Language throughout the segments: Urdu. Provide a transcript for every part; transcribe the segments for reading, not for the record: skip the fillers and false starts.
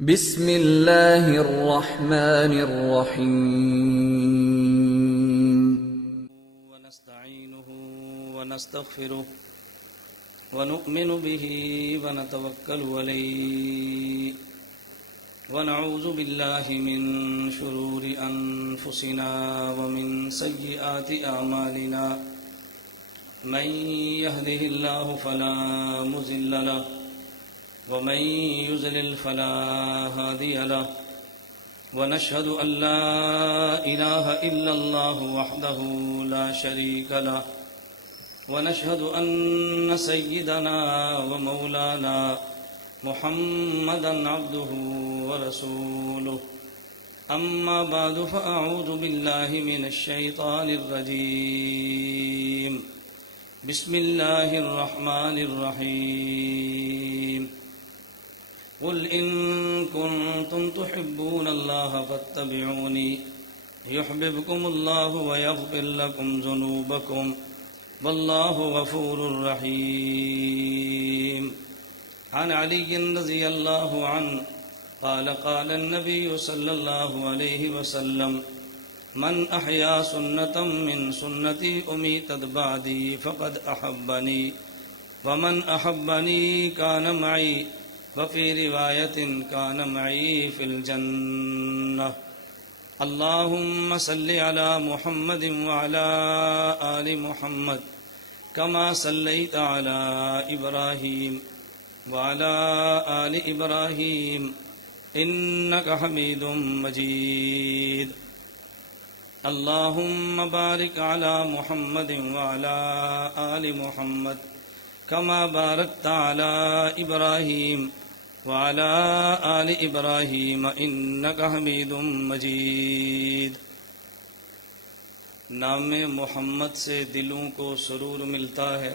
بسم اللہ الرحمن الرحیم ونستعینه ونستغفره ونؤمن به ونتوکل علیہ ونعوذ باللہ من شرور انفسنا ومن سیئات اعمالنا من يهده اللہ فلا مضل له ومن يضلل فلا هادي له ونشهد أن لا إله إلا الله وحده لا شريك له ونشهد أن سيدنا ومولانا محمدا عبده ورسوله أما بعد فأعوذ بالله من الشيطان الرجيم بسم الله الرحمن الرحيم قل إن كنتم تحبون الله فاتبعوني يحببكم الله ويغفر لكم ذنوبكم والله غفور رحيم عن علي رضي الله عنه قال قال النبي صلى الله عليه وسلم من أحيا سنة من سنتي أميتت بعدي فقد أحبني ومن أحبني كان معي وفي رواية كان معي في الجنة اللهم صل على محمد وعلى آل محمد كما صليت على إبراهيم وعلى آل إبراهيم إنك حميد مجيد اللهم بارك على محمد وعلى آل محمد كما باركت على إبراهيم وعلى آل إبراهيم إنك حميد مجيد نام محمد سے دلوں کو سرور ملتا ہے،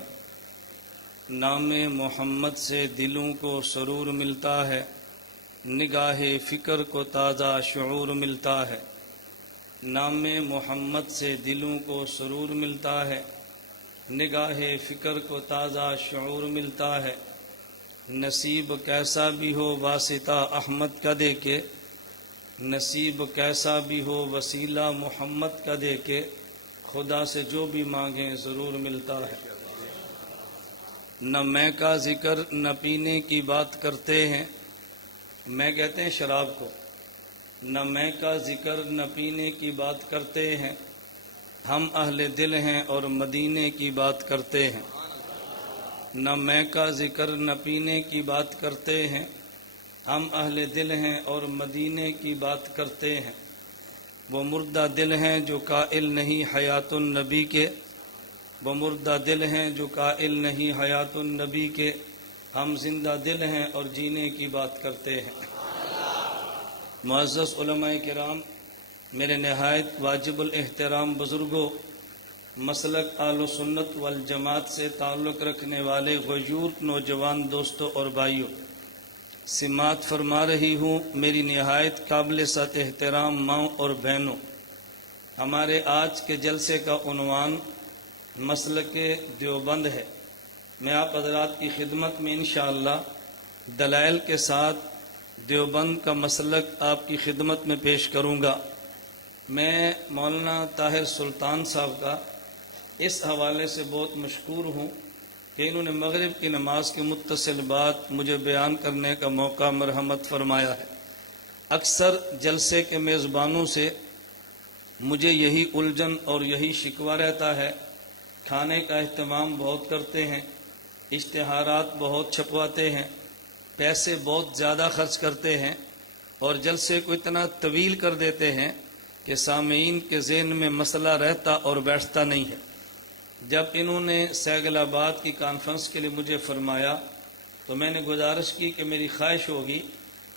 نام محمد سے دلوں کو سرور ملتا ہے، نگاہ فکر کو تازہ شعور ملتا ہے۔ نام محمد سے دلوں کو سرور ملتا ہے، نگاہ فکر کو تازہ شعور ملتا ہے۔ نصیب کیسا بھی ہو واسطہ احمد کا دے کے، نصیب کیسا بھی ہو وسیلہ محمد کا دے کے، خدا سے جو بھی مانگیں ضرور ملتا ہے۔ نہ میں کا ذکر نہ پینے کی بات کرتے ہیں، میں کہتے ہیں شراب کو، نہ میں کا ذکر نہ پینے کی بات کرتے ہیں، ہم اہل دل ہیں اور مدینے کی بات کرتے ہیں۔ نہ میں کا ذکر نہ پینے کی بات کرتے ہیں، ہم اہل دل ہیں اور مدینے کی بات کرتے ہیں۔ وہ مردہ دل ہیں جو قائل نہیں حیات النبی کے، وہ مردہ دل ہیں جو قائل نہیں حیات النبی کے، ہم زندہ دل ہیں اور جینے کی بات کرتے ہیں۔ معزز علماء کرام، میرے نہایت واجب الاحترام بزرگوں، مسلک اہل سنت والجماعت سے تعلق رکھنے والے غیور نوجوان دوستوں اور بھائیوں، سماعت فرما رہی ہوں میری نہایت قابل ست احترام ماؤں اور بہنوں، ہمارے آج کے جلسے کا عنوان مسلک دیوبند ہے۔ میں آپ حضرات کی خدمت میں انشاءاللہ دلائل کے ساتھ دیوبند کا مسلک آپ کی خدمت میں پیش کروں گا۔ میں مولانا طاہر سلطان صاحب کا اس حوالے سے بہت مشکور ہوں کہ انہوں نے مغرب کی نماز کے متصل بات مجھے بیان کرنے کا موقع مرحمت فرمایا ہے۔ اکثر جلسے کے میزبانوں سے مجھے یہی الجھن اور یہی شکوہ رہتا ہے، کھانے کا اہتمام بہت کرتے ہیں، اشتہارات بہت چھپواتے ہیں، پیسے بہت زیادہ خرچ کرتے ہیں اور جلسے کو اتنا طویل کر دیتے ہیں کہ سامعین کے ذہن میں مسئلہ رہتا اور بیٹھتا نہیں ہے۔ جب انہوں نے سیگل آباد کی کانفرنس کے لیے مجھے فرمایا تو میں نے گزارش کی کہ میری خواہش ہوگی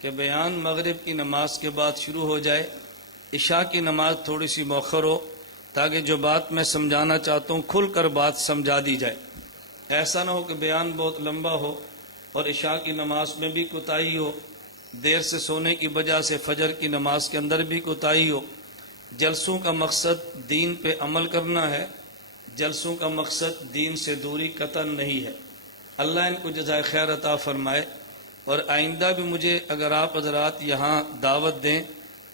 کہ بیان مغرب کی نماز کے بعد شروع ہو جائے، عشاء کی نماز تھوڑی سی مؤخر ہو تاکہ جو بات میں سمجھانا چاہتا ہوں کھل کر بات سمجھا دی جائے۔ ایسا نہ ہو کہ بیان بہت لمبا ہو اور عشاء کی نماز میں بھی کوتاہی ہو، دیر سے سونے کی وجہ سے فجر کی نماز کے اندر بھی کوتاہی ہو۔ جلسوں کا مقصد دین پہ عمل کرنا ہے، جلسوں کا مقصد دین سے دوری قطعا نہیں ہے۔ اللہ ان کو جزائے خیر عطا فرمائے۔ اور آئندہ بھی مجھے اگر آپ حضرات یہاں دعوت دیں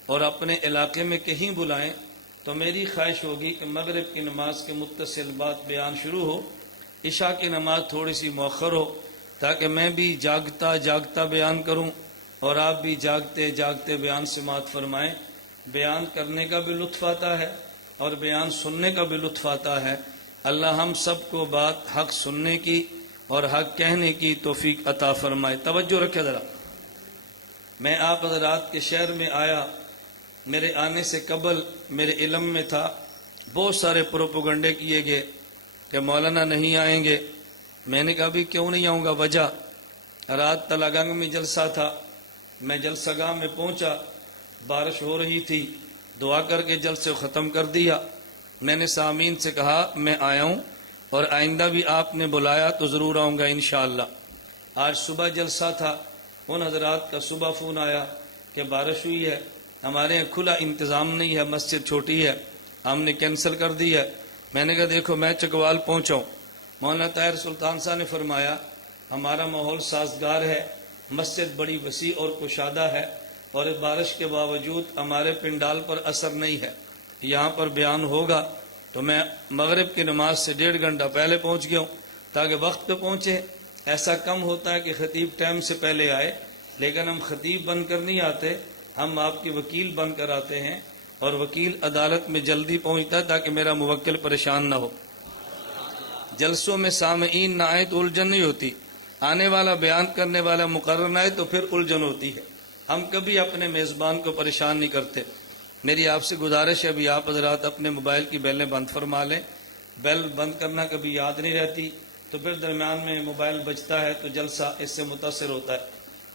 اور اپنے علاقے میں کہیں بلائیں تو میری خواہش ہوگی کہ مغرب کی نماز کے متصل بعد بیان شروع ہو، عشاء کی نماز تھوڑی سی مؤخر ہو، تاکہ میں بھی جاگتا جاگتا بیان کروں اور آپ بھی جاگتے جاگتے بیان سماعت فرمائیں۔ بیان کرنے کا بھی لطف آتا ہے اور بیان سننے کا بھی لطف آتا ہے۔ اللہ ہم سب کو بات حق سننے کی اور حق کہنے کی توفیق عطا فرمائے۔ توجہ رکھے ذرا، میں آپ حضرات کے شہر میں آیا، میرے آنے سے قبل میرے علم میں تھا، بہت سارے پروپیگنڈے کیے گئے کہ مولانا نہیں آئیں گے۔ میں نے کہا بھی کیوں نہیں آؤں گا، وجہ رات تلاگنگ میں جلسہ تھا، میں جلسہ گاہ میں پہنچا، بارش ہو رہی تھی، دعا کر کے جلسے ختم کر دیا۔ میں نے سامعین سے کہا میں آیا ہوں اور آئندہ بھی آپ نے بلایا تو ضرور آؤں گا انشاءاللہ۔ آج صبح جلسہ تھا، ان حضرات کا صبح فون آیا کہ بارش ہوئی ہے، ہمارے یہاں کھلا انتظام نہیں ہے، مسجد چھوٹی ہے، ہم نے کینسل کر دی ہے۔ میں نے کہا دیکھو میں چکوال پہنچا ہوں، مولانا طاہر سلطان صاحب نے فرمایا ہمارا ماحول سازگار ہے، مسجد بڑی وسیع اور کشادہ ہے، اور بارش کے باوجود ہمارے پنڈال پر اثر نہیں ہے، یہاں پر بیان ہوگا۔ تو میں مغرب کی نماز سے 1.5 گھنٹہ پہلے پہنچ گیا ہوں تاکہ وقت پہ پہنچے۔ ایسا کم ہوتا ہے کہ خطیب ٹائم سے پہلے آئے، لیکن ہم خطیب بن کر نہیں آتے، ہم آپ کے وکیل بن کر آتے ہیں، اور وکیل عدالت میں جلدی پہنچتا ہے تاکہ میرا موکل پریشان نہ ہو۔ جلسوں میں سامعین نہ آئے تو الجھن نہیں ہوتی، آنے والا بیان کرنے والا مقرر نہ آئے تو پھر الجھن ہوتی ہے۔ ہم کبھی اپنے میزبان کو پریشان نہیں کرتے۔ میری آپ سے گزارش ہے ابھی آپ حضرات اپنے موبائل کی بیلیں بند فرما لیں، بیل بند کرنا کبھی یاد نہیں رہتی تو پھر درمیان میں موبائل بجتا ہے تو جلسہ اس سے متاثر ہوتا ہے۔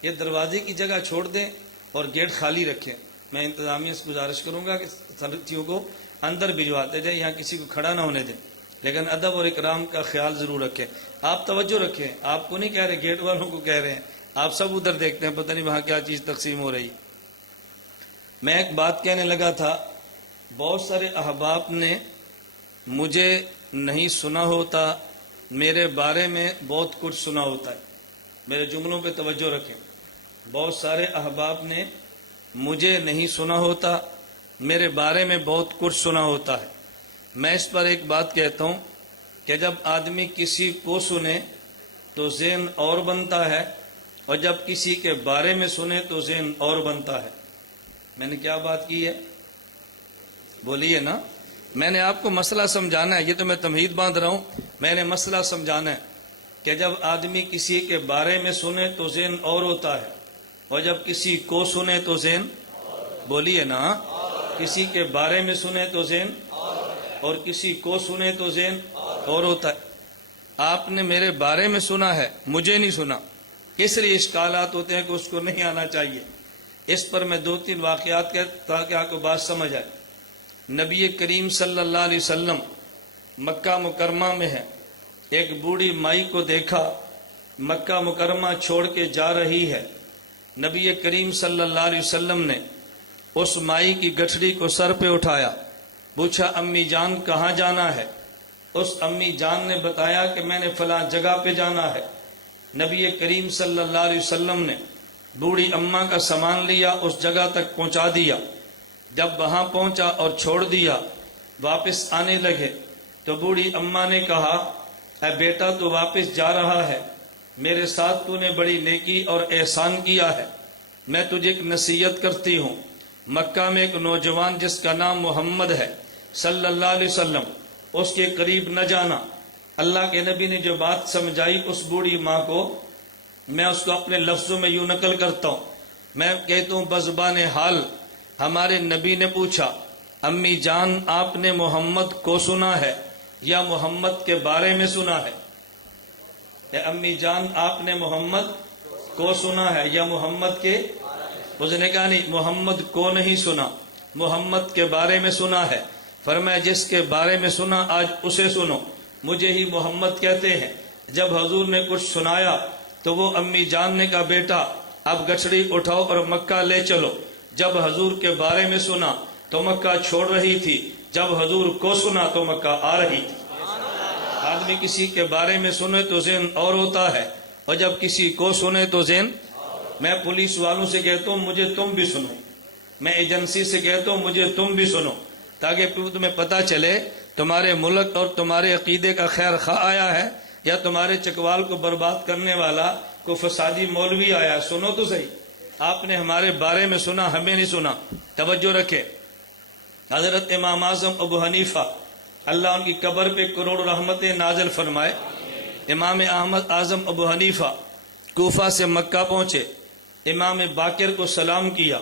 یہ دروازے کی جگہ چھوڑ دیں اور گیٹ خالی رکھیں۔ میں انتظامیہ سے گزارش کروں گا کہ ساتھیوں کو اندر بھجواتے جائیں، یہاں کسی کو کھڑا نہ ہونے دیں، لیکن ادب اور اکرام کا خیال ضرور رکھیں۔ آپ توجہ رکھیں، آپ کو نہیں کہہ رہے، گیٹ والوں کو کہہ رہے ہیں، آپ سب ادھر دیکھتے ہیں، پتہ نہیں وہاں کیا چیز تقسیم ہو رہی۔ میں ایک بات کہنے لگا تھا، بہت سارے احباب نے مجھے نہیں سنا ہوتا، میرے بارے میں بہت کچھ سنا ہوتا ہے۔ میرے جملوں پہ توجہ رکھیں، بہت سارے احباب نے مجھے نہیں سنا ہوتا، میرے بارے میں بہت کچھ سنا ہوتا ہے۔ میں اس پر ایک بات کہتا ہوں کہ جب آدمی کسی کو سنے تو ذہن اور بنتا ہے، اور جب کسی کے بارے میں سنے تو ذہن اور بنتا ہے۔ میں نے کیا بات کی ہے؟ بولیے نا۔ میں نے آپ کو مسئلہ سمجھانا ہے، یہ تو میں تمہید باندھ رہا ہوں، میں نے مسئلہ سمجھانا ہے کہ جب آدمی کسی کے بارے میں سنے تو ذہن اور ہوتا ہے، اور جب کسی کو سنے تو ذہن، بولیے نا، کسی کے بارے میں سنے تو ذہن اور کسی کو سنے تو ذہن اور ہوتا ہے۔ آپ نے میرے بارے میں سنا ہے، مجھے نہیں سنا، اس لیے اشکالات ہوتے ہیں کہ اس کو نہیں آنا چاہیے۔ اس پر میں 2-3 واقعات کہتا تاکہ آپ کو بات سمجھ آئے۔ نبی کریم صلی اللہ علیہ وسلم مکہ مکرمہ میں ہے، ایک بوڑھی مائی کو دیکھا، مکہ مکرمہ چھوڑ کے جا رہی ہے۔ نبی کریم صلی اللہ علیہ وسلم نے اس مائی کی گٹھڑی کو سر پہ اٹھایا، پوچھا امی جان کہاں جانا ہے؟ اس امی جان نے بتایا کہ میں نے فلاں جگہ پہ جانا ہے۔ نبی کریم صلی اللہ علیہ وسلم نے بوڑھی اماں کا سامان لیا، اس جگہ تک پہنچا دیا۔ جب وہاں پہنچا اور چھوڑ دیا، واپس آنے لگے تو بوڑھی اماں نے کہا اے بیٹا تو واپس جا رہا ہے، میرے ساتھ تو نے بڑی نیکی اور احسان کیا ہے، میں تجھے ایک نصیحت کرتی ہوں، مکہ میں ایک نوجوان جس کا نام محمد ہے صلی اللہ علیہ وسلم، اس کے قریب نہ جانا۔ اللہ کے نبی نے جو بات سمجھائی اس بوڑھی ماں کو، میں اس کو اپنے لفظوں میں یوں نقل کرتا ہوں، میں کہتا ہوں بزبان حال، ہمارے نبی نے پوچھا امی جان آپ نے محمد کو سنا ہے یا محمد کے بارے میں سنا ہے؟ اے امی جان آپ نے محمد کو سنا ہے یا محمد کے؟ اس نے کہا نہیں، محمد کو نہیں سنا، محمد کے بارے میں سنا ہے۔ فرمایا جس کے بارے میں سنا آج اسے سنو، مجھے ہی محمد کہتے ہیں۔ جب حضور نے کچھ سنایا تو وہ امی جان نے کہا بیٹا اب گٹھڑی اٹھاؤ اور مکہ لے چلو۔ جب حضور کے بارے میں سنا تو مکہ چھوڑ رہی تھی، جب حضور کو سنا تو مکہ آ رہی تھی۔ آدمی کسی کے بارے میں سنے تو ذہن اور ہوتا ہے، اور جب کسی کو سنے تو ذہن میں پولیس والوں سے کہتا ہوں مجھے تم بھی سنو، میں ایجنسی سے کہتا ہوں مجھے تم بھی سنو، تاکہ تمہیں پتہ چلے تمہارے ملک اور تمہارے عقیدے کا خیر خواہ آیا ہے یا تمہارے چکوال کو برباد کرنے والا کوئی فسادی مولوی آیا ہے۔ سنو تو صحیح، آپ نے ہمارے بارے میں سنا، ہمیں نہیں سنا۔ توجہ رکھے، حضرت امام اعظم ابو حنیفہ اللہ ان کی قبر پہ کروڑ رحمتیں نازل فرمائے، امام احمد اعظم ابو حنیفہ کوفہ سے مکہ پہنچے، امام باقر کو سلام کیا،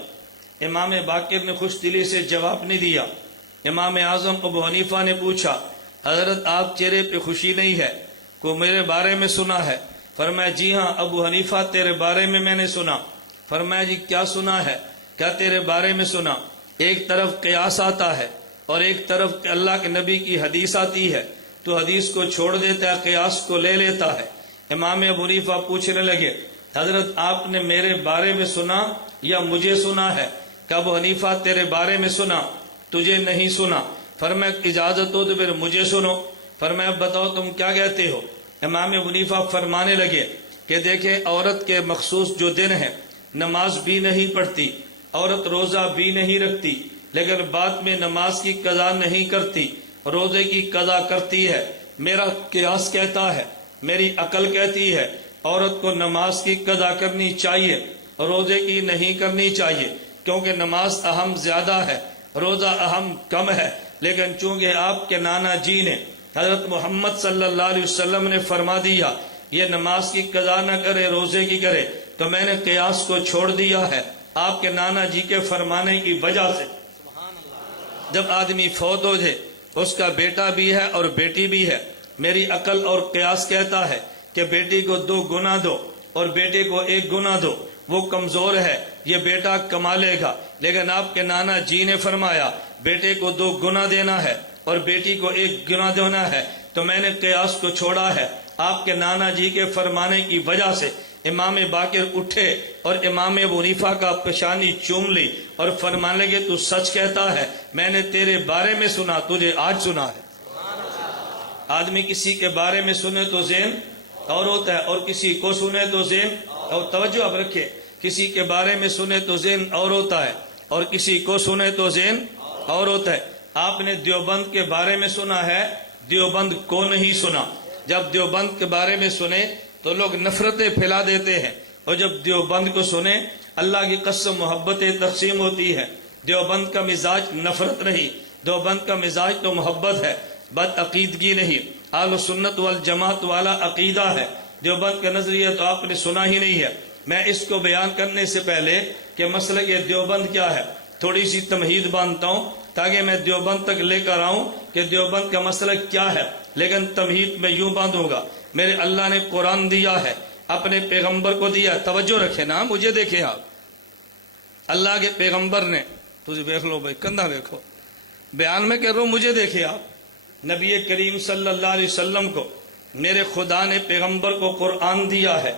امام باقر نے خوش دلی سے جواب نہیں دیا۔ امام اعظم ابو حنیفہ نے پوچھا حضرت آپ چہرے پہ خوشی نہیں ہے، کو میرے بارے میں سنا ہے؟ فرمایا جی ہاں ابو حنیفہ تیرے بارے میں نے سنا۔ فرمایا جی کیا سنا ہے؟ کیا تیرے بارے میں سنا؟ ایک طرف قیاس آتا ہے اور ایک طرف اللہ کے نبی کی حدیث آتی ہے، تو حدیث کو چھوڑ دیتا ہے، قیاس کو لے لیتا ہے۔ امام ابو حنیفہ پوچھنے لگے حضرت آپ نے میرے بارے میں سنا یا مجھے سنا ہے؟ کہ ابو حنیفہ تیرے بارے میں سنا، تجھے نہیں سنا۔ فرمایا اجازت ہو تو پھر مجھے سنو۔ فرمایا بتاؤ تم کیا کہتے ہو؟ امام ابو حنیفہ فرمانے لگے کہ دیکھیں عورت کے مخصوص جو دن ہے، نماز بھی نہیں پڑھتی، عورت روزہ بھی نہیں رکھتی، لیکن بعد میں نماز کی قضا نہیں کرتی، روزے کی قضا کرتی ہے۔ میرا قیاس کہتا ہے، میری عقل کہتی ہے عورت کو نماز کی قضا کرنی چاہیے، روزے کی نہیں کرنی چاہیے، کیونکہ نماز اہم زیادہ ہے، روزہ اہم کم ہے۔ لیکن چونکہ آپ کے نانا جی نے حضرت محمد صلی اللہ علیہ وسلم نے فرما دیا یہ نماز کی قضا نہ کرے روزے کی کرے، تو میں نے قیاس کو چھوڑ دیا ہے آپ کے نانا جی کے فرمانے کی وجہ سے۔ جب آدمی فوت ہو جائے اس کا بیٹا بھی ہے اور بیٹی بھی ہے، میری عقل اور قیاس کہتا ہے کہ بیٹی کو 2 گنا دو اور بیٹے کو 1 گنا دو، وہ کمزور ہے یہ بیٹا کما لے گا، لیکن آپ کے نانا جی نے فرمایا بیٹے کو 2 گنا دینا ہے اور بیٹی کو 1 گنا دینا ہے، تو میں نے قیاس کو چھوڑا ہے آپ کے نانا جی کے فرمانے کی وجہ سے۔ امام باقر اٹھے اور امام ابو حنیفہ کا پیشانی چوم لی اور فرمانے لگے تو سچ کہتا ہے، میں نے تیرے بارے میں سنا، تجھے آج سنا ہے۔ آدمی کسی کے بارے میں سنے تو ذہن اور ہوتا ہے اور کسی کو سنے تو ذہن اور توجہ اب رکھے، کسی کے بارے میں سنے تو ذہن اور ہوتا ہے اور کسی کو سنے تو ذہن اور ہوتا ہے۔ آپ نے دیوبند کے بارے میں سنا ہے، دیوبند کو نہیں سنا۔ جب دیوبند کے بارے میں سنے تو لوگ نفرتیں پھیلا دیتے ہیں، اور جب دیوبند کو سنے اللہ کی قسم محبتیں تقسیم ہوتی ہے۔ دیوبند کا مزاج نفرت نہیں، دیوبند کا مزاج تو محبت ہے، بد عقیدگی نہیں، اہل سنت والجماعت والا عقیدہ ہے۔ دیوبند کا نظریہ تو آپ نے سنا ہی نہیں ہے۔ میں اس کو بیان کرنے سے پہلے کہ مسئلہ یہ دیوبند کیا ہے تھوڑی سی تمہید باندھتا ہوں، تاکہ میں دیوبند تک لے کر آؤں کہ دیوبند کا مسئلہ کیا ہے، لیکن تمہید میں یوں باندھوں گا۔ میرے اللہ نے قرآن دیا ہے، اپنے پیغمبر کو دیا، توجہ رکھے نا، مجھے دیکھیں آپ، اللہ کے پیغمبر نے، تجھے دیکھ لو بھائی کندھا دیکھو، بیان میں کہہ رہا ہوں مجھے دیکھیں آپ، نبی کریم صلی اللہ علیہ وسلم کو میرے خدا نے پیغمبر کو قرآن دیا ہے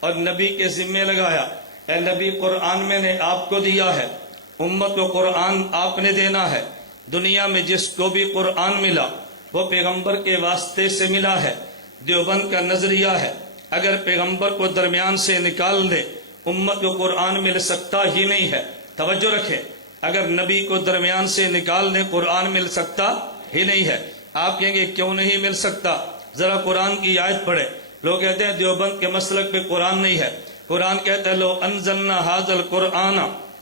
اور نبی کے ذمے لگایا، اے نبی قرآن میں نے آپ کو دیا ہے، امت کو قرآن آپ نے دینا ہے۔ دنیا میں جس کو بھی قرآن ملا وہ پیغمبر کے واسطے سے ملا ہے۔ دیوبند کا نظریہ ہے اگر پیغمبر کو درمیان سے نکال دے امت کو قرآن مل سکتا ہی نہیں ہے۔ توجہ رکھیں، اگر نبی کو درمیان سے نکال دے قرآن مل سکتا ہی نہیں ہے۔ آپ کہیں گے کیوں نہیں مل سکتا؟ ذرا قرآن کی آیت پڑھے۔ لوگ کہتے ہیں دیوبند کے مسلک پہ قرآن نہیں ہے، قرآن کہتا ہے لو انزلنا ھذا القرآن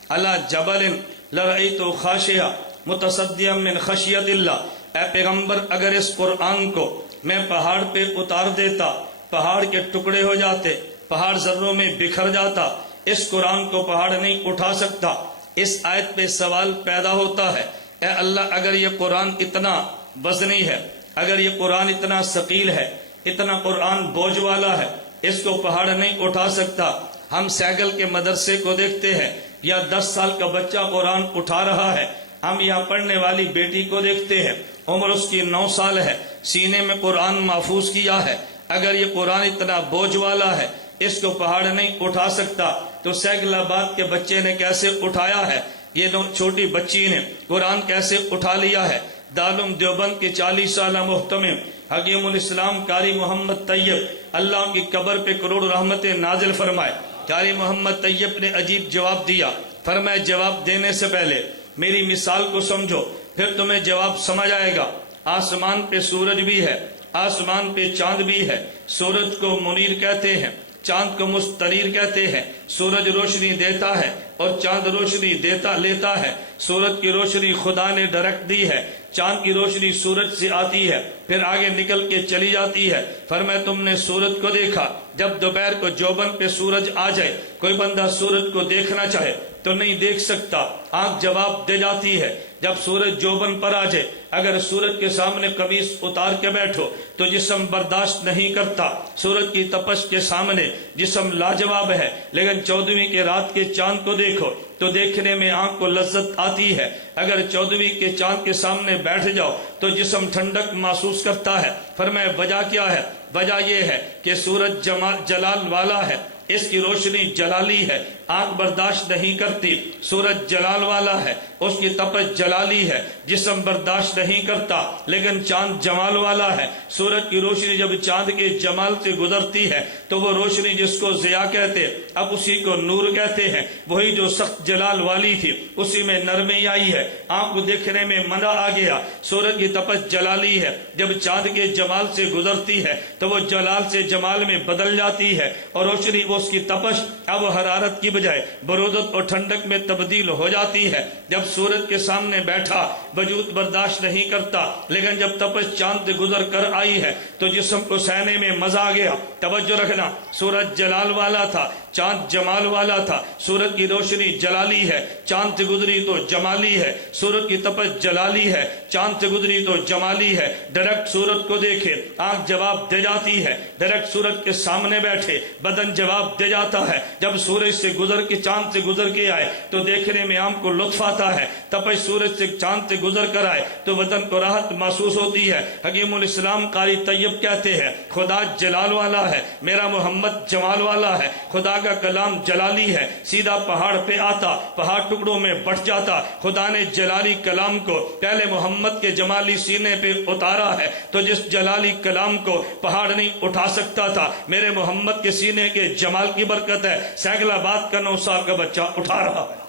علی جبل لرأیتہ خاشعا متصدعا من خشیۃ اللہ۔ اے پیغمبر اگر اس قرآن کو میں پہاڑ پہ اتار دیتا پہاڑ کے ٹکڑے ہو جاتے، پہاڑ ذروں میں بکھر جاتا، اس قرآن کو پہاڑ نہیں اٹھا سکتا۔ اس آیت پہ سوال پیدا ہوتا ہے، اے اللہ اگر یہ قرآن اتنا وزنی ہے، اگر یہ قرآن اتنا ثقیل ہے، اتنا قرآن بوجھ والا ہے، اس کو پہاڑ نہیں اٹھا سکتا۔ ہم سائیکل کے مدرسے کو دیکھتے ہیں، یا 10 سال کا بچہ قرآن اٹھا رہا ہے۔ ہم یہاں پڑھنے والی بیٹی کو دیکھتے ہیں، عمر اس کی 9 سال ہے، سینے میں قرآن محفوظ کیا ہے۔ اگر یہ قرآن اتنا بوجھ والا ہے، اس کو پہاڑ نہیں اٹھا سکتا، تو سیکل آباد کے بچے نے کیسے اٹھایا ہے؟ یہ چھوٹی بچی نے قرآن کیسے اٹھا لیا ہے؟ دارالعلوم دیوبند کے 40 سالہ محتمم حکیم الاسلام قاری محمد طیب اللہ ان کی قبر پہ کروڑ رحمتیں نازل فرمائے، قاری محمد طیب نے عجیب جواب دیا، فرمایا جواب دینے سے پہلے میری مثال کو سمجھو، پھر تمہیں جواب سمجھ آئے گا۔ آسمان پہ سورج بھی ہے، آسمان پہ چاند بھی ہے۔ سورج کو منیر کہتے ہیں، چاند کو مستنیر کہتے ہیں۔ سورج روشنی دیتا ہے اور چاند روشنی لیتا ہے۔ سورج کی روشنی خدا نے ڈائریکٹ دی ہے، چاند کی روشنی سورج سے آتی ہے، پھر آگے نکل کے چلی جاتی ہے۔ فرمایا تم نے سورج کو دیکھا، جب دوپہر کو جوبن پہ سورج آ جائے، کوئی بندہ سورج کو دیکھنا چاہے تو نہیں دیکھ سکتا، آنکھ جواب دے جاتی ہے۔ جب سورج جوبن پر آ جائے، اگر سورج کے سامنے قمیص اتار کے بیٹھو تو جسم برداشت نہیں کرتا۔ سورج کی تپش کے سامنے جسم لاجواب ہے، لیکن 14ویں کے رات کے چاند کو دیکھو تو دیکھنے میں آنکھ کو لذت آتی ہے۔ اگر 14ویں کے چاند کے سامنے بیٹھ جاؤ تو جسم ٹھنڈک محسوس کرتا ہے۔ فرمایا وجہ کیا ہے؟ وجہ یہ ہے کہ سورج جلال والا ہے، اس کی روشنی جلالی ہے، آنکھ برداشت نہیں کرتی۔ سورج جلال والا ہے، اس کی تپش جلالی ہے، جسم برداشت نہیں کرتا۔ لیکن چاند جمال والا ہے، سورج کی روشنی جب چاند کے جمال سے گزرتی ہے تو وہ روشنی جس کو ضیاء کہتے اب اسی کو نور کہتے ہیں، وہی جو سخت جلال والی تھی اسی میں نرمی آئی ہے، آنکھ کو دیکھنے میں مزہ آ گیا۔ سورج کی تپش جلالی ہے، جب چاند کے جمال سے گزرتی ہے تو وہ جلال سے جمال میں بدل جاتی ہے، اور روشنی وہ اس کی تپش اب حرارت کی بجائے برودت اور ٹھنڈک میں تبدیل ہو جاتی ہے۔ جب سورج کے سامنے بیٹھا وجود برداشت نہیں کرتا، لیکن جب تپش چاند سے گزر کر آئی ہے تو جسم کو سہنے میں مزہ آ گیا۔ توجہ رکھنا، سورج جلال والا تھا، چاند جمال والا تھا۔ سورج کی روشنی جلالی ہے، چاند سے گزری تو جمالی ہے۔ سورج کی تپش جلالی ہے، چاند سے گزری تو جمالی ہے۔ ڈائریکٹ سورج کو دیکھے آنکھ جواب دے جاتی ہے، ڈائریکٹ سورج کے سامنے بیٹھے بدن جواب دے جاتا ہے۔ جب سورج سے گزر کے چاند سے گزر کے آئے تو دیکھنے میں آنکھ کو لطف آتا ہے، تپش سورج سے چاند سے گزر کر آئے تو بدن کو راحت محسوس ہوتی ہے۔ حکیم الاسلام قاری طیب کہتے ہیں خدا جلال والا ہے، میرا محمد جمال والا ہے۔ خدا کا کلام جلالی ہے، سیدھا پہاڑ پہ آتا پہاڑ ٹکڑوں میں بٹ جاتا۔ خدا نے جلالی کلام کو پہلے محمد کے جمالی سینے پہ اتارا ہے، تو جس جلالی کلام کو پہاڑ نہیں اٹھا سکتا تھا، میرے محمد کے سینے کے جمال کی برکت ہے سینکڑا بات کا 9 سال کا بچہ اٹھا رہا ہے۔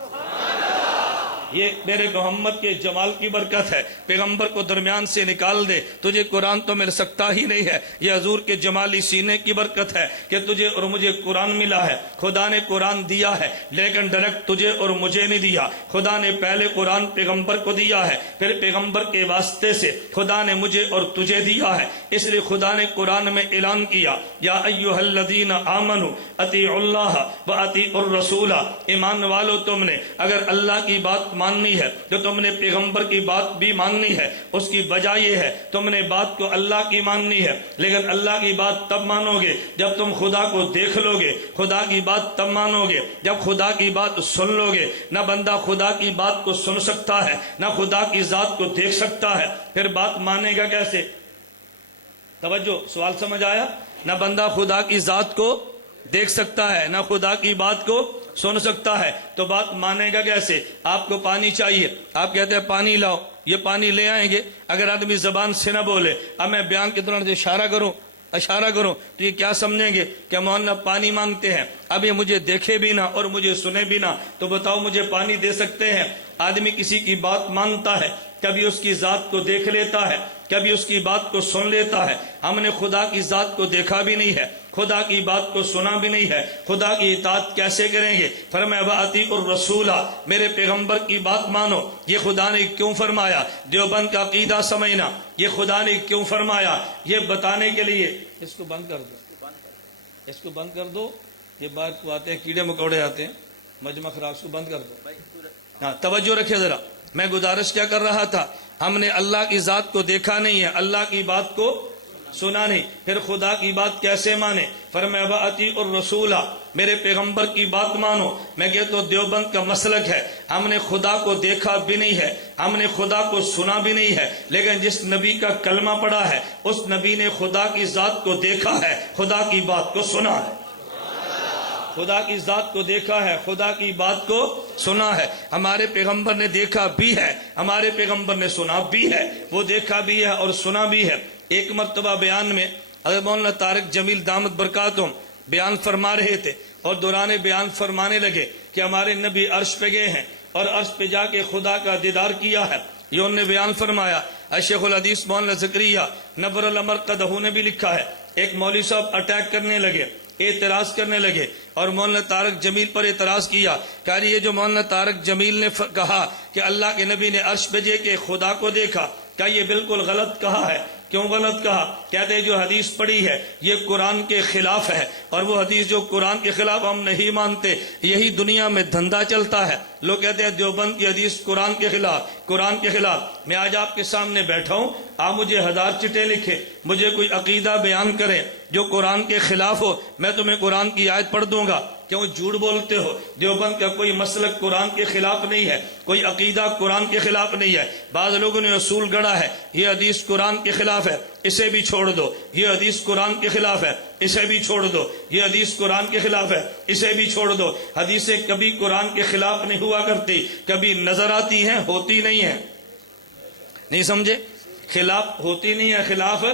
یہ میرے محمد کے جمال کی برکت ہے۔ پیغمبر کو درمیان سے نکال دے تجھے قرآن تو مل سکتا ہی نہیں ہے، یہ حضور کے جمالی سینے کی برکت ہے کہ تجھے اور مجھے قرآن ملا ہے۔ خدا نے قرآن دیا ہے لیکن ڈائریکٹ تجھے اور مجھے نہیں دیا، خدا نے پہلے قرآن پیغمبر کو دیا ہے، پھر پیغمبر کے واسطے سے خدا نے مجھے اور تجھے دیا ہے۔ اس لیے خدا نے قرآن میں اعلان کیا یا ایھا الذین آمنوا اطیعوا اللہ واطیعوا الرسول، ایمان والو تم نے اگر اللہ کی بات ماننی ہے تو تم نے پیغمبر کی بات بھی ماننی ہے۔ اس کی وجہ یہ ہے تم نے بات کو اللہ کی ماننی ہے، لیکن اللہ کی بات تب مانو گے جب تم خدا کو دیکھ لو گے، خدا کی بات تب مانو گے جب خدا کی بات سن لو گے۔ نہ بندہ خدا کی بات کو سن سکتا ہے، نہ خدا کی ذات کو دیکھ سکتا ہے، پھر بات مانے گا کیسے؟ توجہ، سوال سمجھ آیا؟ نہ بندہ خدا کی ذات کو دیکھ سکتا ہے، نہ خدا کی بات کو سن سکتا ہے، تو بات مانے گا کیسے؟ آپ کو پانی چاہیے، آپ کہتے ہیں پانی لاؤ، یہ پانی لے آئیں گے۔ اگر آدمی زبان سے نہ بولے، اب میں بیان کی طرح سے اشارہ کروں تو یہ کیا سمجھیں گے کہ مولانا پانی مانگتے ہیں، اب یہ مجھے دیکھے بھی نہ اور مجھے سنے بھی نہ، تو بتاؤ مجھے پانی دے سکتے ہیں؟ آدمی کسی کی بات مانتا ہے، کبھی اس کی ذات کو دیکھ لیتا ہے، کبھی اس کی بات کو سن لیتا ہے۔ ہم نے خدا کی ذات کو دیکھا بھی نہیں ہے، خدا کی بات کو سنا بھی نہیں ہے، خدا کی اطاعت کیسے کریں گے؟ فرمایا وَأَطِیعُوا الرَّسُولَ، میرے پیغمبر کی بات مانو۔ یہ خدا نے کیوں فرمایا؟ دیوبند کا عقیدہ سمجھنا، یہ خدا نے کیوں فرمایا یہ بتانے کے لیے۔ اس کو بند کر دو، اس کو بند کر دو، یہ بات کو آتے ہیں کیڑے مکوڑے آتے ہیں مجمع خراب، اس کو بند کر دو۔ ہاں توجہ رکھے ذرا، میں گزارش کیا کر رہا تھا، ہم نے اللہ کی ذات کو دیکھا نہیں ہے، اللہ کی بات کو سنا نہیں، پھر خدا کی بات کیسے مانے؟ فرمایا وَأَطِیعُوا الرَّسُولَ، میرے پیغمبر کی بات مانو۔ میں کہتا ہوں دیوبند کا مسلک ہے، ہم نے خدا کو دیکھا بھی نہیں ہے، ہم نے خدا کو سنا بھی نہیں ہے، لیکن جس نبی کا کلمہ پڑھا ہے اس نبی نے خدا کی ذات کو دیکھا ہے، خدا کی بات کو سنا ہے۔ خدا کی ذات کو دیکھا ہے، خدا کی بات کو سنا ہے۔ ہمارے پیغمبر نے دیکھا بھی ہے، ہمارے پیغمبر نے سنا بھی ہے، وہ دیکھا بھی ہے اور سنا بھی ہے۔ ایک مرتبہ بیان میں حضرت مولانا طارق جمیل دامت برکاتہم بیان فرما رہے تھے، اور دوران بیان فرمانے لگے کہ ہمارے نبی عرش پہ گئے ہیں اور عرش پہ جا کے خدا کا دیدار کیا ہے، یہ انہوں نے بیان فرمایا۔ شیخ الحدیث مولانا زکریہ نبر الامر قدہو نے بھی لکھا ہے، ایک مولوی صاحب اٹیک کرنے لگے، اعتراض کرنے لگے اور مولانا طارق جمیل پر اعتراض کیا کہ یہ جو مولانا طارق جمیل نے کہا کہ اللہ کے نبی نے عرش پہ جے کے خدا کو دیکھا، کیا یہ بالکل غلط کہا ہے؟ کیوں غلط کہا؟ کہتے ہیں جو حدیث پڑھی ہے یہ قرآن کے خلاف ہے، اور وہ حدیث جو قرآن کے خلاف ہم نہیں مانتے، یہی دنیا میں دھندا چلتا ہے۔ لوگ کہتے ہیں دیوبند کی حدیث قرآن کے خلاف، قرآن کے خلاف۔ میں آج آپ کے سامنے بیٹھا ہوں، آپ مجھے 1000 چٹیں لکھیں، مجھے کوئی عقیدہ بیان کریں جو قرآن کے خلاف ہو، میں تمہیں قرآن کی آیت پڑھ دوں گا۔ کیوں جھوٹ بولتے ہو؟ دیوبند کا کوئی مسلک قرآن کے خلاف نہیں ہے، کوئی عقیدہ قرآن کے خلاف نہیں ہے۔ بعض لوگوں نے اصول گڑا ہے، یہ حدیث قرآن کے خلاف ہے، اسے بھی چھوڑ دو، یہ حدیث قرآن کے خلاف ہے، اسے بھی چھوڑ دو، یہ حدیث قرآن کے خلاف ہے، اسے بھی چھوڑ دو۔ حدیثیں کبھی قرآن کے خلاف نہیں ہوا کرتی، کبھی نظر آتی ہیں، ہوتی نہیں ہیں۔ نہیں سمجھے؟ خلاف ہوتی نہیں ہے، خلاف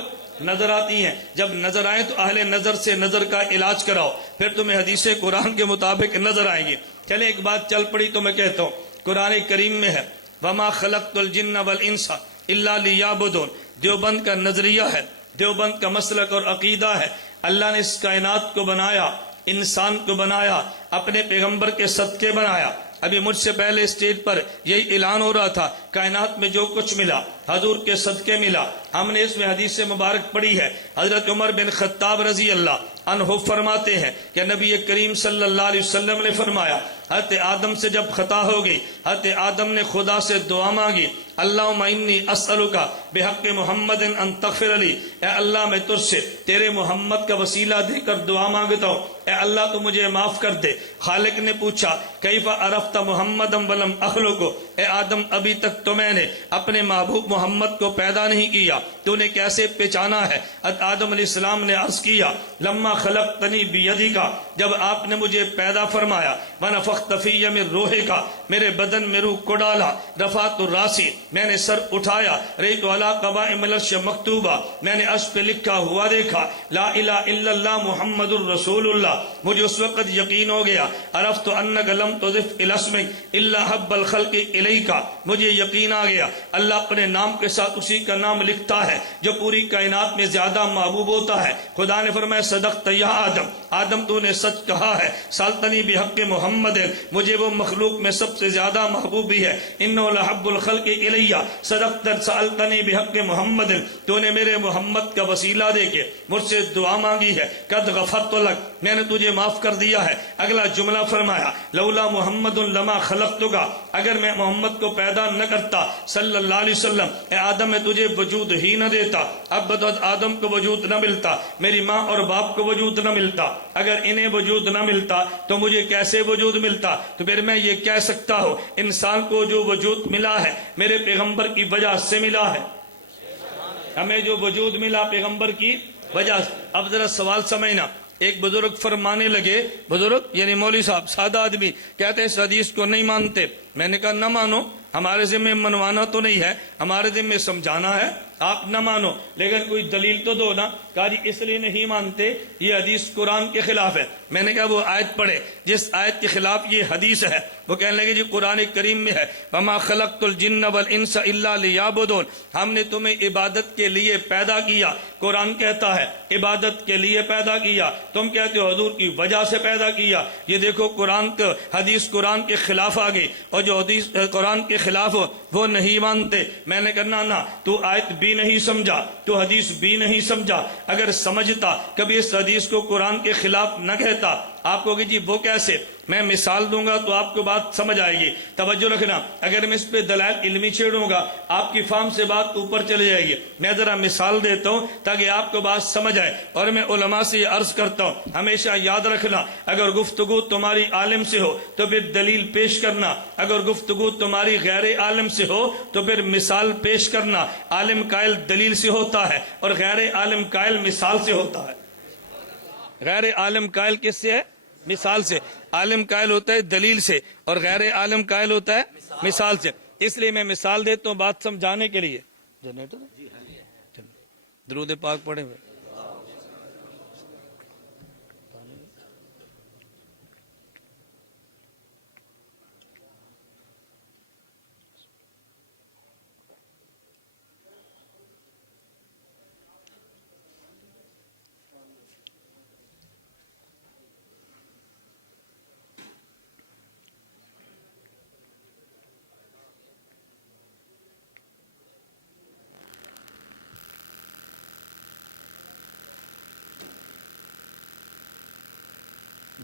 نظر آتی ہیں۔ جب نظر آئیں تو اہل نظر سے نظر کا علاج کراؤ، پھر تمہیں حدیث قرآن کے مطابق نظر آئیں گی۔ چلے ایک بات چل پڑی تو میں کہتا ہوں، قرآن کریم میں ہے وَمَا خَلَقْتُ الْجِنَّ وَالْإِنسَ إِلَّا لِيَعْبُدُونَ۔ دیوبند کا نظریہ ہے، دیوبند کا مسلک اور عقیدہ ہے، اللہ نے اس کائنات کو بنایا، انسان کو بنایا، اپنے پیغمبر کے صدقے بنایا۔ ابھی مجھ سے پہلے اسٹیج پر یہی اعلان ہو رہا تھا، کائنات میں جو کچھ ملا حضور کے صدقے ملا۔ ہم نے اس میں حدیث مبارک پڑھی ہے، حضرت عمر بن خطاب رضی اللہ عنہ فرماتے ہیں کہ نبی کریم صلی اللہ علیہ وسلم نے فرمایا، حضرت آدم سے جب خطا ہو گئی، حضرت آدم نے خدا سے دعا مانگی، اللہم انی اسألک بحق محمد ان تغفر لی، اے اللہ میں تجھ سے تیرے محمد کا وسیلہ دے کر دعا مانگتا ہوں، اے اللہ تو مجھے معاف کر دے۔ خالق نے پوچھا کیف عرفت محمد ولم اخلق، اے آدم ابھی تک تو میں نے اپنے محبوب محمد کو پیدا نہیں کیا، تو نے کیسے پہچانا ہے؟ آدم علیہ السلام نے عرض کیا لما خلقتنی بیدک، جب آپ نے مجھے پیدا فرمایا، ونفخت فی من روحک، میرے بدن میں روح کو ڈالا، رفعت راسی، میں نے سر اٹھایا، ریت علی قوائم العرش مکتوبہ، میں نے عرش پہ لکھا ہوا دیکھا، لا الہ الا اللہ محمد الرسول اللہ، مجھے اس وقت یقین ہو گیا، عرفت انک لم تضف الی اسمک الا حب الخلق الیک، مجھے یقین آ گیا اللہ اپنے نام کے ساتھ اسی کا نام لکھتا ہے جو پوری کائنات میں زیادہ محبوب ہوتا ہے۔ خدا نے فرمایا صدقت یا آدم، آدم تو نے سچ کہا ہے، سالتنی بحق محمد، مجھے وہ مخلوق میں سب سے زیادہ محبوب بھی ہے، انہ لحب الخلق الی، صدقت سالتنی بحق محمد، تو نے میرے محمد کا وسیلہ دے کے مجھ سے دعا مانگی ہے، قد غفرت لک، میں نے تجھے معاف کر دیا ہے۔ اگلا جملہ فرمایا لولا محمد لما خلقتک، اگر میں محمد کو پیدا نہ کرتا صلی اللہ علیہ وسلم، اے آدم میں تجھے وجود ہی نہ دیتا، اب بدعت آدم کو وجود نہ ملتا، میری ماں اور باپ کو وجود نہ ملتا، اگر انہیں وجود نہ ملتا تو مجھے کیسے وجود ملتا؟ تو پھر میں یہ کہہ سکتا ہوں انسان کو جو وجود ملا ہے میرے پیغمبر کی وجہ سے ملا ہے، ہمیں جو وجود ملا پیغمبر کی وجہ سے۔ اب ذرا سوال سمجھنا، ایک بزرگ فرمانے لگے، بزرگ یعنی مولوی صاحب سادہ آدمی کہتے ہیں اس حدیث کو نہیں مانتے، میں نے کہا نہ مانو، ہمارے ذمہ منوانا تو نہیں ہے، ہمارے ذمہ سمجھانا ہے، آپ نہ مانو لیکن کوئی دلیل تو دو نا۔ کہا جی اس لیے نہیں مانتے یہ حدیث قرآن کے خلاف ہے۔ میں نے کہا وہ آیت پڑھے جس آیت کے خلاف یہ حدیث ہے۔ وہ کہنے لگے جی قرآن کریم میں ہے وما خلقت الجن والانس الا لیعبدون، ہم نے تمہیں عبادت کے لیے پیدا کیا، قرآن کہتا ہے عبادت کے لیے پیدا کیا، تم کہتے ہو حضور کی وجہ سے پیدا کیا۔ یہ دیکھو قرآن کا حدیث قرآن کے خلاف آ گئی، اور جو حدیث قرآن کے خلاف ہو وہ نہیں مانتے۔ میں نے کہا نہ تو آیت بھی نہیں سمجھا، تو حدیث بھی نہیں سمجھا، اگر سمجھتا کبھی اس حدیث کو قرآن کے خلاف نہ کہتا۔ آپ کو کہ جی وہ کیسے؟ میں مثال دوں گا تو آپ کو بات سمجھ آئے گی، توجہ رکھنا۔ اگر میں اس پہ دلائل علمی چھیڑوں گا آپ کی فہم سے بات اوپر چلے جائے گی۔ میں ذرا مثال دیتا ہوں تاکہ آپ کو بات سمجھ آئے، اور میں علماء سے یہ عرض کرتا ہوں ہمیشہ یاد رکھنا، اگر گفتگو تمہاری عالم سے ہو تو پھر دلیل پیش کرنا، اگر گفتگو تمہاری غیر عالم سے ہو تو پھر مثال پیش کرنا۔ عالم قائل دلیل سے ہوتا ہے اور غیر عالم قائل مثال سے ہوتا ہے۔ غیر عالم قائل کس سے ہے؟ مثال سے۔ عالم قائل ہوتا ہے دلیل سے اور غیر عالم قائل ہوتا ہے مثال سے۔ اس لیے میں مثال دیتا ہوں بات سمجھانے کے لیے۔ جنریٹر درود پاک پڑھے ہوئے۔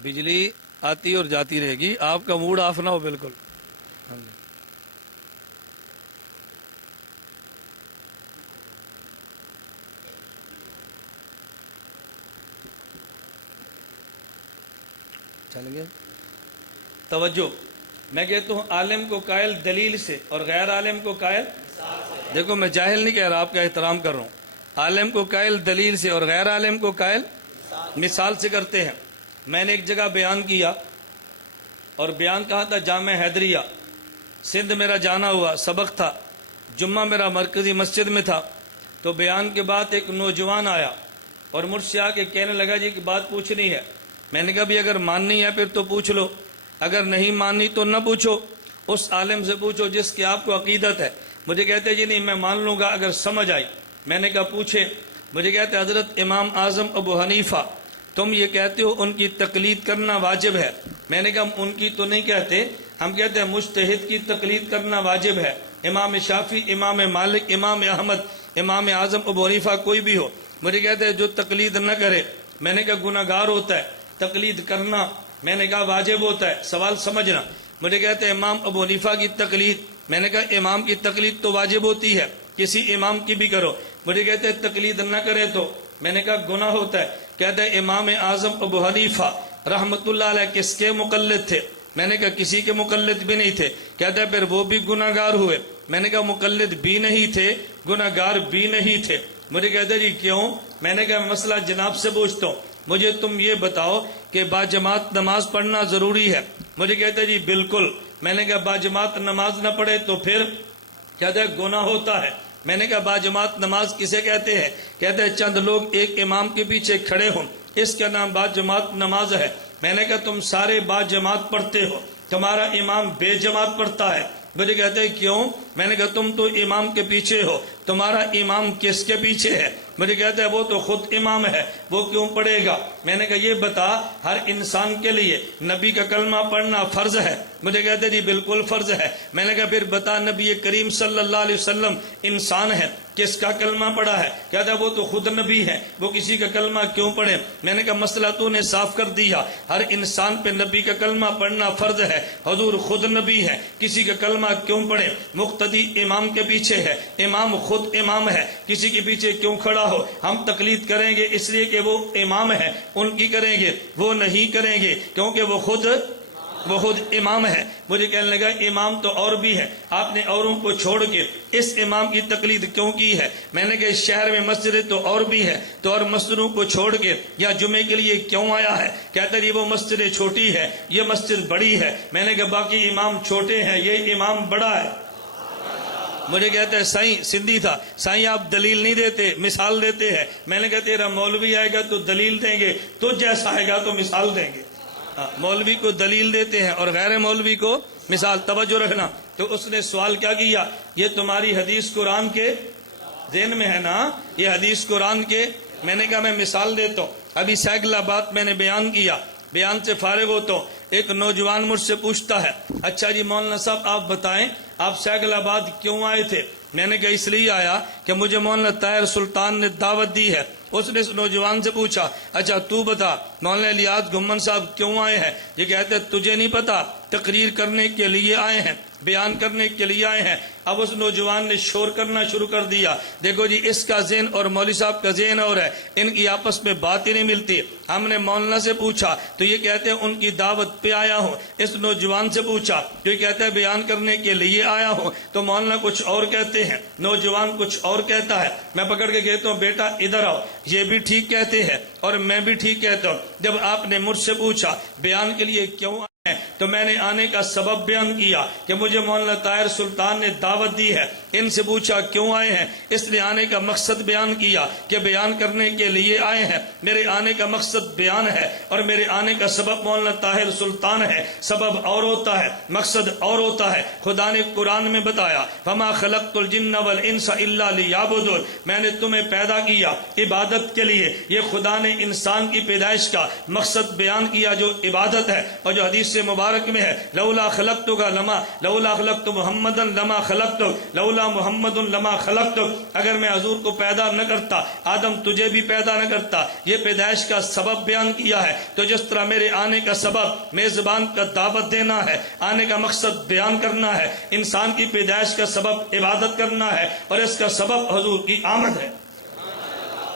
بجلی آتی اور جاتی رہے گی، آپ کا موڈ آف نہ ہو بالکل. چل گیا توجہ. میں کہتا ہوں عالم کو قائل دلیل سے اور غیر عالم کو قائل. دیکھو میں جاہل نہیں کہہ رہا، آپ کا احترام کر رہا ہوں. عالم کو قائل دلیل سے اور غیر عالم کو قائل مثال سے کرتے ہیں. میں نے ایک جگہ بیان کیا اور بیان کہا تھا جامع حیدریہ سندھ، میرا جانا ہوا سبق تھا، جمعہ میرا مرکزی مسجد میں تھا. تو بیان کے بعد ایک نوجوان آیا اور مجھ سے آ کے کہنے لگا جی ایک بات پوچھنی ہے. میں نے کہا بھی اگر ماننی ہے پھر تو پوچھ لو، اگر نہیں ماننی تو نہ پوچھو، اس عالم سے پوچھو جس کی آپ کو عقیدت ہے. مجھے کہتے جی نہیں میں مان لوں گا اگر سمجھ آئی. میں نے کہا پوچھے. مجھے کہتے حضرت امام اعظم ابو حنیفہ تم یہ کہتے ہو ان کی تقلید کرنا واجب ہے. میں نے کہا ان کی تو نہیں کہتے، ہم کہتے ہیں مجتہد کی تقلید کرنا واجب ہے. امام شافعی، امام مالک، امام احمد، امام اعظم ابو حنیفہ کوئی بھی ہو. مجھے کہتے ہیں جو تقلید نہ کرے، میں نے کہا گناہ گار ہوتا ہے. تقلید کرنا میں نے کہا واجب ہوتا ہے. سوال سمجھنا. مجھے کہتے ہیں امام ابو حنیفہ کی تقلید، میں نے کہا امام کی تقلید تو واجب ہوتی ہے، کسی امام کی بھی کرو. مجھے کہتے ہیں تقلید نہ کرے تو، میں نے کہا گناہ ہوتا ہے. کہتے ہیں امام اعظم ابو حنیفہ رحمت اللہ علیہ کس کے مقلد تھے؟ میں نے کہا کسی کے مقلد بھی نہیں تھے. کہتے ہیں پھر وہ بھی گناہ گار ہوئے. میں نے کہا مقلد بھی نہیں تھے، گناہ گار بھی نہیں تھے. مجھے کہتے جی کیوں؟ میں نے کہا مسئلہ جناب سے پوچھتا ہوں، مجھے تم یہ بتاؤ کہ باجماعت نماز پڑھنا ضروری ہے؟ مجھے کہتے جی بالکل. میں نے کہا باجماعت نماز نہ پڑھے تو پھر کہتے ہیں گناہ ہوتا ہے. میں نے کہا باجماعت نماز کسے کہتے ہیں؟ کہتے ہیں چند لوگ ایک امام کے پیچھے کھڑے ہوں، اس کا نام باجماعت نماز ہے. میں نے کہا تم سارے باجماعت پڑھتے ہو، تمہارا امام بے جماعت پڑھتا ہے. مجھے کہتے ہیں کیوں؟ میں نے کہا تم تو امام کے پیچھے ہو، تمہارا امام کس کے پیچھے ہے؟ مجھے کہتے ہیں وہ تو خود امام ہے، وہ کیوں پڑھے گا؟ میں نے کہا یہ بتا ہر انسان کے لیے نبی کا کلمہ پڑھنا فرض ہے؟ مجھے کہتے ہیں جی بالکل فرض ہے. میں نے کہا پھر بتا نبی کریم صلی اللہ علیہ وسلم انسان ہے، کس کا کلمہ پڑھا ہے؟ کہتا ہے وہ تو خود نبی ہے، وہ کسی کا کلمہ کیوں پڑھے؟ میں نے کہا مسئلہ تو نے صاف کر دیا، ہر انسان پہ نبی کا کلمہ پڑھنا فرض ہے، حضور خود نبی ہے، کسی کا کلمہ کیوں پڑھے؟ مقتدی امام کے پیچھے ہے، امام خود امام ہے، کسی کے پیچھے کیوں کھڑا ہو؟ ہم تقلید کریں گے اس لیے کہ وہ امام ہے، ان کی کریں گے، وہ نہیں کریں گے کیونکہ وہ خود امام ہے. مجھے کہنے لگا امام تو اور بھی ہے، آپ نے اوروں کو چھوڑ کے اس امام کی تقلید کیوں کی ہے؟ میں نے کہا اس شہر میں مسجد تو اور بھی ہے، تو اور مسجدوں کو چھوڑ کے یا جمعے کے لیے کیوں آیا ہے؟ کہتا ہے یہ وہ مسجد چھوٹی ہے، یہ مسجد بڑی ہے. میں نے کہا باقی امام چھوٹے ہیں، یہ امام بڑا ہے. مجھے کہتا ہے سائیں سندھی تھا، سائیں آپ دلیل نہیں دیتے، مثال دیتے ہیں. میں نے کہا تیرا مولوی آئے گا تو دلیل دیں گے، تو جیسا آئے گا تو مثال دیں گے. مولوی کو دلیل دیتے ہیں اور غیر مولوی کو مثال. توجہ رکھنا. تو اس نے سوال کیا کیا؟ یہ تمہاری حدیث قرآن کے ذہن میں ہے نا؟ یہ حدیث قرآن کے. میں نے کہا میں مثال دیتا ہوں. ابھی سیکلا بات میں نے بیان کیا، بیان سے فارغ ہوتا ہوں. ایک نوجوان مجھ سے پوچھتا ہے اچھا جی مولانا صاحب آپ بتائیں آپ سیکل آباد کیوں آئے تھے؟ میں نے کہا اس لیے آیا کہ مجھے مولانا طاہر سلطان نے دعوت دی ہے. اس نے اس نوجوان سے پوچھا اچھا تو بتا مولانا الیاس گھمن صاحب کیوں آئے ہیں؟ یہ کہتے تجھے نہیں پتا، تقریر کرنے کے لیے آئے ہیں، بیان کرنے کے لیے آئے ہیں. اب اس نوجوان نے شور کرنا شروع کر دیا. دیکھو جی اس کا ذہن اور مولوی صاحب کا ذہن اور ہے، ان کی آپس میں بات ہی نہیں ملتی. ہم نے مولانا سے پوچھا تو یہ کہتے ہیں ان کی دعوت پہ آیا ہوں. اس نوجوان سے پوچھا تو یہ کہتا ہے بیان کرنے کے لیے آیا ہوں. تو مولانا کچھ اور کہتے ہیں، نوجوان کچھ اور کہتا ہے. میں پکڑ کے کہتا ہوں بیٹا ادھر آؤ، یہ بھی ٹھیک کہتے ہیں اور میں بھی ٹھیک کہتا ہوں. جب آپ نے مجھ سے پوچھا بیان کے لیے کیوں تو میں نے آنے کا سبب بیان کیا کہ مجھے مولانا طاہر سلطان نے دعوت دی ہے. ان سے پوچھا کیوں آئے ہیں، اس لیے آنے کا مقصد بیان کیا کہ بیان کرنے کے لیے آئے ہیں. میرے آنے کا مقصد بیان ہے اور میرے آنے کا سبب مولانا طاہر سلطان ہے. سبب اور ہوتا ہے، مقصد اور ہوتا ہے. خدا نے قرآن میں بتایا وما خلقت الجن والانس الا لیعبدون، میں نے تمہیں پیدا کیا عبادت کے لیے. یہ خدا نے انسان کی پیدائش کا مقصد بیان کیا جو عبادت ہے. اور جو حدیث حدیث مبارک میں ہے لولا خلقتک لولا خلقت محمدا لما خلقتک لولا محمد لما خلقتک، اگر میں حضور کو پیدا نہ کرتا آدم تجھے بھی پیدا نہ کرتا۔ یہ پیدائش کا سبب بیان کیا ہے، تو جس طرح میرے آنے کا سبب میزبان کا دعوت دینا ہے، آنے کا مقصد بیان کرنا ہے، انسان کی پیدائش کا سبب عبادت کرنا ہے، اور اس کا سبب حضور کی آمد ہے۔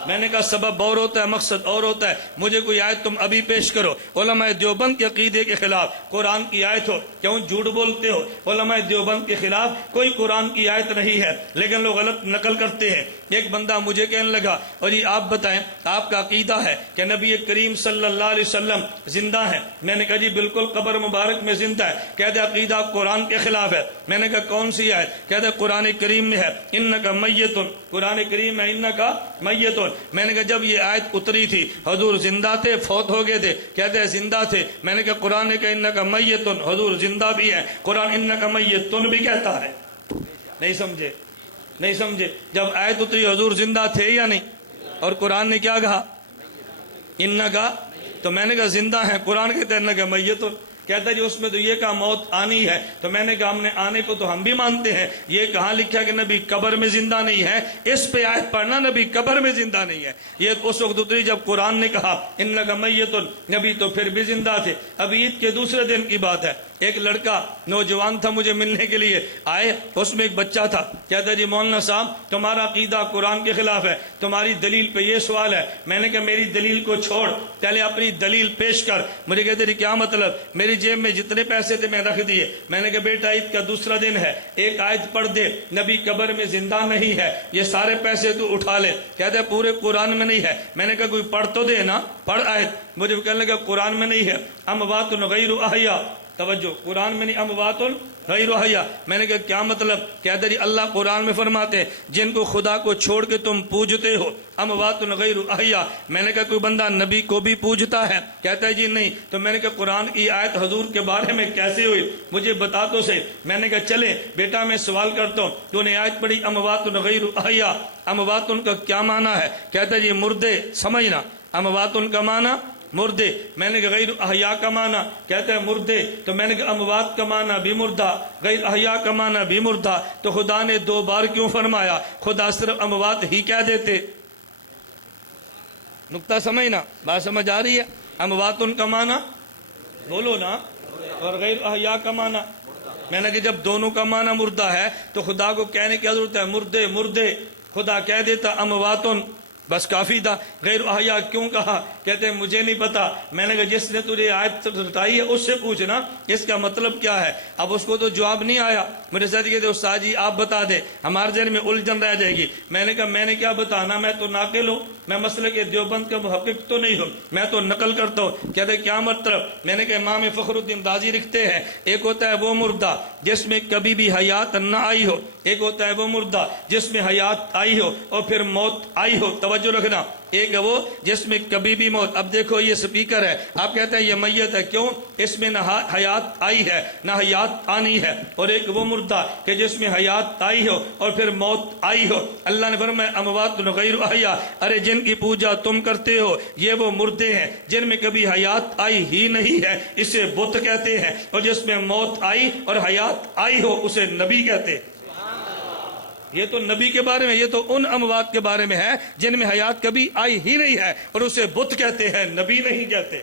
میں نے کہا سبب اور ہوتا ہے، مقصد اور ہوتا ہے۔ مجھے کوئی آیت تم ابھی پیش کرو، علماء دیوبند کے عقیدے کے خلاف قرآن کی آیت ہو، کیوں جھوٹ بولتے ہو؟ علماء دیوبند کے خلاف کوئی قرآن کی آیت نہیں ہے، لیکن لوگ غلط نقل کرتے ہیں۔ ایک بندہ مجھے کہنے لگا اور یہ آپ بتائیں آپ کا عقیدہ ہے کہ نبی کریم صلی اللہ علیہ وسلم زندہ ہیں؟ میں نے کہا جی بالکل قبر مبارک میں زندہ ہے۔ کہتے عقیدہ قرآن کے خلاف ہے۔ میں نے کہا کون سی آیت؟ کہتے قرآن کریم میں ہے انکا میتن، قرآن کریم میں انکا میتن۔ میں نے کہا جب یہ آیت اتری تھی حضور زندہ تھے فوت ہو گئے تھے؟ کہتے ہیں زندہ تھے۔ میں نے کہا قرآن کا انکا میتن، حضور زندہ بھی ہے، قرآن انکا میتن بھی کہتا ہے۔ نہیں سمجھے؟ جب آیت اتری حضور زندہ تھے یا نہیں؟ اور قرآن نے کیا کہا؟ انکا، تو میں نے کہا زندہ ہیں، قرآن کہتے ہیں انکا میتن۔ کہتا ہے جی اس میں تو یہ کہا موت آنی ہے، تو میں نے کہا ہم نے آنے کو تو ہم بھی مانتے ہیں، یہ کہاں لکھا کہ نبی قبر میں زندہ نہیں ہے؟ اس پہ آیت پڑھنا نبی قبر میں زندہ نہیں ہے۔ یہ اس وقت اتری جب قرآن نے کہا انکا میتن، نبی تو پھر بھی زندہ تھے۔ اب عید کے دوسرے دن کی بات ہے، ایک لڑکا نوجوان تھا مجھے ملنے کے لیے آئے، اس میں ایک بچہ تھا۔ کہتا جی مولانا صاحب تمہارا عقیدہ قرآن کے خلاف ہے، تمہاری دلیل پہ یہ سوال ہے۔ میں نے کہا میری دلیل کو چھوڑ، پہلے اپنی دلیل پیش کر۔ مجھے کہتے جی کیا مطلب؟ میری جیب میں جتنے پیسے تھے میں رکھ دیے۔ میں نے کہا بیٹا عید کا دوسرا دن ہے، ایک آیت پڑھ دے نبی قبر میں زندہ نہیں ہے، یہ سارے پیسے تو اٹھا لے۔ کہتے پورے قرآن میں نہیں ہے۔ میں نے کہا کوئی پڑھ تو دے نا، پڑھ آیت۔ مجھے کہنے لگا قرآن میں نہیں ہے، اموات غیر احیاء، توجہ قرآن میں نہیں، اموات غیر احیاء۔ میں نے کہا کیا مطلب؟ کہتا جی اللہ قرآن میں فرماتے ہیں جن کو خدا کو چھوڑ کے تم پوجتے ہو اموات غیر احیاء۔ میں نے کہا کوئی بندہ نبی کو بھی پوجتا ہے؟ کہتا ہے جی نہیں۔ تو میں نے کہا قرآن کی آیت حضور کے بارے میں کیسے ہوئی؟ مجھے بتا تو صحیح۔ میں نے کہا چلے بیٹا میں سوال کرتا ہوں، تو نے آیت پڑھی اموات غیر احیاء، اموات ان کا کیا معنی ہے؟ کہتا ہے جی مردے، سمجھنا اموات ان کا معنی مردے۔ میں نے کہا غیر احیاء کا معنی؟ کہتے ہیں مردے۔ تو میں نے کہا اموات کا معنی بھی مردہ، غیر احیاء کا معنی بھی مردہ، تو خدا نے دو بار کیوں فرمایا؟ خدا صرف اموات ہی کہہ دیتے۔ نقطہ سمجھنا، بات سمجھ آ رہی ہے؟ اموات ان کا معنی بولو نا، اور غیر احیاء کا معنی۔ میں نے کہا جب دونوں کا معنی مردہ ہے تو خدا کو کہنے کی ضرورت ہے مردے مردے؟ خدا کہہ دیتا امواتن، بس کافی تھا۔ غیر احیاء کیوں کہا؟ کہتے ہیں مجھے نہیں پتا۔ میں نے کہا جس نے تجھے آیت رٹائی ہے اس سے پوچھنا اس کا مطلب کیا ہے۔ اب اس کو تو جواب نہیں آیا۔ میرے ساتھ کہتے استاد جی آپ بتا دیں، ہمارے ذہن میں الجھن رہ جائے گی۔ میں نے کہا میں نے کیا بتانا، میں تو ناقل ہوں، میں مسئلے کے دیوبند کا محقق تو نہیں ہوں، میں تو نقل کرتا ہوں۔ کہتے کیا مطلب؟ میں نے کہا امام فخر الدین رازی لکھتے ہیں ایک ہوتا ہے وہ مردہ جس میں کبھی بھی حیات نہ آئی ہو، ایک ہوتا ہے وہ مردہ جس میں حیات آئی ہو اور پھر موت آئی ہو۔ توجہ رکھنا، ایک ہے وہ جس میں کبھی بھی موت۔ اب دیکھو یہ سپیکر ہے، آپ کہتے ہیں یہ میت ہے، کیوں؟ اس میں نہ حیات آئی ہے نہ حیات آنی ہے۔ اور ایک وہ مردہ کہ جس میں حیات آئی ہو اور پھر موت آئی ہو۔ اللہ نے فرمایا اموات غیر احیاء، ارے جن کی پوجا تم کرتے ہو یہ وہ مردے ہیں جن میں کبھی حیات آئی ہی نہیں ہے، اسے بت کہتے ہیں، اور جس میں موت آئی اور حیات آئی ہو اسے نبی کہتے ہیں۔ یہ تو نبی کے بارے میں، یہ تو ان اموات کے بارے میں ہے جن میں حیات کبھی آئی ہی نہیں ہے، اور اسے بت کہتے ہیں، نبی نہیں کہتے۔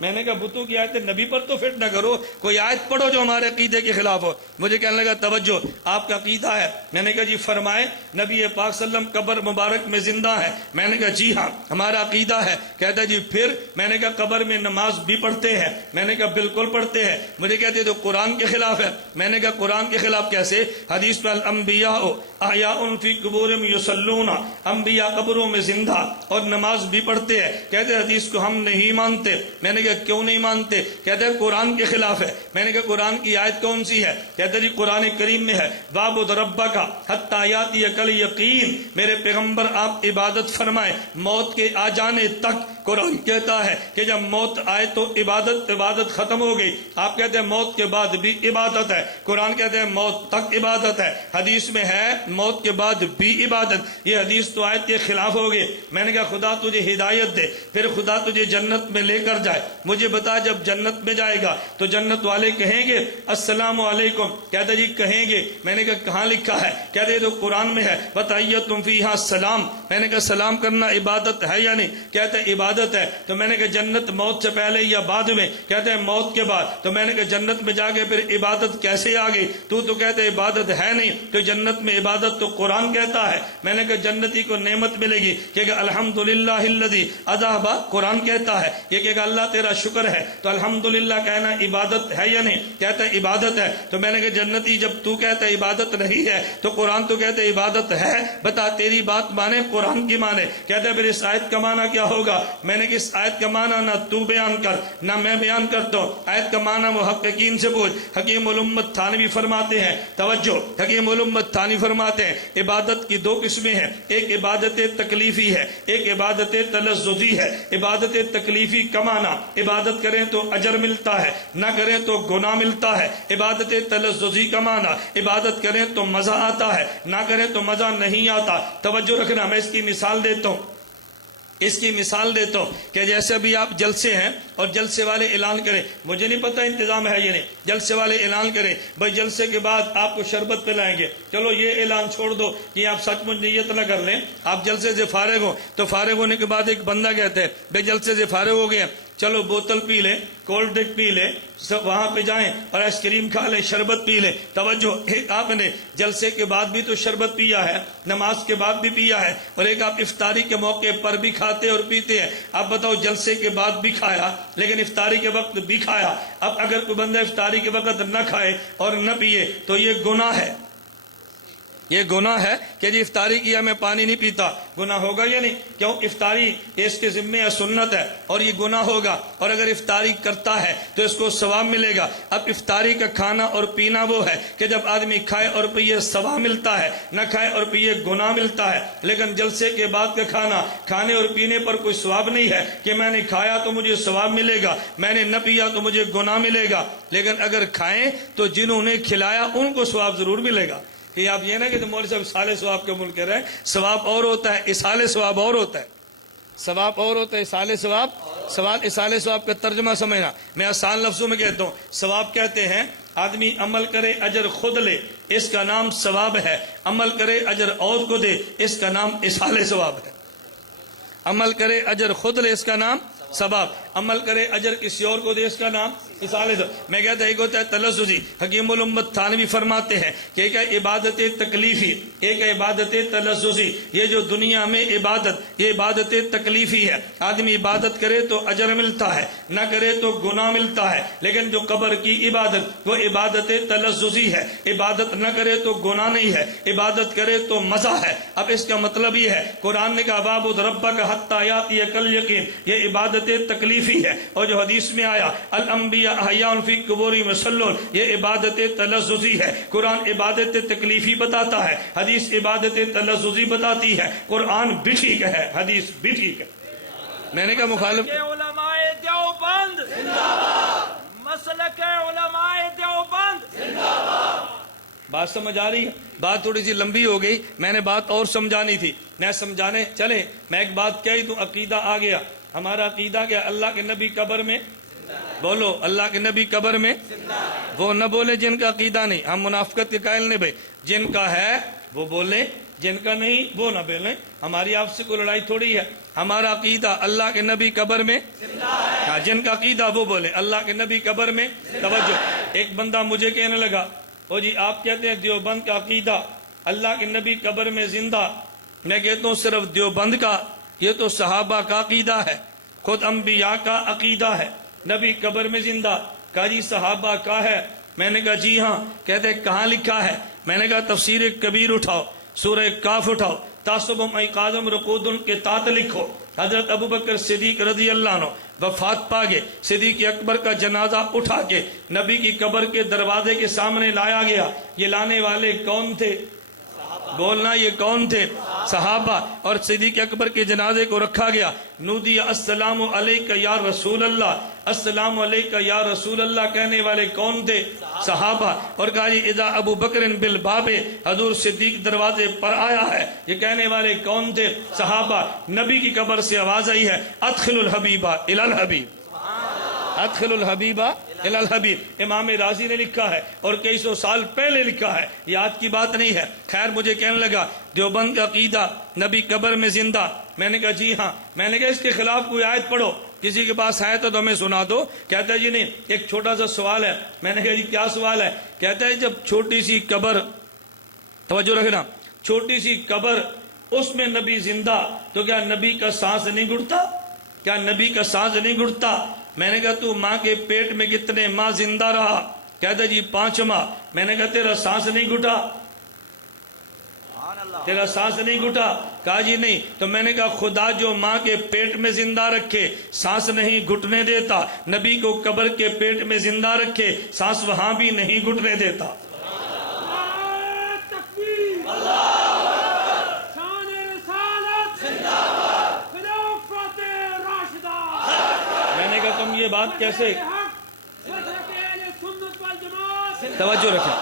میں نے کہا بتوں کی آیت نبی پر تو فٹ نہ کرو، کوئی آیت پڑھو جو ہمارے عقیدے کے خلاف ہو۔ مجھے کہنے لگا توجہ آپ کا عقیدہ ہے؟ میں نے کہا جی فرمائے نبی پاک صلی اللہ علیہ وسلم قبر مبارک میں زندہ ہے؟ میں نے کہا جی ہاں ہمارا عقیدہ ہے۔ کہتا جی پھر؟ میں نے کہا قبر میں نماز بھی پڑھتے ہیں؟ میں نے کہا بالکل پڑھتے ہیں۔ مجھے کہتے تو قرآن کے خلاف ہے۔ میں نے کہا قرآن کے خلاف کیسے؟ حدیث میں الانبیاء احیاء فی قبورہم یصلون، انبیاء قبروں میں زندہ اور نماز بھی پڑھتے ہیں۔ کہتے حدیث کو ہم نہیں مانتے۔ میں نے کہا کیوں نہیں مانتے؟ کہتے ہیں قرآن کے خلاف ہے۔ میں نے کہا قرآن کی آیت کون سی ہے؟ کہتے جی قرآن کریم میں ہے وَاعْبُدْ رَبَّكَ حَتَّىٰ يَأْتِيَكَ الْيَقِينُ، میرے پیغمبر آپ عبادت فرمائیں موت کے آ جانے تک قرآن کہتا ہے کہ جب موت آئے تو عبادت ختم ہو گئی. آپ کہتے ہیں موت کے بعد بھی عبادت ہے. قرآن کہتے ہیں موت تک عبادت ہے. حدیث میں ہے موت کے بعد بھی عبادت. یہ حدیث تو آیت کے خلاف ہو گئی. میں نے کہا خدا تجھے ہدایت دے, پھر خدا تجھے جنت میں لے کر جائے. مجھے بتا جب جنت میں جائے گا تو جنت والے کہیں گے السلام علیکم. کہتا جی کہیں گے. میں نے کہا کہاں لکھا ہے؟ کہتے ہیں تو قرآن میں ہے بتائیتم فیہا السلام. میں نے کہا سلام کرنا عبادت ہے یا نہیں؟ کہتے ہیں عبادت ہے. تو میں نے کہا جنت موت سے پہلے یا بعد میں؟ کہتے ہیں موت کے بعد. تو میں نے کہا جنت میں جا کے پھر عبادت کیسے آ گئی؟ تو کہتے ہیں عبادت ہے نہیں. تو جنت میں عبادت تو قرآن کہتا ہے. میں نے کہا جنتی کو نعمت ملے گی کہ الحمدللہ الذی اذہب, قرآن کہتا ہے یہ کہ اللہ تیرا شکر ہے. تو الحمدللہ کہنا عبادت ہے یا نہیں؟ کہتا ہے عبادت ہے. تو میں نے کہا جنتی جب تو کہتا ہے عبادت نہیں ہے تو قرآن تو کہتے ہے عبادت ہے, بتا تیری بات مانے قرآن کی مانے. کہتے ہیں پھر اس آیت کا معنی کیا ہوگا؟ میں نے کہا اس آیت کا معنی نہ تو بیان کر نہ میں بیان کرتا ہوں. آیت کا معنی محققین سے پوچھ. حکیم الامت تھانوی فرماتے ہیں, توجہ, حکیم الامت تھانوی فرماتے ہیں عبادت کی دو قسمیں ہیں. ایک عبادت تکلیفی ہے, ایک عبادت تلذذی ہے. عبادت تکلیفی کا معنی عبادت کریں تو اجر ملتا ہے, نہ کریں تو گناہ ملتا ہے. عبادت تلذذی کا معنی عبادت کریں تو مزہ آتا ہے, نہ کریں تو مزہ نہیں آتا. توجہ رکھنا, میں اس کی مثال دیتا ہوں. کہ جیسے ابھی آپ جلسے ہیں اور جلسے والے اعلان کریں, مجھے نہیں پتہ انتظام ہے یہ نہیں, جلسے والے اعلان کریں بھائی جلسے کے بعد آپ کو شربت پلائیں گے. چلو یہ اعلان چھوڑ دو کہ آپ سچ مچ نیت نہ کر لیں. آپ جلسے سے فارغ ہو تو فارغ ہونے کے بعد ایک بندہ کہتا ہے بھائی جلسے سے فارغ ہو گئے, چلو بوتل پی لیں, کولڈ ڈرنک پی لیں, سب وہاں پہ جائیں اور آئس کریم کھا لیں, شربت پی لیں. توجہ, ایک آپ نے جلسے کے بعد بھی تو شربت پیا ہے, نماز کے بعد بھی پیا ہے, اور ایک آپ افطاری کے موقع پر بھی کھاتے اور پیتے ہیں. آپ بتاؤ جلسے کے بعد بھی کھایا لیکن افطاری کے وقت بھی کھایا. اب اگر کوئی بندہ افطاری کے وقت نہ کھائے اور نہ پیے تو یہ گناہ ہے. یہ گناہ ہے کہ جی افطاری کیا میں پانی نہیں پیتا, گناہ ہوگا یا نہیں؟ کیوں؟ افطاری اس کے ذمے یا سنت ہے اور یہ گناہ ہوگا. اور اگر افطاری کرتا ہے تو اس کو ثواب ملے گا. اب افطاری کا کھانا اور پینا وہ ہے کہ جب آدمی کھائے اور پیے ثواب ملتا ہے, نہ کھائے اور پیے گناہ ملتا ہے. لیکن جلسے کے بعد کا کھانا, کھانے اور پینے پر کوئی ثواب نہیں ہے کہ میں نے کھایا تو مجھے ثواب ملے گا, میں نے نہ پیا تو مجھے گناہ ملے گا. لیکن اگر کھائیں تو جنہوں نے کھلایا ان کو ثواب ضرور ملے گا. کہ آپ یہ نہ کہ مولوی صاحب اصال ثواب کے ملک کہہ رہے ہیں, ثواب اور ہوتا ہے, اصال ثواب اور ہوتا ہے. ثواب اور ہوتا ہے, اصال ثواب. سوال اصال ثواب کا ترجمہ سمجھنا. میں آسان لفظوں میں کہتا ہوں, ثواب کہتے ہیں آدمی عمل کرے اجر خود لے, اس کا نام ثواب ہے. عمل کرے اجر اور کو دے, اس کا نام اصال ثواب ہے. عمل کرے اجر خود لے, اس کا نام ثواب. عمل کرے اجر کسی اور کو دے, اس کا نام مثال. میں کہتا ایک ہوتا ہے تلذذی. حکیم الامت تھانوی فرماتے ہیں کہ ایک ہے عبادت تکلیفی, ایک ہے عبادت تلذذی. یہ جو دنیا میں عبادت, یہ عبادت تکلیفی ہے. آدمی عبادت کرے تو اجر ملتا ہے, نہ کرے تو گناہ ملتا ہے. لیکن جو قبر کی عبادت وہ عبادت تلذذی ہے. عبادت نہ کرے تو گناہ نہیں ہے, عبادت کرے تو مزہ ہے. اب اس کا مطلب یہ ہے, قرآن نے کہا وَاعْبُدْ رَبَّكَ حَتَّىٰ يَأْتِيَكَ الْيَقِينُ, یہ عبادت تکلیفی ہے. اور جو حدیث میں آیا الانبیاء احیاء فی قبورہم یصلون, یہ عبادت تلذذی ہے. قرآن عبادت تکلیفی بتاتا ہے, حدیث عبادت تلذذی بتاتی ہے. قرآن بھی ٹھیک ہے, حدیث بھی ٹھیک ہے. میں نے کہا مخالف علماء دیوبند زندہ باد, مسلک علماء دیوبند زندہ باد. بات سمجھ آ رہی ہے؟ بات تھوڑی سی لمبی ہو گئی, میں نے بات اور سمجھانی تھی. میں سمجھانے چلے, میں ایک بات کہی تو عقیدہ آ گیا. ہمارا عقیدہ کیا؟ اللہ کے نبی قبر میں, بولو اللہ کے نبی قبر میں. وہ نہ بولے جن کا عقیدہ نہیں, ہم منافقت کے قائل نہیں بھائی. جن کا ہے وہ بولے, جن کا نہیں وہ نہ بولیں. ہماری آپ سے کوئی لڑائی تھوڑی ہے. ہمارا عقیدہ اللہ کے نبی قبر میں, جن کا عقیدہ وہ بولے اللہ کے نبی قبر میں. توجہ, ایک بندہ مجھے کہنے لگا او جی آپ کہتے ہیں دیوبند کا عقیدہ اللہ کے نبی قبر میں زندہ. میں کہتا ہوں صرف دیوبند کا, یہ تو صحابہ کا عقیدہ ہے, خود انبیاء کا عقیدہ ہے. نبی قبر میں زندہ, کہا جی صحابہ کا ہے. میں نے کہا جی ہاں. کہتے کہاں لکھا ہے؟ میں نے کہا تفسیر کبیر اٹھاؤ, سورہ کاف اٹھاؤ, تعصبم ایقاظم رقود کے تات لکھو. حضرت ابوبکر صدیق رضی اللہ عنہ وفات پا گئے. صدیق اکبر کا جنازہ اٹھا کے نبی کی قبر کے دروازے کے سامنے لایا گیا. یہ لانے والے کون تھے؟ بولنا, یہ کون تھے؟ صحابہ اور صدیق اکبر کے جنازے کو رکھا گیا. نودی السلام علیکہ یا رسول اللہ، السلام علیکہ یا رسول اللہ کہنے والے کون تھے؟ صحابہ. اور کہا جی اذا ابو بکر بالباب، حضور صدیق دروازے پر آیا ہے، یہ کہنے والے کون تھے؟ صحابہ. نبی کی قبر سے آواز آئی ہے ادخل الحبیبہ الی الحبیب، ادخل الحبیبہ الی الحبیب. امام رازی نے لکھا ہے اور کئی سو سال پہلے لکھا ہے، یہ آج کی بات نہیں ہے. خیر مجھے کہنے لگا دیوبند کا عقیدہ نبی قبر میں زندہ. میں نے کہا جی ہاں. میں نے کہا اس کے خلاف کوئی آیت پڑھو، کسی کے پاس ہے تو ہمیں سنا دو. کہتا ہے جی نہیں، ایک چھوٹا سا سوال ہے. میں نے کہا جی کیا سوال ہے؟ کہتا ہے جب چھوٹی سی قبر، توجہ رکھنا، چھوٹی سی قبر اس میں نبی زندہ، تو کیا نبی کا سانس نہیں گھٹتا؟ کیا نبی کا سانس نہیں گھٹتا؟ میں نے کہا تو ماں کے پیٹ میں کتنے ماہ زندہ رہا؟ کہتا جی 5 ماہ. میں نے کہا تیرا سانس نہیں گھٹا؟ تیرا سانس نہیں گھٹا؟ کہا جی نہیں. تو میں نے کہا خدا جو ماں کے پیٹ میں زندہ رکھے سانس نہیں گھٹنے دیتا، نبی کو قبر کے پیٹ میں زندہ رکھے سانس وہاں بھی نہیں گھٹنے دیتا. تم یہ بات کیسے؟ توجہ رکھیں.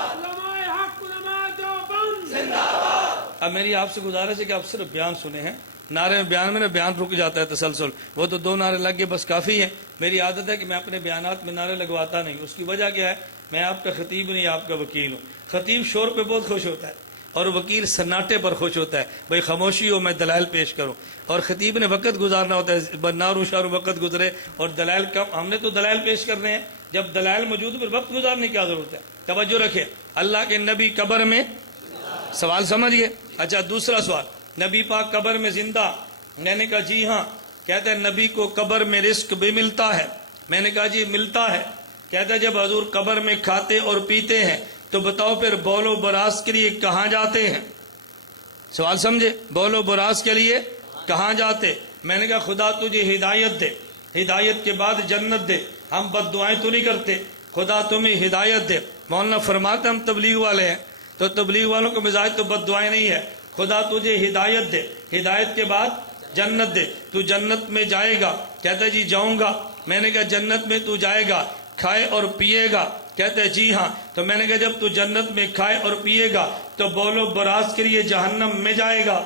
اب میری آپ سے گزارش ہے کہ آپ صرف بیان سنے ہیں. نعرے بیان میں بیان رک جاتا ہے تسلسل، وہ تو 2 نعرے لگ گئے بس کافی ہے. میری عادت ہے کہ میں اپنے بیانات میں نعرے لگواتا نہیں. اس کی وجہ کیا ہے؟ میں آپ کا خطیب نہیں، آپ کا وکیل ہوں. خطیب شور پہ بہت خوش ہوتا ہے اور وکیل سناٹے پر خوش ہوتا ہے. بھائی خاموشی ہو، میں دلائل پیش کروں. اور خطیب نے وقت گزارنا ہوتا ہے، نارو شارو وقت گزرے اور دلائل کم. ہم نے تو دلائل پیش کرنے ہیں، جب دلائل موجود پھر وقت گزارنے کی کیا ضرورت ہے؟ توجہ رکھے. اللہ کے نبی قبر میں، سوال سمجھئے. اچھا دوسرا سوال، نبی پاک قبر میں زندہ. میں نے کہا جی ہاں. کہتا ہے نبی کو قبر میں رزق بھی ملتا ہے. میں نے کہا جی ملتا ہے. کہتا ہے جب حضور قبر میں کھاتے اور پیتے ہیں تو بتاؤ پھر بول و براز کے لیے کہاں جاتے ہیں؟ سوال سمجھے، بول و براز کے لیے کہاں جاتے؟ میں نے کہا خدا تجھے ہدایت دے، ہدایت کے بعد جنت دے. ہم بد دعائیں تو نہیں کرتے، خدا تمہیں ہدایت دے. مولانا فرماتے ہم تبلیغ والے ہیں تو تبلیغ والوں کا مزاج تو بد دعائیں نہیں ہے. خدا تجھے ہدایت دے، ہدایت کے بعد جنت دے، تو جنت میں جائے گا. کہتا ہے جی جاؤں گا. میں نے کہا جنت میں تو جائے گا، کھائے اور پیے گا؟ کہتے ہیں جی ہاں. تو میں نے کہا جب تو جنت میں کھائے اور پیے گا تو بول و براز کے لیے جہنم میں جائے گا؟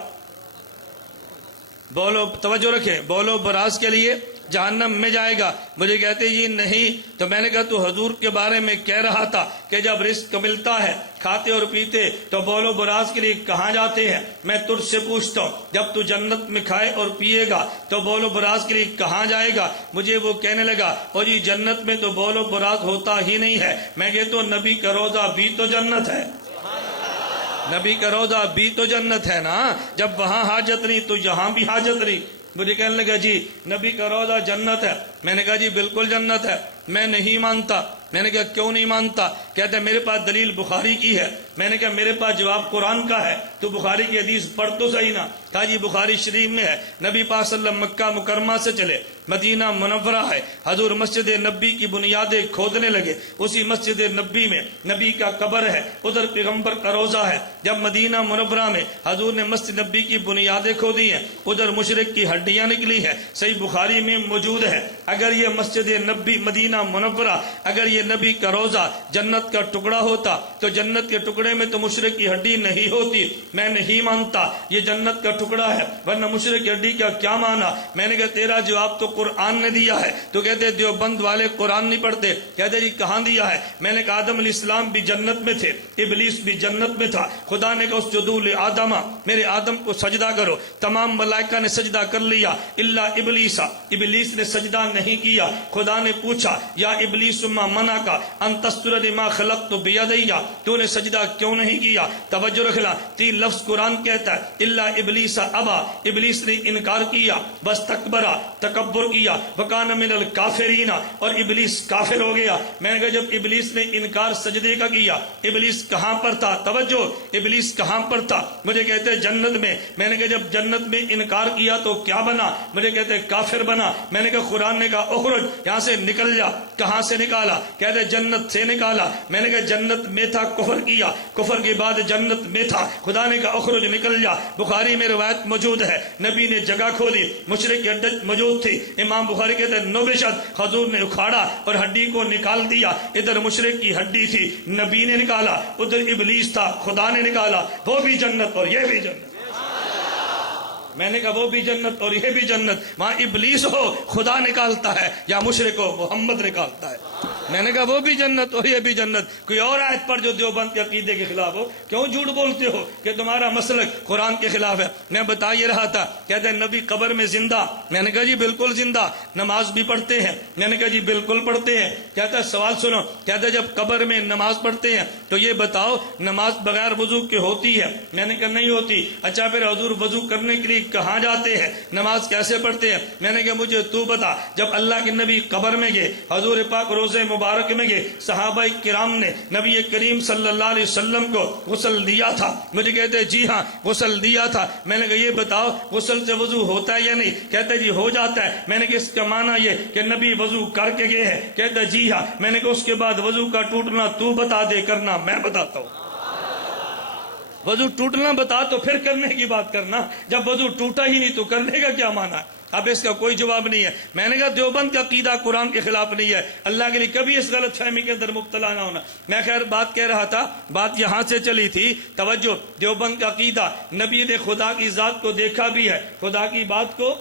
بولو، توجہ رکھیں، بولو براز کے لیے جہنم میں جائے گا. مجھے کہتے جی نہیں. تو میں نے کہا تو حضور کے بارے میں کہہ رہا تھا کہ جب رزق ملتا ہے کھاتے اور پیتے تو بولو براز کے لیے کہاں جاتے ہیں؟ میں تجھ سے پوچھتا ہوں جب تو جنت میں کھائے اور پیے گا تو بولو براز کے لیے کہاں جائے گا؟ مجھے وہ کہنے لگا اور جی جنت میں تو بولو براز ہوتا ہی نہیں ہے. میں کہتا ہوں نبی کا روضہ بھی تو جنت ہے، نبی کا روضہ بھی تو جنت ہے نا. جب وہاں حاجت نہیں تو یہاں بھی حاجت نہیں. مجھے کہنے لگا جی نبی کا روضہ جنت ہے. میں نے کہا جی بالکل جنت ہے. میں نہیں مانتا. میں نے کہا کیوں نہیں مانتا؟ کہتے ہیں میرے پاس دلیل بخاری کی ہے. میں نے کہا میرے پاس جواب قرآن کا ہے، تو بخاری کی حدیث پڑھ تو صحیح نا. کہا جی بخاری شریف میں ہے نبی پاک صلی اللہ علیہ وسلم مکہ مکرمہ سے چلے، مدینہ منورہ ہے، حضور مسجد نبی کی بنیادیں کھودنے لگے. اسی مسجد نبی میں نبی کا قبر ہے، ادھر پیغمبر کا روضہ ہے. جب مدینہ منورہ میں حضور نے مسجد نبی کی بنیادیں کھودی ہیں، ادھر مشرک کی ہڈیاں نکلی ہیں. صحیح بخاری میں موجود ہے. اگر یہ مسجد نبی مدینہ منورہ، اگر یہ نبی کا روضہ جنت کا ٹکڑا ہوتا تو جنت کے ٹکڑے میں تو مشرک کی ہڈی نہیں ہوتی. میں نہیں مانتا یہ جنت کا ٹکڑا ہے، ورنہ مشرک کی ہڈی کا کیا مانا؟ میں نے کہا تیرا جواب تو قرآن نے دیا ہے. تو کہتے دیوبند والے قرآن نہیں پڑھتے. کہتے جی کہاں دیا ہے؟ میں نے کہا آدم علیہ السلام بھی جنت میں تھے، ابلیس بھی جنت میں تھا. خدا نے کہا اسجدوا لآدم، میرے آدم کو سجدہ کرو. تمام ملائکہ نے سجدہ کر لیا الا ابلیس، ابلیس نے سجدہ نہیں کیا. خدا نے پوچھا یا ابلیس ما منعک ان تسجد لما خلقت بیدی، تو نے سجدہ کیوں نہیں کیا؟ توجہ رکھنا، 3 لفظ قرآن کہتا ہے الا ابلیس ابا، ابلیس نے انکار کیا، بس تکبرا، تکبر کیا، وکان من الکافرین، اور ابلیس کافر ہو گیا. میں نے کہا جب ابلیس نے انکار سجدے کا کیا، ابلیس کہاں پر تھا؟ توجہ، ابلیس کہاں پر تھا؟ مجھے کہتے ہیں جنت میں. میں نے کہا جب جنت میں انکار کیا تو کیا بنا؟ مجھے کہتے ہیں کافر بنا. میں نے کہا قرآن نے کہا اخرج، یہاں سے نکل جا. کہاں سے نکالا؟ کہتے ہیں جنت سے نکالا. میں نے کہا جنت میں تھا، کفر کیا، کفر کے بعد جنت میں تھا، خدا نے کہا اخرج نکل جا۔ بخاری میں روایت موجود ہے، نبی نے جگہ کھولی، مشرق کی ہڈی موجود تھی، امام بخاری کہتے ہیں نبشت، حضور نے اکھاڑا اور ہڈی کو نکال دیا۔ ادھر مشرق کی ہڈی تھی، نبی نے نکالا، ادھر ابلیس تھا، خدا نے نکالا، وہ بھی جنت اور یہ بھی جنت۔ میں نے کہا وہ بھی جنت اور یہ بھی جنت، وہاں ابلیس ہو خدا نکالتا ہے یا مشرک ہو محمد نکالتا ہے۔ میں نے کہا وہ بھی جنت اور یہ بھی جنت۔ کوئی اور آیت پر جو دیوبند کے عقیدے کے خلاف ہو، کیوں جھوٹ بولتے ہو کہ تمہارا مسلک قرآن کے خلاف ہے؟ میں بتا یہ رہا تھا، کہتے ہیں نبی قبر میں زندہ، میں نے کہا جی بالکل زندہ، نماز بھی پڑھتے ہیں، میں نے کہا جی بالکل پڑھتے ہیں۔ کہتا ہے سوال سنو، کہتا ہے جب قبر میں نماز پڑھتے ہیں تو یہ بتاؤ نماز بغیر وضو کے ہوتی ہے؟ میں نے کہا نہیں ہوتی۔ اچھا پھر حضور وضو کرنے کے لیے کہاں جاتے ہیں، نماز کیسے پڑھتے ہیں؟ میں نے کہا مجھے تو بتا۔ جب اللہ کے نبی قبر میں گئے، حضور پاک روزے مبارک میں گئے، صحابہ کرام نے نبی کریم صلی اللہ علیہ وسلم کو غسل دیا تھا؟ مجھے کہتے ہیں جی ہاں غسل دیا تھا۔ میں نے کہا یہ بتاؤ غسل سے وضو ہوتا ہے یا نہیں؟ کہتے جی ہو جاتا ہے۔ میں نے کہا اس کا معنی یہ کہ نبی وضو کر کے گئے ہیں؟ کہتا جی ہاں۔ میں نے کہا اس کے بعد وضو کا ٹوٹنا تو بتا دے، کرنا میں بتاتا ہوں۔ وضو ٹوٹنا بتا تو پھر کرنے کی بات کرنا، جب وضو ٹوٹا ہی نہیں تو کرنے کا کیا معنی ہے؟ اب اس کا کوئی جواب نہیں ہے۔ میں نے کہا دیوبند کا عقیدہ قرآن کے خلاف نہیں ہے، اللہ کے لیے کبھی اس غلط فہمی کے اندر مبتلا نہ ہونا۔ میں خیر بات کہہ رہا تھا، بات یہاں سے چلی تھی، توجہ، دیوبند کا عقیدہ نبی نے خدا کی ذات کو دیکھا بھی ہے، خدا کی بات کو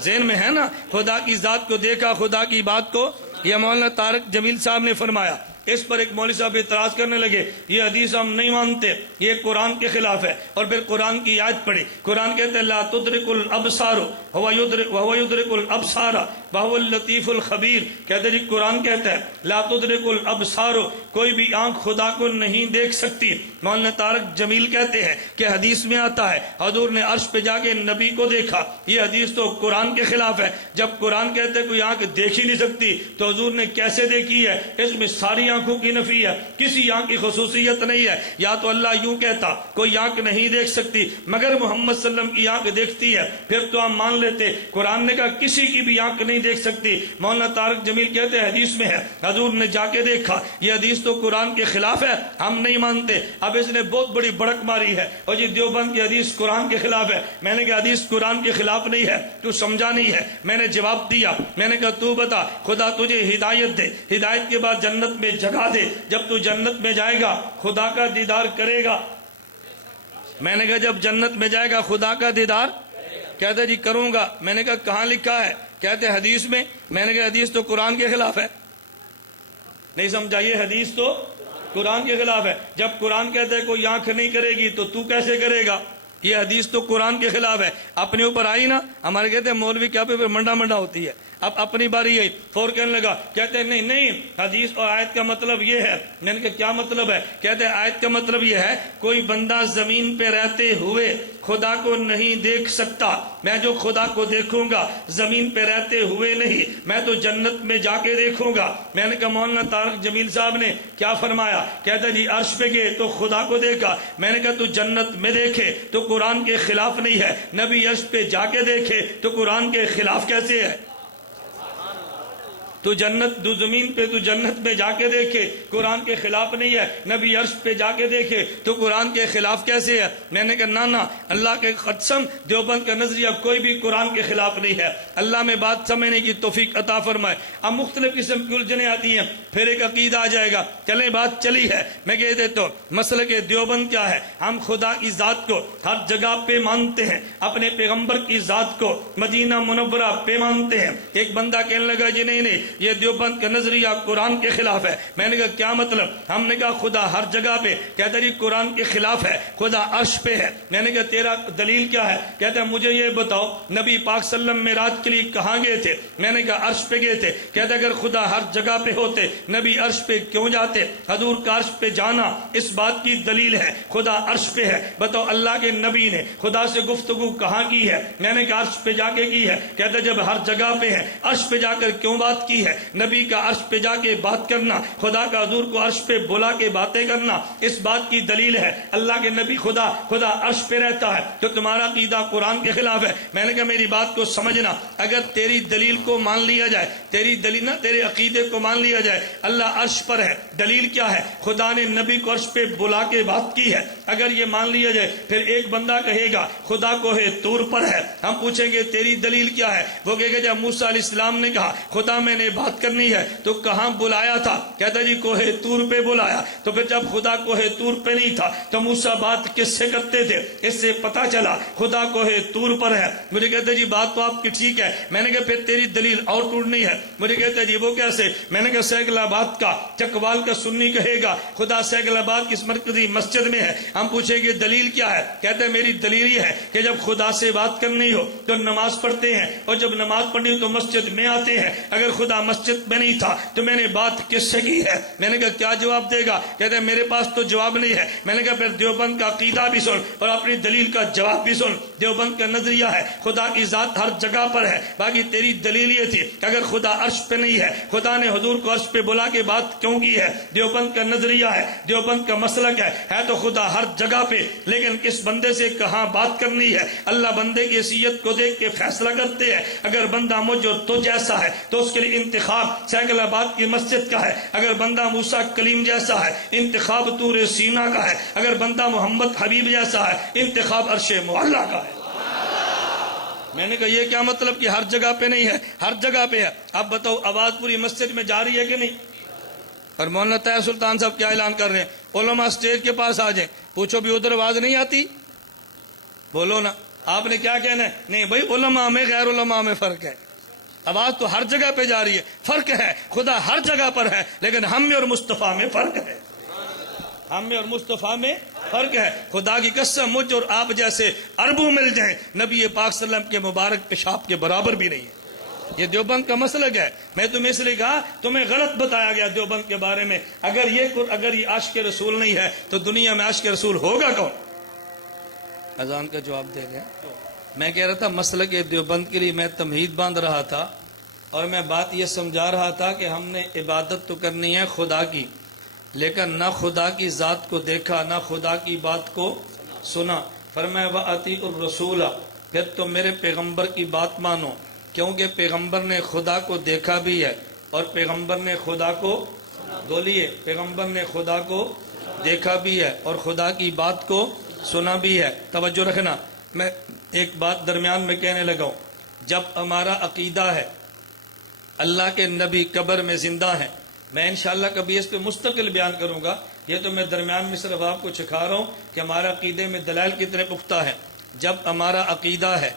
ذہن میں ہے نا، خدا کی ذات کو دیکھا، خدا کی بات کو، یہ مولانا طارق جمیل صاحب نے فرمایا۔ اس پر ایک مولوی صاحب اعتراض کرنے لگے، یہ حدیث ہم نہیں مانتے، یہ قرآن کے خلاف ہے، اور پھر قرآن کی آیت پڑھی۔ قرآن کہتے ہیں لا تدرک الابصار وهو يدرك الابصار وهو اللطیف الخبیر۔ کہتے ہیں جی قرآن کہتا ہے لا تدرک الابصار، کوئی بھی آنکھ خدا کو نہیں دیکھ سکتی۔ مولانا طارق جمیل کہتے ہیں کہ حدیث میں آتا ہے حضور نے عرش پہ جا کے نبی کو دیکھا، یہ حدیث تو قرآن کے خلاف ہے۔ جب قرآن کہتے ہیں کوئی آنکھ دیکھ ہی نہیں سکتی تو حضور نے کیسے دیکھی ہے؟ اس میں ساری آنکھوں کی نفی ہے، کسی آنکھ کی خصوصیت نہیں ہے۔ یا تو اللہ یوں کہتا کوئی آنکھ نہیں دیکھ سکتی مگر محمد صلی اللہ علیہ وسلم کی آنکھ دیکھتی ہے، پھر تو ہم مان لیتے۔ قرآن نے کہا کسی کی بھی آنکھ نہیں دیکھ سکتی۔ مولانا طارق جمیل کہتے ہیں حدیث میں ہے حضور نے جا کے دیکھا، یہ حدیث تو قرآن کے خلاف ہے، ہم نہیں مانتے۔ اب اس نے بہت بڑی بڑک ماری ہے اور یہ دیوبند کی حدیث قرآن کے خلاف ہے۔ میں نے کہا حدیث قرآن کے خلاف نہیں ہے، تو سمجھا نہیں ہے۔ میں نے جواب دیا، میں نے کہا تو بتا، خدا تجھے ہدایت دے، ہدایت کے بعد جنت میں جگہ دے، جب تو جنت میں جائے گا خدا کا دیدار کرے گا۔ میں نے کہا جب جنت میں جائے گا خدا کا دیدار، کہتے جی کروں گا۔ میں نے کہا کہاں لکھا ہے؟ کہتے حدیث میں۔ میں نے کہا حدیث تو قرآن کے خلاف ہے، نہیں سمجھا؟ یہ حدیث تو قرآن کے خلاف ہے۔ جب قرآن کہتے ہیں کوئی آنکھ نہیں کرے گی تو کیسے کرے گا؟ یہ حدیث تو قرآن کے خلاف ہے۔ اپنے اوپر آئی نا، ہمارے کہتے ہیں مولوی کیا پہ منڈا منڈا ہوتی ہے۔ اب اپنی باری ہے، فور کہنے لگا، کہتے ہیں نہیں حدیث اور آیت کا مطلب یہ ہے۔ میں نے کہا کیا مطلب ہے؟ کہتے ہیں آیت کا مطلب یہ ہے کوئی بندہ زمین پہ رہتے ہوئے خدا کو نہیں دیکھ سکتا، میں جو خدا کو دیکھوں گا زمین پہ رہتے ہوئے نہیں، میں تو جنت میں جا کے دیکھوں گا۔ میں نے کہا مولانا طارق جمیل صاحب نے کیا فرمایا؟ کہتے جی عرش پہ گئے تو خدا کو دیکھا۔ میں نے کہا تو جنت میں دیکھے تو قرآن کے خلاف نہیں ہے، نبی عرش پہ جا کے دیکھے تو قرآن کے خلاف کیسے ہے؟ تو جنت دو زمین پہ تو جنت میں جا کے دیکھے قرآن کے خلاف نہیں ہے، نبی عرش پہ جا کے دیکھے تو قرآن کے خلاف کیسے ہے؟ میں نے کہا نا اللہ کے قسم دیوبند کا نظریہ کوئی بھی قرآن کے خلاف نہیں ہے۔ اللہ میں بات سمجھنے کی توفیق عطا فرمائے۔ اب مختلف قسم کی الجھنیں آتی ہیں، پھر ایک عقیدہ آ جائے گا، چلیں بات چلی ہے۔ میں کہہ دیتا ہوں مسئلہ کہ دیوبند کیا ہے، ہم خدا کی ذات کو ہر جگہ پہ مانتے ہیں، اپنے پیغمبر کی ذات کو مدینہ منورہ پہ مانتے ہیں۔ ایک بندہ کہنے لگا جی نہیں یہ دیوبند کا نظریہ قرآن کے خلاف ہے۔ میں نے کہا کیا مطلب؟ ہم نے کہا خدا ہر جگہ پہ، کہتا جی قرآن کے خلاف ہے، خدا عرش پہ ہے۔ میں نے کہا تیرا دلیل کیا ہے؟ کہتا ہے مجھے یہ بتاؤ نبی پاک صلی اللہ علیہ وسلم معراج کے لیے کہاں گئے تھے؟ میں نے کہا عرش پہ گئے تھے۔ کہتا اگر خدا ہر جگہ پہ ہوتے نبی عرش پہ کیوں جاتے؟ حضور کا عرش پہ جانا اس بات کی دلیل ہے خدا عرش پہ ہے۔ بتاؤ اللہ کے نبی نے خدا سے گفتگو کہاں کی ہے؟ میں نے کہا عرش پہ جا کے کی ہے۔ کہتا جب ہر جگہ پہ ہے عرش پہ جا کر کیوں بات کی ہے؟ کی ہے. نبی کا عرش پہ جا کے بات کرنا, خدا کا حضور کو عرش پہ بلا کے باتیں کرنا, اس بات کی دلیل ہے اللہ کے نبی خدا عرش پہ رہتا ہے. تو تمہارا عقیدہ قرآن کے خلاف ہے. میں نے کہا میری بات کو سمجھنا, اگر تیری دلیل کو مان لیا جائے, تیری دلیل نہ تیرے عقیدے کو مان لیا جائے, اللہ عرش پر ہے, دلیل کیا ہے؟ خدا نے نبی کو عرش پہ بلا کے بات کی ہے. اگر یہ مان لیا جائے, پھر ایک بندہ کہے گا خدا کوہ طور پر ہے. ہم پوچھیں گے تیری دلیل کیا ہے؟ وہ کہے گا جب موسیٰ علیہ السلام نے کہا خدا میں نے بات کرنی ہے تو کہاں بلایا تھا؟ کہتا جی کوہ طور پہ بلایا. تو پھر جب خدا کوہ طور پہ نہیں تھا تو موسیٰ بات کس سے کرتے تھے؟ اس سے پتا چلا خدا کوہ طور پر ہے. مجھے کہتے جی بات تو آپ کی ٹھیک ہے. میں نے کہا پھر تیری دلیل اور ٹوٹنی ہے. مجھے کہتے جی وہ کیسے؟ میں نے کہا سیکل آباد کا چکوال کا سنی کہے گا خدا سیکل آباد کی اس مرکزی مسجد میں ہے. ہم پوچھیں گے دلیل کیا ہے؟ کہتے ہیں میری دلیل یہ ہے کہ جب خدا سے بات کرنی ہو تو نماز پڑھتے ہیں, اور جب نماز پڑھنی ہو تو مسجد میں آتے ہیں. اگر خدا مسجد میں نہیں تھا تو میں نے بات کس سے کی ہے؟ میں نے کہا کیا جواب دے گا؟ کہتے ہیں میرے پاس تو جواب نہیں ہے. میں نے کہا پھر دیوبند کا عقیدہ بھی سن اور اپنی دلیل کا جواب بھی سن. دیوبند کا نظریہ ہے خدا کی ذات ہر جگہ پر ہے. باقی تیری دلیل یہ تھی کہ اگر خدا عرش پہ نہیں ہے, خدا نے حضور کو عرش پہ بلا کے بات کیوں کی ہے؟ دیوبند کا نظریہ ہے, دیوبند کا مسلک ہے تو خدا ہر جگہ پہ, لیکن کس بندے سے کہاں بات کرنی ہے اللہ بندے کی حیثیت کو دیکھ کے فیصلہ کرتے ہیں. اگر بندہ مجھ اور تو جیسا ہے تو اس کے لیے انتخاب سیکل آباد کی مسجد کا ہے. اگر بندہ موسیٰ کلیم جیسا ہے انتخاب طور سینا کا ہے. اگر بندہ محمد حبیب جیسا ہے انتخاب عرش معلیٰ کا ہے. میں نے کہا یہ کیا مطلب کہ ہر جگہ پہ نہیں ہے؟ ہر جگہ پہ ہے. اب بتاؤ آواز پوری مسجد میں جاری ہے کہ نہیں؟ اور مولانا طاہر سلطان صاحب کیا اعلان کر رہے ہیں؟ علماء اسٹیج کے پاس آ جائیں, پوچھو بھی ادھر آواز نہیں آتی؟ بولو نا, آپ نے کیا کہنا ہے؟ نہیں بھائی علماء میں غیر علماء میں فرق ہے. آواز تو ہر جگہ پہ جاری ہے. فرق ہے, خدا ہر جگہ پر ہے, لیکن ہم میں اور مصطفیٰ میں فرق ہے. ہم میں اور مصطفیٰ میں فرق ہے. خدا کی قسم مجھ اور آپ جیسے اربوں مل جائیں, نبی پاک صلی اللہ علیہ وسلم کے مبارک پیشاب کے برابر بھی نہیں ہے. یہ دیوبند کا مسلک ہے. میں تمہیں اس لیے کہا تمہیں غلط بتایا گیا دیوبند کے بارے میں. اگر یہ عاشق رسول نہیں ہے تو دنیا میں عاشق رسول ہوگا کون؟ اذان کا جواب دے گئے. میں کہہ رہا تھا مسلک دیوبند کے لیے میں تمہید باندھ رہا تھا, اور میں بات یہ سمجھا رہا تھا کہ ہم نے عبادت تو کرنی ہے خدا کی, لیکن نہ خدا کی ذات کو دیکھا نہ خدا کی بات کو سنا. فرمایا وَأَطِیعُوا الرَّسُولَ, پھر تو میرے پیغمبر کی بات مانو, کیونکہ پیغمبر نے خدا کو دیکھا بھی ہے اور پیغمبر نے خدا کو بولیے پیغمبر نے خدا کو دیکھا بھی ہے اور خدا کی بات کو سنا بھی ہے. توجہ رکھنا, میں ایک بات درمیان میں کہنے لگا ہوں. جب ہمارا عقیدہ ہے اللہ کے نبی قبر میں زندہ ہیں, میں انشاءاللہ کبھی اس پہ مستقل بیان کروں گا, یہ تو میں درمیان میں صرف آپ کو سکھا رہا ہوں کہ ہمارا عقیدے میں دلائل کتنے پختہ ہیں. جب ہمارا عقیدہ ہے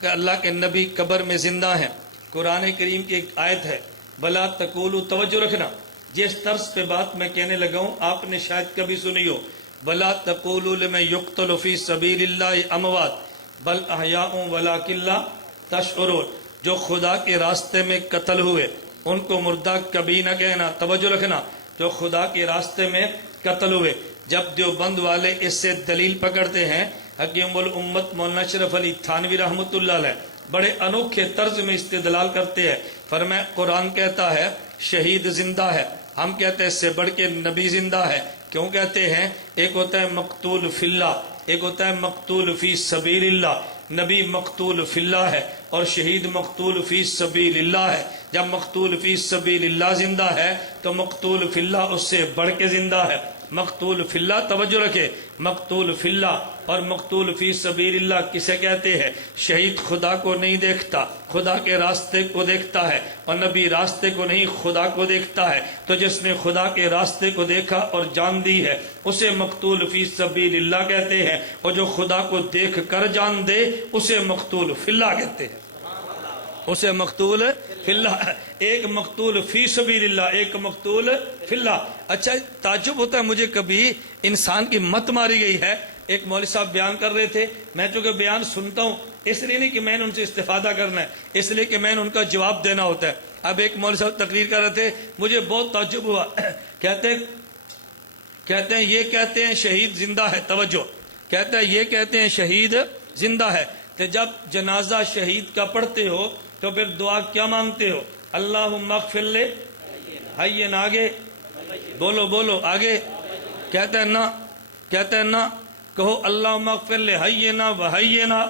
کہ اللہ کے نبی قبر میں زندہ ہیں, قرآن کریم کی ایک آیت ہے بلا تقولوا, توجہ رکھنا, جس طرز پہ بات میں کہنے لگا ہوں آپ نے شاید کبھی سنی ہو, بلا تقولوا لمن یقتل فی سبیل اللہ اموات بل احیاء ولکن لا تشعرون, جو خدا کے راستے میں قتل ہوئے ان کو مردہ کبھی نہ کہنا. توجہ رکھنا, جو خدا کے راستے میں قتل ہوئے. جب دیوبند والے اس سے دلیل پکڑتے ہیں, حکیم الامت مولانا اشرف علی تھانوی رحمۃ اللہ علیہ بڑے انوکھے طرز میں استدلال کرتے ہیں. فرمایا قرآن کہتا ہے شہید زندہ ہے, ہم کہتے ہیں اس سے بڑھ کے نبی زندہ ہے. کیوں کہتے ہیں؟ ایک ہوتا ہے مقتول فی اللہ, ایک ہوتا ہے مقتول فی سبیل اللہ. نبی مقتول فی اللہ ہے اور شہید مقتول فی سبیل اللہ ہے. جب مقتول فی سبیل اللہ زندہ ہے تو مقتول فی اللہ اس سے بڑھ کے زندہ ہے. مقتول فی اللہ, توجہ رکھے, مقتول فی اللہ اور مقتول فی سبیل اللہ کسے کہتے ہیں؟ شہید خدا کو نہیں دیکھتا, خدا کے راستے کو دیکھتا ہے, اور نبی راستے کو نہیں خدا کو دیکھتا ہے. تو جس نے خدا کے راستے کو دیکھا اور جان دی ہے اسے مقتول فی سبیل اللہ کہتے ہیں, اور جو خدا کو دیکھ کر جان دے اسے مقتول فی اللہ کہتے ہیں. اسے مقتول فی اللہ, ایک مقتول فی سبیل اللہ, ایک مقتول فی اللہ. اچھا تعجب ہوتا ہے مجھے, کبھی انسان کی مت ماری گئی ہے. ایک مولوی صاحب بیان کر رہے تھے, میں چونکہ بیان سنتا ہوں اس لیے نہیں کہ میں نے ان سے استفادہ کرنا ہے, اس لیے کہ میں نے ان کا جواب دینا ہوتا ہے. اب ایک مولوی صاحب تقریر کر رہے تھے, مجھے بہت تعجب ہوا. کہتے ہیں یہ کہتے ہیں شہید زندہ ہے, توجہ, کہتے ہیں یہ کہتے ہیں شہید زندہ ہے, کہ جب جنازہ شہید کا پڑھتے ہو تو پھر دعا کیا مانگتے ہو؟ اللہم اغفر لے حین، آگے بولو بولو آگے، کہتا ہے نا، کہو اللہم اغفر لے حینا و حینا،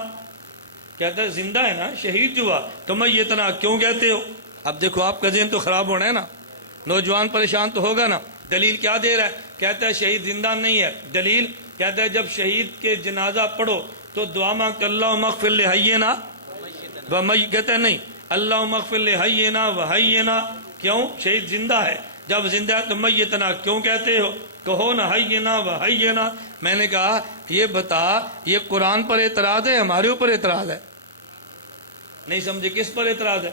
کہتا ہے زندہ ہے نا، شہید ہوا تو میتنا کیوں کہتے ہو؟ اب دیکھو آپ کا ذہن تو خراب ہونا ہے نا، نوجوان پریشان تو ہوگا نا۔ دلیل کیا دے رہا ہے؟ کہتا ہے شہید زندہ نہیں ہے۔ دلیل کہتا ہے جب شہید کے جنازہ پڑھو تو دعا مانگتے اللہم اغفر لے حینا و میتنا، کہتا ہے نہیں اللہم اغفر لے حینا و حینا، کیوں؟ شہید زندہ ہے، جب زندہ ہے تو میتنا کیوں کہتے ہو؟ کہو نا حینا و حینا۔ میں نے کہا یہ بتا، یہ قرآن پر اعتراض ہے ہمارے اوپر اعتراض ہے؟ نہیں سمجھے کس پر اعتراض ہے؟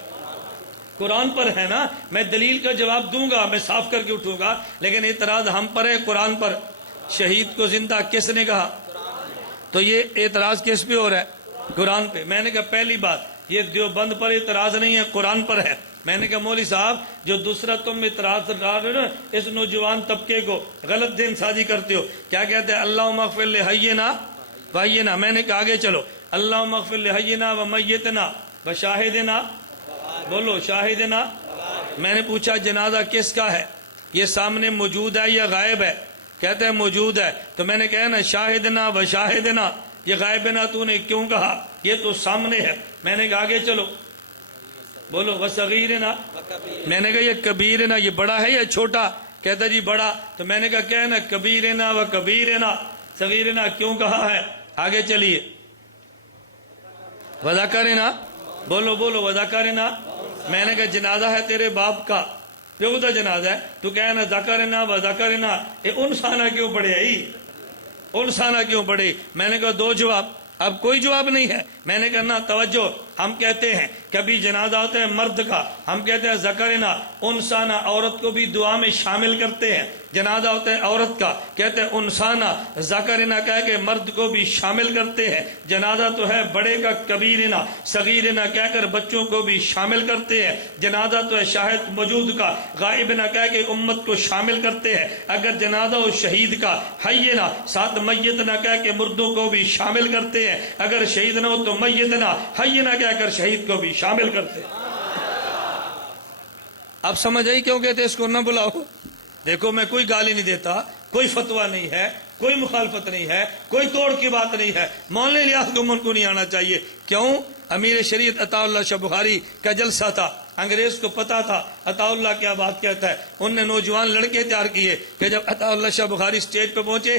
قرآن پر ہے نا۔ میں دلیل کا جواب دوں گا، میں صاف کر کے اٹھوں گا، لیکن اعتراض ہم پر ہے قرآن پر۔ شہید کو زندہ کس نے کہا؟ تو یہ اعتراض کس پہ ہو رہا ہے؟ قرآن پہ۔ میں نے کہا پہلی بات یہ دیوبند پر اعتراض نہیں ہے، قرآن پر ہے۔ میں نے کہا مولوی صاحب جو دوسرا تم اعتراض ڈال رہے ہو نا اس نوجوان طبقے کو، غلط ذہن سازی کرتے ہو۔ کیا کہتے ہیں؟ اللہم اغفر لحینا و حینا۔ میں نے کہا آگے چلو، اللہم اغفر لحینا و میتنا و شاہدنا، بولو شاہدنا۔ میں نے پوچھا جنازہ کس کا ہے؟ یہ سامنے موجود ہے یا غائب ہے؟ کہتے ہیں موجود ہے۔ تو میں نے کہا نا شاہدنا و شاہدنا، یہ غائب نا تو نے کیوں کہا؟ یہ تو سامنے ہے۔ میں نے کہا آگے چلو، بولو وصغیرنا۔ میں نے کہا یہ کبیرنا، یہ بڑا ہے یا چھوٹا؟ کہتا جی بڑا۔ تو میں نے کہا کہنا کبیرنا و کبیرنا، صغیرنا کیوں کہا ہے؟ آگے چلیے، وذکرنا، بولو بولو وذکرنا۔ میں نے کہا جنازہ ہے تیرے باپ کا، پیو کا جنازہ ہے، تو کہنا ذکرنا و ذکرنا، یہ انسانہ کیوں پڑے آئی؟ انسانہ کیوں پڑے؟ میں نے کہا دو جواب۔ اب کوئی جواب نہیں ہے۔ میں نے کہا نا توجہ، ہم کہتے ہیں کبھی جنازہ ہوتا ہے مرد کا، ہم کہتے ہیں ذکرنا، انسانہ، عورت کو بھی دعا میں شامل کرتے ہیں۔ جنازہ ہوتا ہے عورت کا، کہتے ہیں انسانہ، ذکرنا کہہ کے مرد کو بھی شامل کرتے ہیں۔ جنازہ تو ہے بڑے کا، کبیرنا، صغیرنا کہہ کر بچوں کو بھی شامل کرتے ہیں۔ جنازہ تو ہے شاہد موجود کا، غائبنا کہہ کے امت کو شامل کرتے ہیں۔ اگر جنازہ ہو شہید کا، حینا، ساتھ میتنا کہہ کے مردوں کو بھی شامل کرتے ہیں۔ اگر شہید نہ ہو تو میتنا، حینا کہہ کر شہید کو بھی شامل کرتے ہیں۔ اب سمجھ آئی کیوں کہتے اس کو نہ بلاؤ؟ دیکھو میں کوئی گالی نہیں دیتا، کوئی فتویٰ نہیں ہے، کوئی مخالفت نہیں ہے، کوئی توڑ کی بات نہیں ہے۔ مولانا الیاس گمن کو نہیں آنا چاہیے۔ کیوں؟ امیر شریعت عطا اللہ شاہ بخاری کا جلسہ تھا، انگریز کو پتا تھا عطا اللہ کیا بات کہتا ہے۔ ان نے نوجوان لڑکے تیار کیے کہ جب عطا اللہ شاہ بخاری سٹیج پہ پہنچے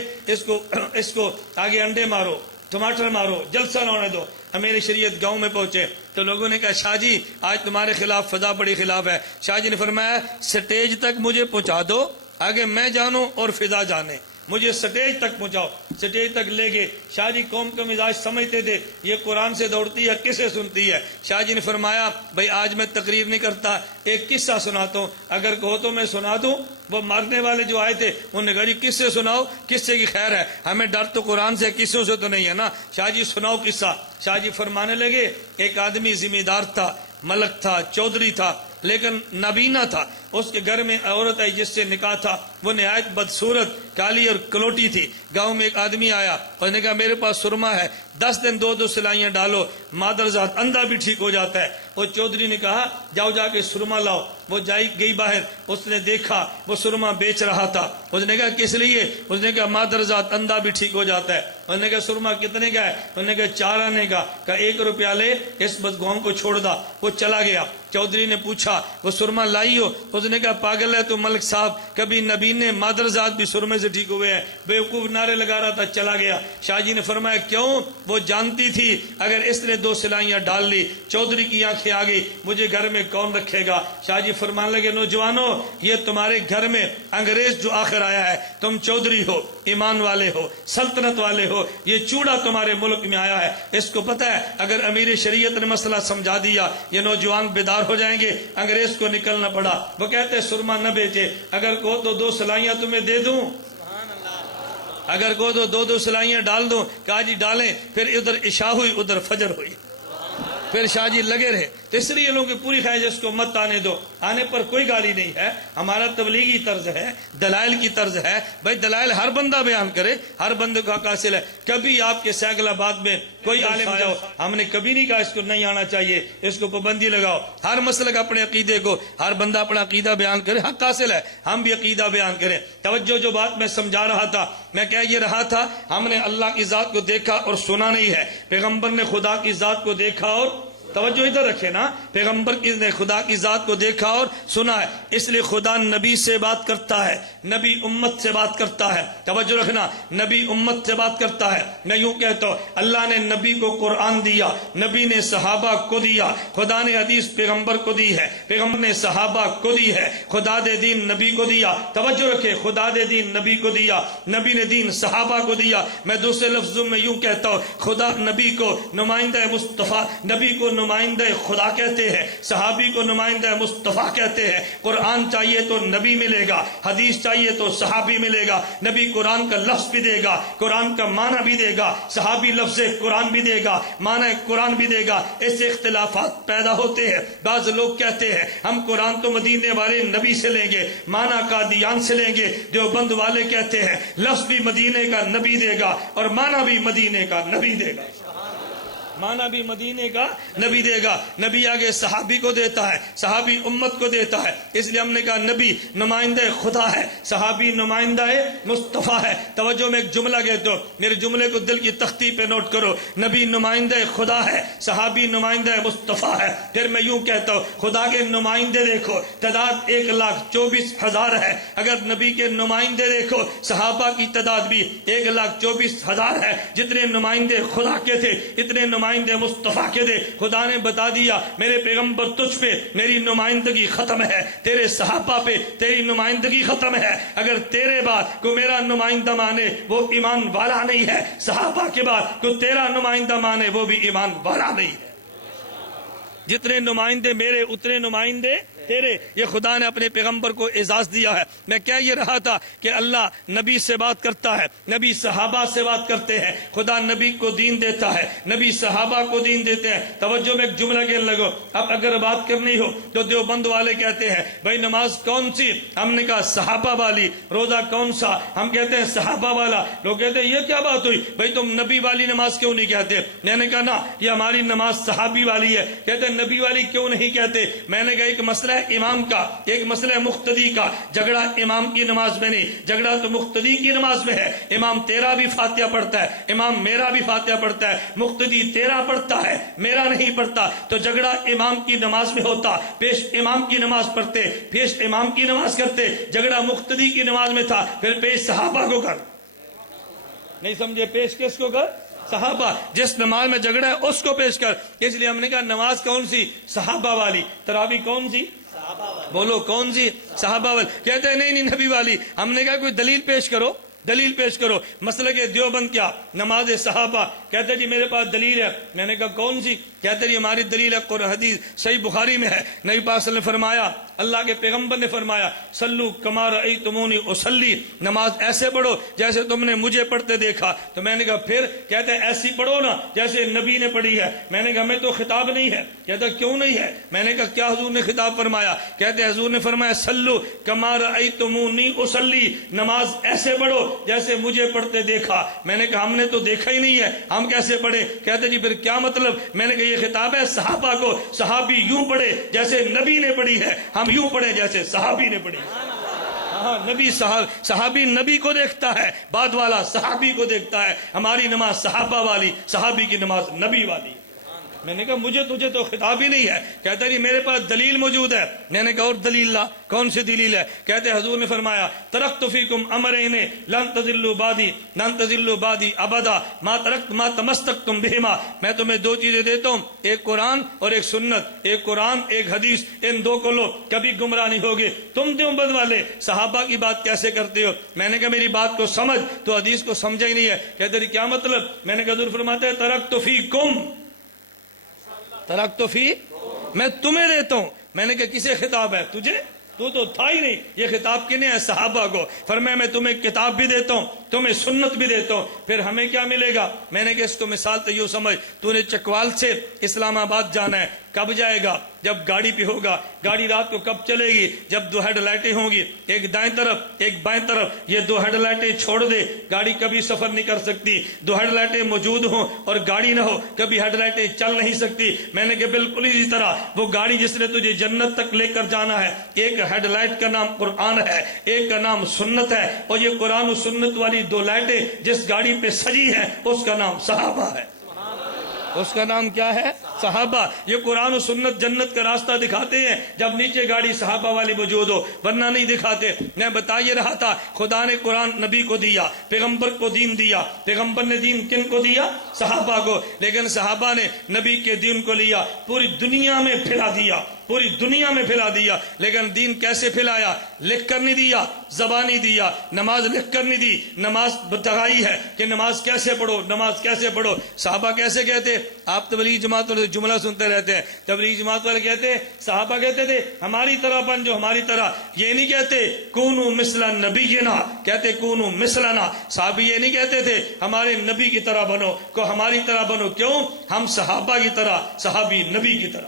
اس کو آگے انڈے مارو، ٹماٹر مارو، جلسہ نہ ہونے دو۔ امیر شریعت گاؤں میں پہنچے تو لوگوں نے کہا شاہ جی آج تمہارے خلاف فضا بڑی خلاف ہے۔ شاہ جی نے فرمایا سٹیج تک مجھے پہنچا دو، آگے میں جانوں اور فضا جانے، مجھے سٹیج تک پہنچاؤ۔ سٹیج تک لے گئے۔ شاہ جی قوم کا مزاج سمجھتے تھے، یہ قرآن سے دوڑتی ہے کسے سنتی ہے۔ شاہ جی نے فرمایا بھائی آج میں تقریر نہیں کرتا، ایک قصہ سناتا ہوں، اگر کہو تو میں سنا دوں۔ وہ مارنے والے جو آئے تھے انہوں نے کہا جی قصے سناؤ، قصے کی خیر ہے، ہمیں ڈر تو قرآن سے قصوں سے تو نہیں ہے نا۔ شاہ جی سناؤ قصہ۔ شاہ جی فرمانے لگے ایک آدمی ذمہ دار تھا، ملک تھا، چودھری تھا، لیکن نابینا تھا۔ اس کے گھر میں عورت آئی جس سے نکاح تھا، وہ نہایت بدصورت، کالی اور کلوٹی تھی۔ گاؤں میں ایک آدمی آیا، اس نے کہا میرے پاس سرما ہے، 10 دن 2 سلائیاں ڈالو، مادرزاد اندھا بھی ٹھیک ہو جاتا ہے۔ وہ چودھری نے کہا جاؤ جا کے سرما لاؤ۔ وہ گئی باہر، اس نے دیکھا وہ سرما بیچ رہا تھا۔ اس نے کہا کس لیے؟ اس نے کہا مادرزاد اندھا بھی ٹھیک ہو جاتا ہے۔ اس نے کہا سرما کتنے کا ہے؟ اس نے کہا 4 آنے کا۔ کہا 1 روپیہ لے، اس بدگاؤں کو چھوڑ دا۔ وہ چلا گیا۔ چودھری نے پوچھا وہ سرما لائی ہو؟ اس نے کہا پاگل ہے تو ملک صاحب، کبھی نبینے مادرزاد بھی سرمے سے ٹھیک ہوئے ہیں، بیوقوف نعرے لگا رہا تھا، چلا گیا۔ شاہ جی نے فرمایا کیوں؟ وہ جانتی تھی اگر اس نے 2 سلائیاں ڈال لی، چودھری کی آنکھیں آ گئی، مجھے گھر میں کون رکھے گا؟ شاہ جی فرمانے لگے نوجوانوں یہ تمہارے گھر میں انگریز جو آخر آیا ہے، تم چودھری ہو، ایمان والے ہو، سلطنت والے ہو، یہ چوڑا تمہارے ملک میں آیا ہے۔ اس کو پتہ ہے اگر امیر شریعت نے مسئلہ سمجھا دیا یہ نوجوان بیدار ہو جائیں گے۔ انگریز کو نکلنا پڑا۔ وہ کہتے سرما نہ بیچے، اگر کہو تو 2 سلائیاں تمہیں دے دوں، اگر کہو تو 2 سلائیاں ڈال دوں۔ کہا جی ڈالیں۔ پھر ادھر عشاء ہوئی، ادھر فجر ہوئی، پھر شاہ جی لگے رہے۔ تو اس لیے لوگوں کی پوری خواہش اس کو مت آنے دو. آنے پر کوئی گالی نہیں ہے. ہمارا تبلیغی طرز ہے, دلائل کی طرز ہے. بھائی دلائل ہر بندہ بیان کرے, ہر بندے کا حق حاصل ہے. کبھی آپ کے سینکڑا بات میں کوئی عالم جاؤ, ہم نے کبھی نہیں کہا اس کو نہیں آنا چاہیے, اس کو پابندی لگاؤ. ہر مسلک اپنے عقیدے کو, ہر بندہ اپنا عقیدہ بیان کرے, حق حاصل ہے. ہم بھی عقیدہ بیان کریں. توجہ, جو بات میں سمجھا رہا تھا, میں کہہ یہ رہا تھا, ہم نے اللہ کی ذات کو دیکھا اور سنا نہیں ہے. پیغمبر نے خدا کی ذات کو دیکھا اور, توجہ ادھر رکھے نا, پیغمبر نے خدا کی ذات کو دیکھا اور سنا ہے. اس لیے خدا نبی سے بات کرتا ہے, نبی امت سے بات کرتا ہے. توجہ رکھنا, نبی امت سے بات کرتا ہے. میں یوں کہتا ہوں, اللہ نے نبی کو قرآن دیا, نبی نے صحابہ کو دیا, خدا نے حدیث پیغمبر کو دی ہے, پیغمبر نے صحابہ کو دی ہے, خدا دے دین نبی کو دیا. توجہ رکھے, خدا دے دین نبی کو دیا, نبی نے دین صحابہ کو دیا. میں دوسرے لفظوں میں یوں کہتا ہوں, خدا نبی کو نمائندہ مصطفیٰ, نبی کو نمائندہ خدا کہتے ہیں, صحابی کو نمائندہ مصطفیٰ کہتے ہیں. قرآن چاہیے تو نبی ملے گا, حدیث چاہیے تو صحابی ملے گا. نبی قرآن کا لفظ بھی دے گا, قرآن کا معنی بھی دے گا, صحابی لفظ قرآن بھی دے گا, معنی قرآن بھی دے گا. اس سے اختلافات پیدا ہوتے ہیں. بعض لوگ کہتے ہیں ہم قرآن تو مدینے والے نبی سے لیں گے, معنی قادیان سے لیں گے. دیوبند والے کہتے ہیں لفظ بھی مدینے کا نبی دے گا اور معنی بھی مدینے کا نبی دے گا, مانا بھی مدینے کا نبی دے گا. نبی آگے صحابی کو دیتا ہے, صحابی امت کو دیتا ہے. اس لیے ہم نے کہا نبی نمائندہ خدا ہے, صحابی نمائندہ مصطفیٰ ہے. توجہ, میں ایک جملہ کہتا ہوں, میرے جملے کو دل کی تختی پہ نوٹ کرو. نبی نمائندہ خدا ہے, صحابی نمائندہ مصطفیٰ ہے. پھر میں یوں کہتا ہوں, خدا کے نمائندے دیکھو, تعداد 1,24,000 ہے. اگر نبی کے نمائندے دیکھو, صحابہ کی تعداد بھی 1,24,000 ہے. جتنے نمائندے خدا کے تھے اتنے نمائندے مصطفیٰ کے دے. خدا نے بتا دیا میرے پیغمبر تجھ پہ میری نمائندگی ختم ہے, تیرے صحابہ پہ تیری نمائندگی ختم ہے. اگر تیرے بعد کو میرا نمائندہ مانے وہ ایمان والا نہیں ہے, صحابہ کے بعد کو تیرا نمائندہ مانے وہ بھی ایمان والا نہیں ہے. جتنے نمائندے میرے اتنے نمائندے تیرے. یہ خدا نے اپنے پیغمبر کو اعزاز دیا ہے. میں کہہ یہ رہا تھا کہ اللہ نبی سے بات کرتا ہے, نبی صحابہ سے بات کرتے ہیں. خدا نبی کو دین دیتا ہے, نبی صحابہ کو دین دیتے ہیں. توجہ, میں ایک جملہ کہنے لگو. اب اگر بات کرنی ہو تو دیوبند والے کہتے ہیں بھائی نماز کون سی, ہم نے کہا صحابہ والی. روزہ کون سا, ہم کہتے ہیں صحابہ والا. لوگ کہتے ہیں یہ کیا بات ہوئی بھائی تم نبی والی نماز کیوں نہیں کہتے. میں نے کہا نا یہ ہماری نماز صحابی والی ہے. کہتے ہیں نبی والی کیوں نہیں کہتے. میں نے کہا ایک مسئلہ امام کا, ایک مسئلہ مقتدی کا. جھگڑا امام کی نماز میں نہیں, جھگڑا تو مقتدی کی نماز میں ہے. امام تیرا بھی فاتحہ پڑھتا ہے, امام میرا بھی فاتحہ پڑھتا ہے, مقتدی تیرا پڑھتا ہے میرا نہیں پڑھتا. تو جھگڑا امام کی نماز میں ہوتا, پیش امام کی نماز پڑھتے, پیش امام کی نماز کرتے. جھگڑا مقتدی کی نماز میں تھا, پھر پیش صحابہ کو کر. نہیں سمجھے, پیش کس کو کر, صحابہ. جس نماز میں جھگڑا ہے اس کو پیش کر. اس لیے ہم نے کہا نماز کون سی, صحابہ والی. تراویح کون سی, بولو کون سی, صحابہ والی. کہتے ہیں نہیں نبی والی. ہم نے کہا کوئی دلیل پیش کرو, دلیل پیش کرو. مسلک دیوبند کیا, نماز صحابہ. کہتے جی میرے پاس دلیل ہے. میں نے کہا کون سی. کہتے جی ہماری دلیل ہے قرآن حدیث صحیح بخاری میں ہے. نبی پاک صلی اللہ علیہ وسلم نے فرمایا, اللہ کے پیغمبر نے فرمایا صلو کما رأیتمونی اصلی, نماز ایسے پڑھو جیسے تم نے مجھے پڑھتے دیکھا. تو میں نے کہا پھر. کہتے ہیں ایسی پڑھو نا جیسے نبی نے پڑھی ہے. میں نے کہا ہمیں تو خطاب نہیں ہے. کہتا کیوں نہیں ہے. میں نے کہا کیا حضور نے خطاب فرمایا. کہتے ہیں حضور نے فرمایا صلو کما رأیتمونی اصلی, نماز ایسے پڑھو جیسے مجھے پڑھتے دیکھا. میں نے کہا ہم نے تو دیکھا ہی نہیں ہے, ہم کیسے پڑھے. کہتے جی پھر کیا مطلب. میں نے کہا یہ خطاب ہے صحابہ کو, صحابی یوں پڑھے جیسے نبی نے پڑھی ہے, ہم یوں پڑھے جیسے صحابی نے پڑھی. ہاں نبی صحابی نبی کو دیکھتا ہے, بعد والا صحابی کو دیکھتا ہے. ہماری نماز صحابہ والی, صحابی کی نماز نبی والی. میں نے کہا مجھے تجھے تو خطاب ہی نہیں ہے. کہتا جی میرے پاس دلیل موجود ہے. میں نے کہا اور دلیل لا. کون سی دلیل ہے. کہتے حضور نے فرمایا ترکت فیکم امرین لن تضلوا بعدی, لن تضلوا بعدی ابدا ما ترکت ما تمسکتم بہما. میں تمہیں دو چیزیں دیتا ہوں, ایک قرآن اور ایک سنت. ایک قرآن ایک حدیث, ان دو کو لو کبھی گمراہ نہیں ہوگے. تم دیوبند والے صحابہ کی بات کیسے کرتے ہو. میں نے کہا میری بات کو سمجھ, تو حدیث کو سمجھا ہی نہیں ہے. کہتے جی کیا مطلب. میں نے کہا حضور فرماتے ہیں ترکت فیکم, ترکت فی, میں تمہیں دیتا ہوں. میں نے کہا کسے خطاب ہے, تجھے, تو تھا ہی نہیں. یہ خطاب کنے ہے, صحابہ کو. فرمایا میں تمہیں کتاب بھی دیتا ہوں, تمہیں سنت بھی دیتا ہوں, پھر ہمیں کیا ملے گا. میں نے کہا اس کو مثال تو یوں سمجھ, تو نے چکوال سے اسلام آباد جانا ہے, کب جائے گا؟ جب گاڑی پہ ہوگا۔ گاڑی رات کو کب چلے گی؟ جب دو ہیڈ لائٹیں ہوں گی، ایک دائیں طرف ایک بائیں طرف۔ یہ دو ہیڈ لائٹیں چھوڑ دے، گاڑی کبھی سفر نہیں کر سکتی۔ دو ہیڈ لائٹیں موجود ہوں اور گاڑی نہ ہو، کبھی ہیڈ لائٹیں چل نہیں سکتی۔ میں نے کہا بالکل اسی طرح وہ گاڑی جس نے تجھے جنت تک لے کر جانا ہے، ایک ہیڈ لائٹ کا نام قرآن ہے، ایک کا نام سنت ہے، اور یہ قرآن و سنت والی دو لائٹیں جس گاڑی پہ سجی ہیں اس کا نام صحابہ ہے۔ اس کا نام کیا ہے؟ صحابہ۔ یہ قرآن و سنت جنت کا راستہ دکھاتے ہیں جب نیچے گاڑی صحابہ والی موجود ہو، ورنہ نہیں دکھاتے۔ میں بتا یہ رہا تھا، خدا نے قرآن نبی کو دیا، پیغمبر کو دین دیا۔ پیغمبر نے دین کن کو دیا؟ صحابہ کو۔ لیکن صحابہ نے نبی کے دین کو لیا، پوری دنیا میں پھیلا دیا، پوری دنیا میں پھیلا دیا۔ لیکن دین کیسے پھیلایا؟ لکھ کر نہیں دیا، زبانی دیا۔ نماز لکھ کر نہیں دی، نماز بتائی ہے کہ نماز کیسے پڑھو، نماز کیسے پڑھو۔ صحابہ کیسے کہتے؟ آپ تبلیغ جماعت والے جملہ سنتے رہتے ہیں، تبلیغ جماعت والے کہتے ہیں، صحابہ کہتے تھے ہماری طرح بن جو ہماری طرح۔ یہ نہیں کہتے کونو مثل نبینا، کہتے کونو مثلنا۔ صحابی یہ نہیں کہتے تھے ہمارے نبی کی طرح بنو، کو ہماری طرح بنو۔ کیوں؟ ہم صحابہ کی طرح، صحابی نبی کی طرح۔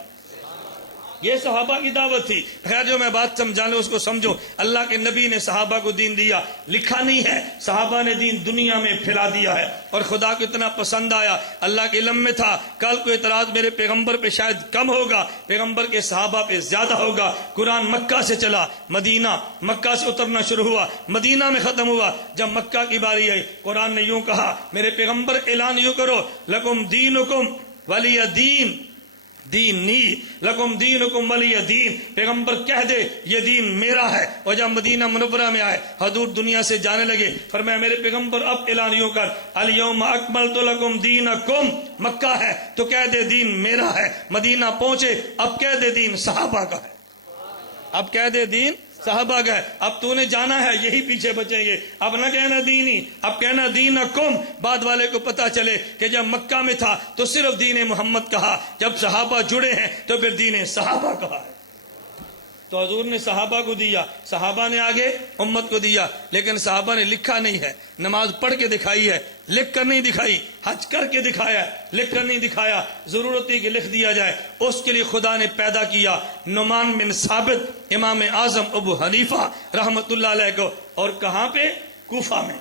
یہ صحابہ کی دعوت تھی۔ خیر جو میں بات سمجھانے اس کو سمجھو۔ اللہ کے نبی نے صحابہ کو دین دیا، لکھا نہیں ہے، صحابہ نے دین دنیا میں پھیلا دیا ہے، اور خدا کو اتنا پسند آیا۔ اللہ کے علم میں تھا کل کو اعتراض میرے پیغمبر پہ شاید کم ہوگا، پیغمبر کے صحابہ پہ زیادہ ہوگا۔ قرآن مکہ سے چلا مدینہ، مکہ سے اترنا شروع ہوا، مدینہ میں ختم ہوا۔ جب مکہ کی باری آئی، قرآن نے یوں کہا، میرے پیغمبر اعلان یوں کرو، لکم دینکم ولی دین، دین نی لکم دینکم ولی دین۔ پیغمبر کہہ دے یہ دین میرا ہے۔ اور جب مدینہ منورہ میں آئے، حضور دنیا سے جانے لگے، فرمایا میرے پیغمبر اب اعلان یوں کر، الیوم اکملت لکم دینکم۔ مکہ ہے تو کہہ دے دین میرا ہے۔ مدینہ پہنچے، اب کہہ دے دین صحابہ کا ہے، اب کہہ دے دین صحابہ کا ہے۔ اب تو نے جانا ہے، یہی پیچھے بچیں گے۔ اب نہ کہنا دینی، اب کہنا دینکم۔ بعد والے کو پتا چلے کہ جب مکہ میں تھا تو صرف دین محمد کہا، جب صحابہ جڑے ہیں تو پھر دین صحابہ کہا ہے۔ تو حضور نے صحابہ کو دیا، صحابہ نے آگے امت کو دیا۔ لیکن صحابہ نے لکھا نہیں ہے، نماز پڑھ کے دکھائی ہے، لکھ کر نہیں دکھائی، حج کر کے دکھایا، لکھ کر نہیں دکھایا۔ ضرورت ہے کہ لکھ دیا جائے، اس کے لیے خدا نے پیدا کیا نعمان بن ثابت، امام اعظم ابو حنیفہ رحمت اللہ علیہ کو۔ اور کہاں پہ؟ کوفہ میں۔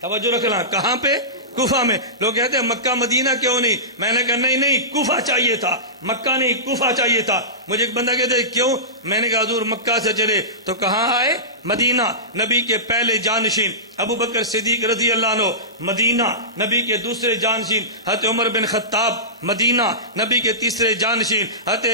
توجہ رکھنا، کہاں پہ؟ کوفہ میں۔ لوگ کہتے ہیں مکہ مدینہ کیوں نہیں؟ میں نے کہا نہیں، کوفہ چاہیے تھا، مکہ نہیں، کوفہ چاہیے تھا۔ مجھے ایک بندہ کہتے ہیں کیوں؟ میں نے کہا حضور مکہ سے چلے تو کہاں آئے؟ مدینہ۔ نبی کے پہلے جانشین ابو بکر صدیق رضی اللہ عنہ مدینہ، نبی کے دوسرے جانشین حضرت عمر بن خطاب مدینہ، نبی کے تیسرے جانشین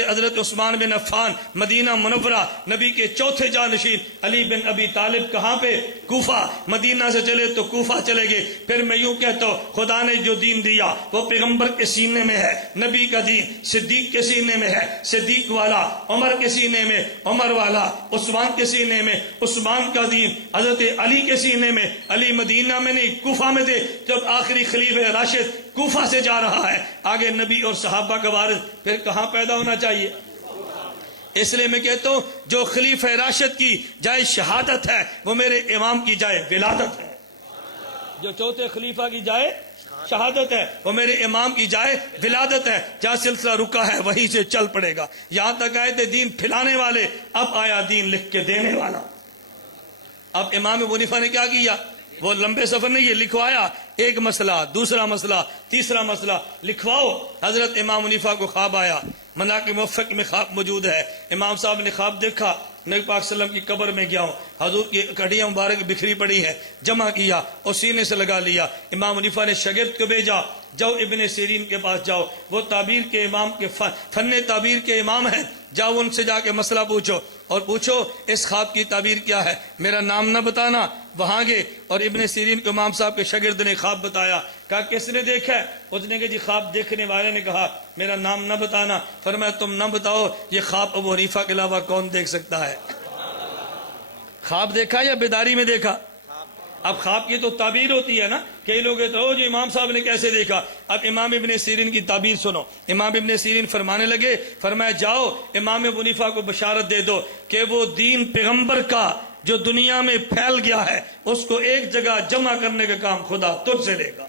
حضرت عثمان بن عفان مدینہ منورہ، نبی کے چوتھے جانشین علی بن ابی طالب کہاں پہ؟ کوفہ۔ مدینہ سے چلے تو کوفہ چلے گئے۔ پھر میں یوں کہتا ہوں خدا نے جو دین دیا وہ پیغمبر کے سینے میں ہے، نبی کا دین صدیق کے سینے میں ہے، صدیق والا عمر کے سینے میں، عمر والا عثمان کے سینے میں، عثمان کا دین حضرت علی کے سینے میں۔ علی مدینہ میں نہیں، کوفہ میں تھے۔ جب آخری خلیفہ راشد کوفہ سے جا رہا ہے، آگے نبی اور صحابہ کا وارث، پھر کہاں پیدا ہونا چاہیے؟ اس لیے میں کہتا ہوں جو خلیفہ راشد کی جائے شہادت ہے وہ میرے امام کی جائے ولادت ہے، جو چوتھے خلیفہ کی جائے شہادت ہے وہ میرے امام کی جائے ولادت ہے۔ جہاں سلسلہ رکا ہے وہیں سے چل پڑے گا۔ یہاں تک آئے تھے دین پھیلانے والے، اب آیا دین لکھ کے دینے والا۔ اب امام ابو حنیفہ نے کیا کیا؟ وہ لمبے سفر نہیں، یہ لکھوایا، ایک مسئلہ، دوسرا مسئلہ، تیسرا مسئلہ لکھواؤ۔ حضرت امام حنیفہ کو خواب آیا، مناقب موفق میں خواب موجود ہے۔ امام صاحب نے خواب دیکھا، نبی پاک صلی اللہ علیہ وسلم کی قبر میں گیا ہوں، حضور کی کڑیاں مبارک بکھری پڑی ہے، جمع کیا اور سینے سے لگا لیا۔ امام حنیفہ نے شاگرد کو بھیجا، جاؤ ابن سیرین کے پاس جاؤ، وہ تعبیر کے امام کے فن تعبیر کے امام ہیں، جاؤ ان سے جا کے مسئلہ پوچھو اور پوچھو اس خواب کی تعبیر کیا ہے، میرا نام نہ بتانا۔ وہاں گئے اور ابن سیرین کو امام صاحب کے شاگرد نے خواب بتایا۔ کہا کس نے دیکھا ہے؟ اس نے کہا جی خواب دیکھنے والے نے کہا میرا نام نہ بتانا۔ فرمایا تم نہ بتاؤ، یہ خواب ابو حنیفہ کے علاوہ کون دیکھ سکتا ہے؟ خواب دیکھا یا بیداری میں دیکھا؟ اب خواب کی تو تعبیر ہوتی ہے نا، کئی لوگ کہتے ہیں جو امام صاحب نے کیسے دیکھا۔ اب امام ابن سیرین کی تعبیر سنو۔ امام ابن سیرین فرمانے لگے، فرمایا جاؤ امام ابو حنیفہ کو بشارت دے دو کہ وہ دین پیغمبر کا جو دنیا میں پھیل گیا ہے اس کو ایک جگہ جمع کرنے کا کام خدا تجھ سے لے گا۔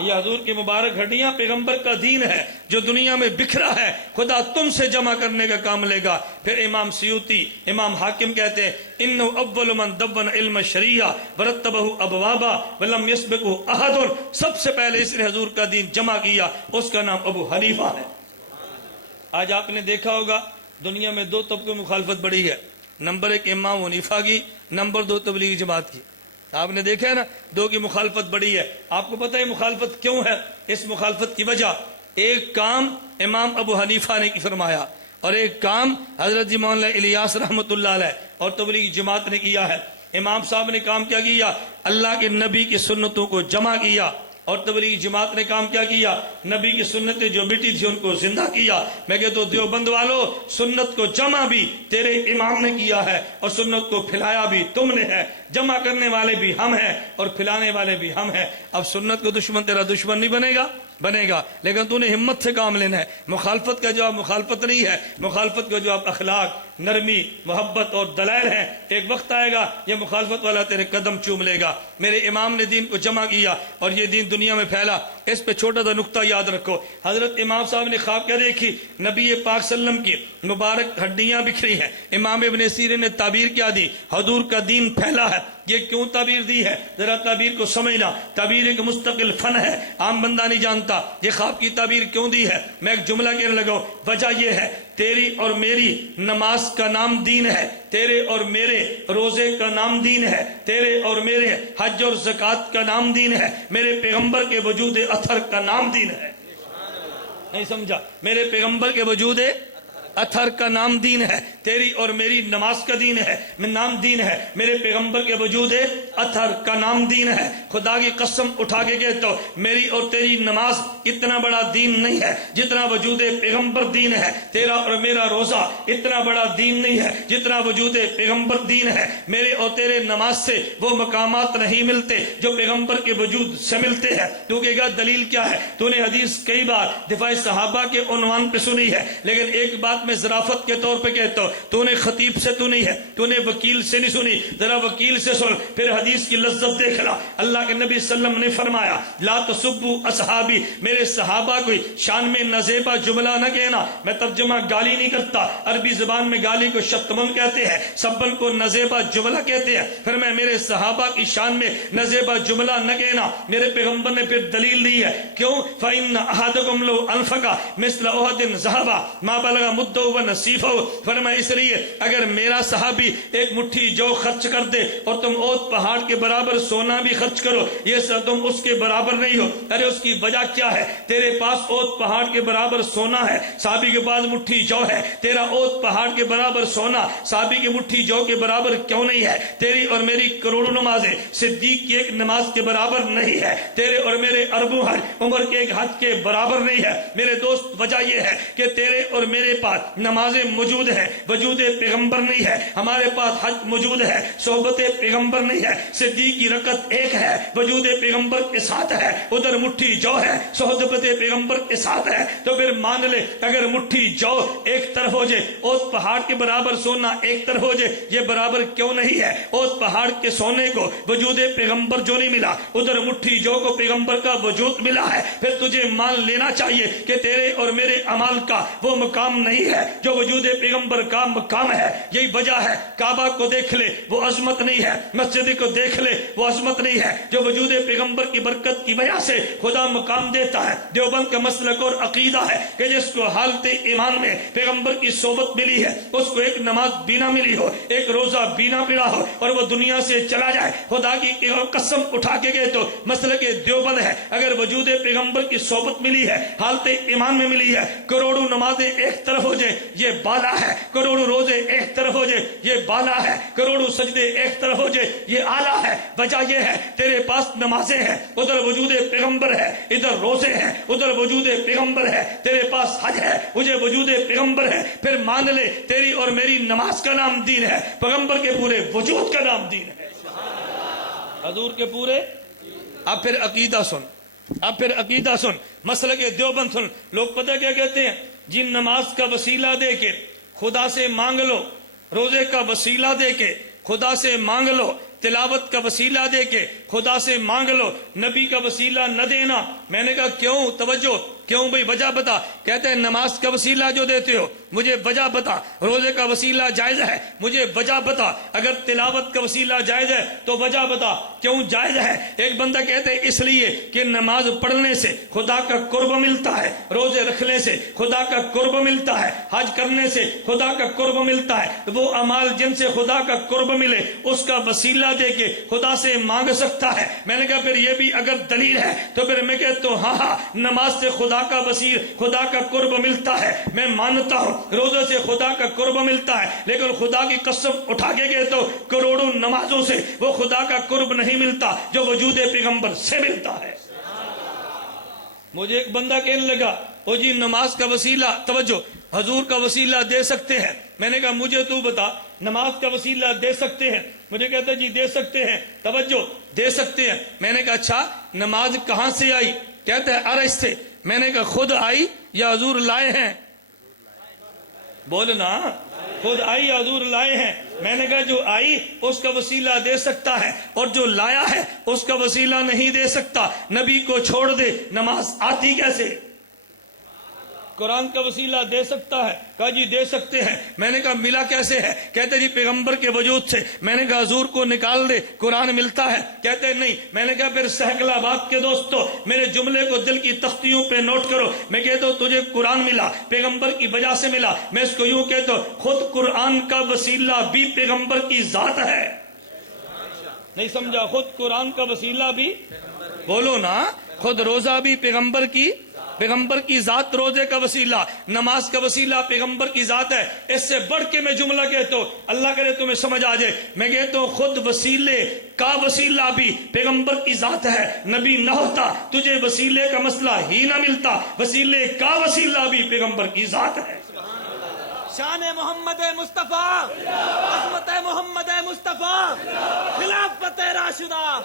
یہ حضور کی مبارک ہڈیاں پیغمبر کا دین ہے جو دنیا میں بکھرا ہے، خدا تم سے جمع کرنے کا کام لے گا۔ پھر امام سیوطی، امام حاکم کہتے ہیں انہو اول من دون علم الشریعہ ورتبہ ابوابا ولم یسبقہ احد، سب سے پہلے اس نے حضور کا دین جمع کیا، اس کا نام ابو حنیفہ ہے۔ آج آپ نے دیکھا ہوگا دنیا میں دو طبقوں مخالفت بڑی ہے، نمبر ایک امام حنیفہ کی، نمبر دو تبلیغی جماعت کی۔ آپ نے دیکھا ہے نا، دو کی مخالفت بڑی ہے۔ آپ کو پتہ ہے مخالفت کیوں ہے؟ اس مخالفت کی وجہ ایک کام امام ابو حنیفہ نے فرمایا اور ایک کام حضرت جی مولانا الیاس رحمۃ اللہ علیہ اور تبلیغی جماعت نے کیا ہے۔ امام صاحب نے کام کیا کیا؟ اللہ کے نبی کی سنتوں کو جمع کیا، اور تبلیغی جماعت نے کام کیا کیا؟ نبی کی سنتیں جو مٹی تھی ان کو زندہ کیا۔ میں کہتا ہوں دیوبند والو، سنت کو جمع بھی تیرے امام نے کیا ہے اور سنت کو پھیلایا بھی تم نے ہے، جمع کرنے والے بھی ہم ہیں اور پھیلانے والے بھی ہم ہیں۔ اب سنت کو دشمن تیرا دشمن نہیں بنے گا، بنے گا، لیکن تو نے ہمت سے کام لینا ہے۔ مخالفت کا جواب مخالفت نہیں ہے، مخالفت کا جواب اخلاق، نرمی، محبت اور دلائل ہیں۔ ایک وقت آئے گا یہ مخالفت والا تیرے قدم چوم لے گا۔ میرے امام نے دین کو جمع کیا اور یہ دین دنیا میں پھیلا۔ اس پہ چھوٹا سا نقطہ یاد رکھو، حضرت امام صاحب نے خواب کیا دیکھی؟ نبی پاک صلی اللہ علیہ وسلم کی مبارک ہڈیاں بکھری ہیں۔ امام ابن سیرین نے تعبیر کیا دی؟ حضور کا دین پھیلا ہے۔ یہ کیوں تعبیر دی ہے؟ ذرا تعبیر کو سمجھنا، تعبیر ایک مستقل فن ہے، عام بندہ نہیں جانتا۔ یہ خواب کی تعبیر کیوں دی ہے؟ میں ایک جملہ کہنے لگا، وجہ یہ ہے تیری اور میری نماز کا نام دین ہے، تیرے اور میرے روزے کا نام دین ہے، تیرے اور میرے حج اور زکوٰۃ کا نام دین ہے، میرے پیغمبر کے وجود اثر کا نام دین ہے۔ نہیں سمجھا؟ میرے پیغمبر کے وجود اثر کا نام دین ہے، تیری اور میری نماز کا دین ہے، نام دین ہے، میرے پیغمبر کے وجود اثر کا نام دین ہے۔ خدا کی قسم اٹھا کے کہتا ہوں میری اور تیری نماز اتنا بڑا دین نہیں ہے جتنا وجود پیغمبر دین ہے، تیرا اور میرا روزہ اتنا بڑا دین نہیں ہے جتنا وجود پیغمبر دین ہے۔ میرے اور تیرے نماز سے وہ مقامات نہیں ملتے جو پیغمبر کے وجود سے ملتے ہیں۔ تو کہے گا دلیل کیا ہے؟ تو نے حدیث کئی بار دفاع صحابہ کے عنوان پہ سنی ہے، لیکن ایک بات میں ظرافت کے طور پہ کہتا ہوں، تو نے خطیب سے تو نہیں ہے، تو نے وکیل سے نہیں سنی، ذرا وکیل سے سن، پھر حدیث کی لذت دیکھ لا۔ اللہ کے نبی صلی اللہ علیہ وسلم نے فرمایا لا تسبوا اصحابی، میرے صحابہ کوئی شان میں نازیبا جملہ نہ کہنا۔ میں ترجمہ گالی نہیں کرتا، عربی زبان میں گالی کو شتمن کہتے ہیں، سبن کو نازیبا جملہ کہتے ہیں۔ پھر میں میرے صحابہ کی شان میں نازیبا جملہ نہ کہنا۔ میرے پیغمبر نے پھر دلیل دی ہے، کیوں؟ فإن أحدكم لو أنفق مثل أحد ذهبا ما بلغ مده ونصيفه، فرمایا اس لیے اگر میرا صحابی ایک مٹھی جو خرچ کر دے اور تم اوت پہاڑ کے برابر سونا بھی خرچ کرو، یہ سب تم اس کے برابر نہیں ہو۔ ارے اس کی وجہ کیا ہے؟ تیرے پاس اوت پہاڑ کے برابر سونا ہے، صحابی کے پاس مٹھی جو ہے، تیرا اوت پہاڑ کے برابر سونا صحابی کی مٹھی جو کے برابر کیوں نہیں ہے؟ تیری اور میری کروڑوں نمازیں صدیق کی ایک نماز کے برابر نہیں ہے، تیرے اور میرے اربوں حج عمر کے ایک حج کے برابر نہیں ہے۔ میرے دوست وجہ یہ ہے کہ تیرے اور میرے پاس نمازیں موجود ہیں، وجود پیغمبر نہیں ہے، ہمارے پاس حج موجود ہے، صحبت پیغمبر نہیں ہے، صدیق کی رکعت ایک ہے، وجود پیغمبر کے ساتھ ہے، ادھر مٹھی جو ہے صحبت پیغمبر کے ساتھ ہے۔ تو پھر مان لے اگر مٹھی جو ایک طرف ہو جائے، اس پہاڑ کے برابر سونا ایک طرف ہو جائے، یہ برابر کیوں نہیں ہے؟ اس پہاڑ کے سونے کو وجود پیغمبر جو نہیں ملا، ادھر مٹھی جو کو پیغمبر کا وجود ملا ہے۔ پھر تجھے مان لینا چاہیے کہ تیرے اور میرے عمال کا وہ مقام نہیں ہے جو وجود پیغمبر کا مقام ہے۔ یہی وجہ ہے کعبہ کو دیکھ لے وہ عظمت نہیں ہے، مسجد کو دیکھ لے وہ عظمت نہیں ہے، جو وجود پیغمبر کی برکت کی وجہ سے خدا مقام دیتا ہے۔ دیوبند کا مسلک اور عقیدہ ہے کہ جس کو حالت ایمان میں پیغمبر کی صحبت ملی ہے، اس کو ایک نماز بھی نہ ملی ہو، ایک روزہ بھی نہ ملا ہو اور وہ دنیا سے چلا جائے، خدا کی قسم اٹھا کے گئے تو مسلک دیوبند ہے اگر وجود پیغمبر کی صحبت ملی ہے، حالت ایمان میں ملی ہے، کروڑوں نمازیں ایک طرف ہو جائے یہ بالا ہے، کروڑوں روزے ایک طرف ہو جائے یہ بالا ہے، کروڑوں سجدے ایک طرف ہو جائے یہ آلہ ہے۔ وجہ یہ ہے تیرے پاس نمازیں ہیں، ادھر وجود پیغمبر ہے، ادھر روزے ہیں، ادھر وجود پیغمبر ہے، تیرے پاس حج ہے، مجھے وجود پیغمبر ہے۔ پھر مان لے تیری اور میری نماز کا نام دین ہے، پیغمبر کے پورے وجود کا نام دین ہے، حضور کے پورے۔ اب پھر عقیدہ سن، اب پھر عقیدہ سن، مسلک دیوبند سن۔ لوگ پتہ کیا کہتے ہیں؟ جن نماز کا وسیلہ دے کے خدا سے مانگ لو، روزے کا وسیلہ دے کے خدا سے مانگ لو، تلاوت کا وسیلہ دے کے خدا سے مانگ لو، نبی کا وسیلہ نہ دینا۔ میں نے کہا کیوں؟ توجہ، کیوں بھئی وجہ بتا؟ کہتے ہیں نماز کا وسیلہ جو دیتے ہو مجھے وجہ بتا، روزے کا وسیلہ جائز ہے مجھے وجہ بتا، اگر تلاوت کا وسیلہ جائز ہے تو وجہ بتا کیوں جائز ہے۔ ایک بندہ کہتے ہیں اس لیے کہ نماز پڑھنے سے خدا کا قرب ملتا ہے، روزے رکھنے سے خدا کا قرب ملتا ہے، حج کرنے سے خدا کا قرب ملتا ہے، وہ اعمال جن سے خدا کا قرب ملے اس کا وسیلہ دے کے خدا سے مانگ سکتا ہے۔ میں نے کہا پھر یہ بھی اگر دلیل ہے تو پھر میں کہتا ہوں ہاں نماز سے خدا کا وسیل خدا کا قرب ملتا ہے، میں مانتا ہوں روزے سے خدا کا قرب ملتا ہے، لیکن خدا کی قسم اٹھا کے کہتا ہوں کروڑوں نمازوں سے وہ خدا کا قرب نہیں ملتا جو وجود پیغمبر سے ملتا ہے۔ مجھے ایک بندہ کہنے لگا او جی نماز کا وسیلہ، توجہ، حضور کا وسیلہ دے سکتے ہیں؟ میں نے کہا مجھے تو بتا نماز کا وسیلہ دے سکتے ہیں؟ مجھے کہتا ہے جی دے سکتے ہیں، توجہ دے سکتے ہیں۔ میں نے کہا اچھا نماز کہاں سے آئی؟ کہتا ہے عرش سے۔ میں نے کہا خود آئی یا حضور لائے ہیں؟ بولنا، خود آئی یا حضور لائے ہیں؟ میں نے کہا جو آئی اس کا وسیلہ دے سکتا ہے اور جو لایا ہے اس کا وسیلہ نہیں دے سکتا۔ نبی کو چھوڑ دے نماز آتی کیسے؟ قرآن کا وسیلہ دے سکتا ہے؟ کہا جی دے سکتے ہیں۔ میں نے کہا ملا کیسے ہے؟ کہتے جی پیغمبر کے وجود سے۔ میں نے کہا حضور کو نکال دے قرآن ملتا ہے؟ کہتے نہیں۔ میں نے کہا پھر سہکل آباد کے دوستو میرے جملے کو دل کی تختیوں پہ نوٹ کرو، میں کہتا ہوں تجھے قرآن ملا پیغمبر کی وجہ سے ملا، میں اس کو یوں کہتا ہوں خود قرآن کا وسیلہ بھی پیغمبر کی ذات ہے۔ نہیں سمجھا؟ خود قرآن کا وسیلہ بھی، بولو نا، خود روزہ بھی پیغمبر کی ذات، روزے کا وسیلہ، نماز کا وسیلہ پیغمبر کی ذات ہے۔ اس سے بڑھ کے میں جملہ کہتا ہوں، اللہ کرے تمہیں سمجھ آ جائے، میں کہتا ہوں خود وسیلے کا وسیلہ بھی پیغمبر کی ذات ہے۔ نبی نہ ہوتا تجھے وسیلے کا مسئلہ ہی نہ ملتا، وسیلے کا وسیلہ بھی پیغمبر کی ذات ہے۔ شان محمد مصطفیٰ، عظمت محمد مصطفیٰ، خلافت راشدہ۔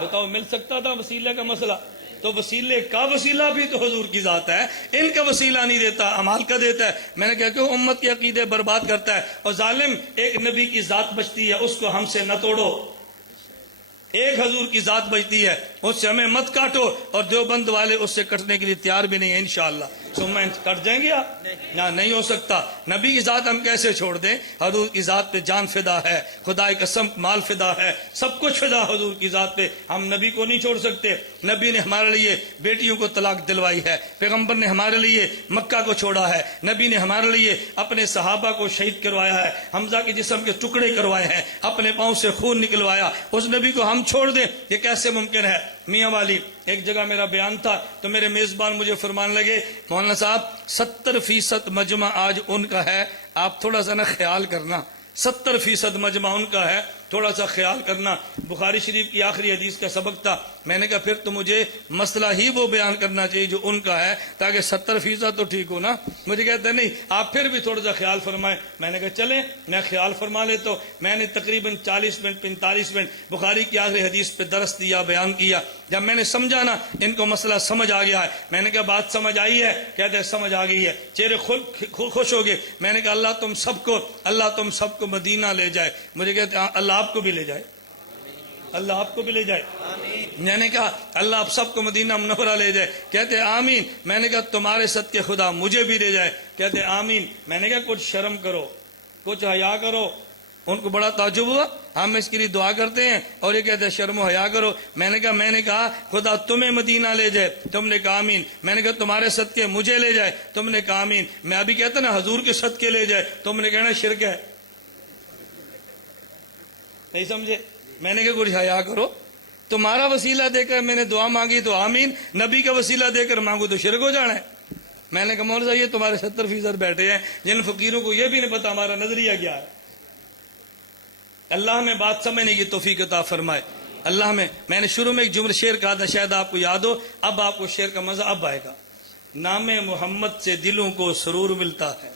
بتاؤ مل سکتا تھا وسیلے کا مسئلہ؟ تو وسیلے کا وسیلہ بھی تو حضور کی ذات ہے، ان کا وسیلہ نہیں دیتا، اعمال کا دیتا ہے۔ میں نے کہا کہ امت کے عقیدے برباد کرتا ہے، اور ظالم ایک نبی کی ذات بچتی ہے اس کو ہم سے نہ توڑو، ایک حضور کی ذات بچتی ہے اس سے ہمیں مت کاٹو، اور دیوبند والے اس سے کٹنے کے لیے تیار بھی نہیں ہے انشاءاللہ۔ کٹ جائیں گے آپ؟ نہیں ہو سکتا۔ نبی کی ذات ہم کیسے چھوڑ دیں؟ حضور کی ذات پہ جان فدا ہے، خدا کی قسم مال فدا ہے، سب کچھ فدا حضور کی ذات پہ، ہم نبی کو نہیں چھوڑ سکتے۔ نبی نے ہمارے لیے بیٹیوں کو طلاق دلوائی ہے، پیغمبر نے ہمارے لیے مکہ کو چھوڑا ہے، نبی نے ہمارے لیے اپنے صحابہ کو شہید کروایا ہے، حمزہ کے جسم کے ٹکڑے کروائے ہیں، اپنے پاؤں سے خون نکلوایا، اس نبی کو ہم چھوڑ دیں؟ یہ کیسے ممکن ہے؟ میاں والی ایک جگہ میرا بیان تھا تو میرے میزبان مجھے فرمانے لگے مولانا صاحب 70% مجمع آج ان کا ہے، آپ تھوڑا سا نا خیال کرنا، 70% مجمع ان کا ہے، تھوڑا سا خیال کرنا۔ بخاری شریف کی آخری حدیث کا سبق تھا، میں نے کہا پھر تو مجھے مسئلہ ہی وہ بیان کرنا چاہیے جو ان کا ہے تاکہ 70% تو ٹھیک ہو نا۔ مجھے کہتے نہیں آپ پھر بھی تھوڑا سا خیال فرمائیں۔ میں نے کہا چلیں میں خیال فرما لیتا ہوں۔ میں نے تقریباً 40 منٹ 45 منٹ بخاری کی آخری حدیث پہ درس دیا، بیان کیا۔ جب میں نے سمجھا نا ان کو مسئلہ سمجھ آ گیا ہے، میں نے کہا بات سمجھ آئی ہے؟ کہتے سمجھ آ گئی ہے، چہرے خوش ہو گئے۔ میں نے کہا اللہ تم سب کو مدینہ لے جائے۔ مجھے کہتے اللہ آپ کو بھی لے جائے، اللہ آپ کو بھی لے جائے۔ میں نے کہا اللہ آپ سب کو مدینہ منورہ لے جائے۔ کہتے آمین۔ میں نے کہا تمہارے صدقے خدا مجھے بھی لے جائے۔ کہتے آمین۔ میں نے کہا کچھ شرم کرو، کچھ حیا کرو۔ ان کو بڑا تعجب ہوا، ہم اس کے لیے دعا کرتے ہیں اور یہ کہتے ہیں شرم و حیا کرو۔ میں نے کہا خدا تمہیں مدینہ لے جائے، تم نے کہا آمین۔ میں نے کہا تمہارے صدقے مجھے لے جائے، تم نے کہا آمین۔ میں ابھی کہتا نا حضور کے صدقے لے جائے، تم نے کہنا شرک ہے، نہیں سمجھے؟ میں نے کہا کچھ حیا کرو، تمہارا وسیلہ دے کر میں نے دعا مانگی تو آمین، نبی کا وسیلہ دے کر مانگو تو شرک ہو جانا ہے۔ میں نے کہا مولانا صاحب یہ تمہارے 70% بیٹھے ہیں جن فقیروں کو یہ بھی نہیں پتا ہمارا نظریہ کیا ہے۔ اللہ ہمیں بات سمجھنے کی توفیق عطا فرمائے۔ اللہ میں نے شروع میں ایک جملہ شعر کہا تھا، شاید آپ کو یاد ہو، اب آپ کو شعر کا مزہ اب آئے گا۔ نام محمد سے دلوں کو سرور ملتا ہے،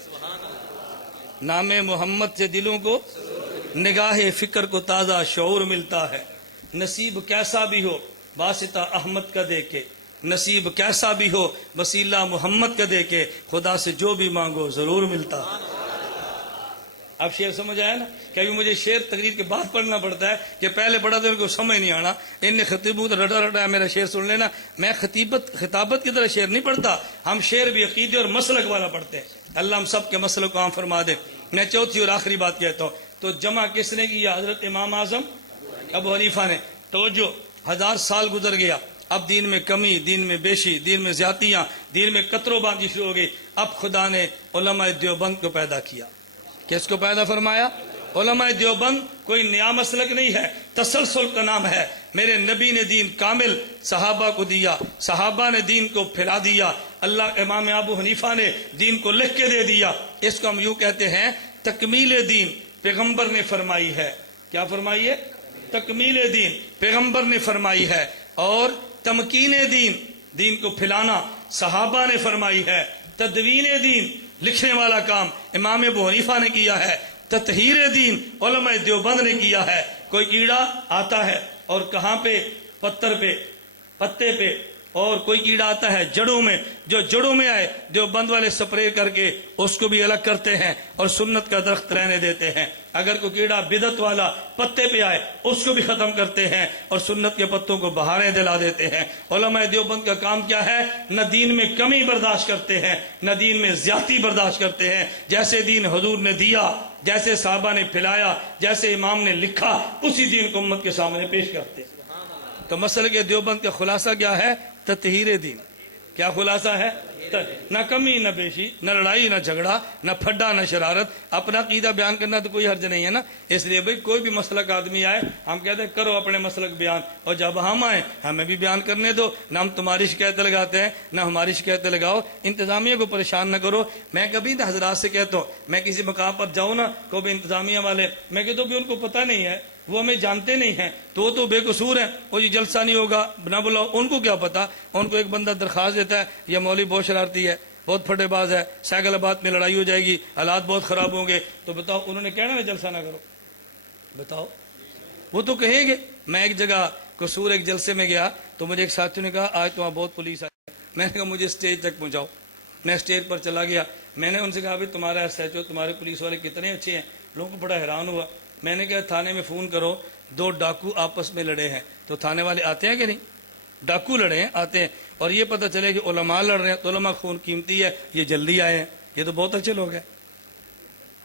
نام محمد سے دلوں کو نگاہ فکر کو تازہ شعور ملتا ہے۔ نصیب کیسا بھی ہو واسطہ احمد کا دے کے، نصیب کیسا بھی ہو وسیلہ محمد کا دے کے، خدا سے جو بھی مانگو ضرور ملتا ہے۔ اب شعر سمجھ آیا نا کہ ابھی مجھے شعر تقریر کے بعد پڑھنا پڑتا ہے کہ پہلے پڑھا تو ان کو سمجھ نہیں آنا. ان نے خطیبوں تو رٹا رٹا ہے میرا شعر سن لینا. میں خطابت کی طرح شعر نہیں پڑھتا, ہم شعر بھی عقیدے اور مسلک والا پڑھتے ہیں. اللہ ہم سب کے مسلک کو عام فرما دے. میں چوتھی اور آخری بات کہتا ہوں, تو جمع کس نے کیا؟ حضرت امام اعظم ابو حنیفہ نے. تو جو 1000 سال گزر گیا, اب دین میں کمی, دین میں بیشی, دین میں زیادتیاں, دین میں قطر و بازی شروع ہو گئی. اب خدا نے علماء دیوبند کو پیدا کیا. کس کو پیدا فرمایا؟ علماء دیوبند کوئی نیا مسلک نہیں ہے, تسلسل کا نام ہے. میرے نبی نے دین کامل صحابہ کو دیا, صحابہ نے دین کو پھیلا دیا, اللہ امام ابو حنیفہ نے دین کو لکھ کے دے دیا. اس کو ہم یوں کہتے ہیں تکمیل دین پیغمبر نے فرمائی ہے. کیا فرمائی ہے؟ تکمیل دین پیغمبر نے فرمائی ہے. اور تمکین دین, دین کو پھیلانا صحابہ نے فرمائی ہے. تدوین دین لکھنے والا کام امام ابو حنیفہ نے کیا ہے. تطہیر دین علماء دیوبند نے کیا ہے. کوئی کیڑا آتا ہے اور کہاں پہ؟ پتھر پہ, پتے پہ. اور کوئی کیڑا آتا ہے جڑوں میں, جو جڑوں میں آئے دیوبند والے سپرے کر کے اس کو بھی الگ کرتے ہیں اور سنت کا درخت رہنے دیتے ہیں. اگر کوئی کیڑا بدعت والا پتے پہ آئے اس کو بھی ختم کرتے ہیں اور سنت کے پتوں کو بہاریں دلا دیتے ہیں. علماء دیوبند کا کام کیا ہے؟ نہ دین میں کمی برداشت کرتے ہیں, نہ دین میں زیادتی برداشت کرتے ہیں. جیسے دین حضور نے دیا, جیسے صحابہ نے پھیلایا, جیسے امام نے لکھا, اسی دین کو امت کے سامنے پیش کرتے ہیں. تو مسلک دیوبند کا خلاصہ کیا ہے؟ تطہیر دین. کیا خلاصہ ہے؟ نہ کمی نہ بیشی, نہ لڑائی نہ جھگڑا, نہ پھڈا نہ شرارت. اپنا عقیدہ بیان کرنا تو کوئی حرج نہیں ہے نا. اس لیے بھئی کوئی بھی مسلک آدمی آئے ہم کہتے ہیں کرو اپنے مسلک بیان, اور جب ہم آئیں ہمیں بھی بیان کرنے دو. نہ ہم تمہاری شکایتیں لگاتے ہیں نہ ہماری شکایتیں لگاؤ. انتظامیہ کو پریشان نہ کرو. میں کبھی نہ حضرات سے کہتا ہوں, میں کسی مقام پر جاؤں نا کو بھی انتظامیہ والے, میں کہتا ہوں بھی ان کو پتہ نہیں ہے, وہ ہمیں جانتے نہیں ہیں, تو بے قصور ہیں, وہ یہ جلسہ نہیں ہوگا نہ بلاؤ. ان کو کیا پتا؟ ان کو ایک بندہ درخواست دیتا ہے یہ مولوی بہت شرارتی ہے, بہت پھٹے باز ہے, سائیکل آباد میں لڑائی ہو جائے گی, حالات بہت خراب ہوں گے. تو بتاؤ انہوں نے کہنا نا جلسہ نہ کرو؟ بتاؤ وہ تو کہیں گے. میں ایک جگہ قصور ایک جلسے میں گیا تو مجھے ایک ساتھی نے کہا آج تو وہاں بہت پولیس آئی. میں نے کہا مجھے اسٹیج تک پہنچاؤ. میں اسٹیج پر چلا گیا. میں نے ان سے کہا بھائی تمہارا ایس ایچ او, تمہارے پولیس والے کتنے اچھے ہیں. لوگوں کو بڑا حیران ہوا. میں نے کہا تھانے میں فون کرو, 2 ڈاکو آپس میں لڑے ہیں. تو تھانے والے آتے ہیں کہ نہیں؟ ڈاکو لڑے ہیں آتے ہیں. اور یہ پتہ چلے کہ علماء لڑ رہے ہیں تو علماء خون قیمتی ہے, یہ جلدی آئے ہیں, یہ تو بہت اچھے لوگ ہیں.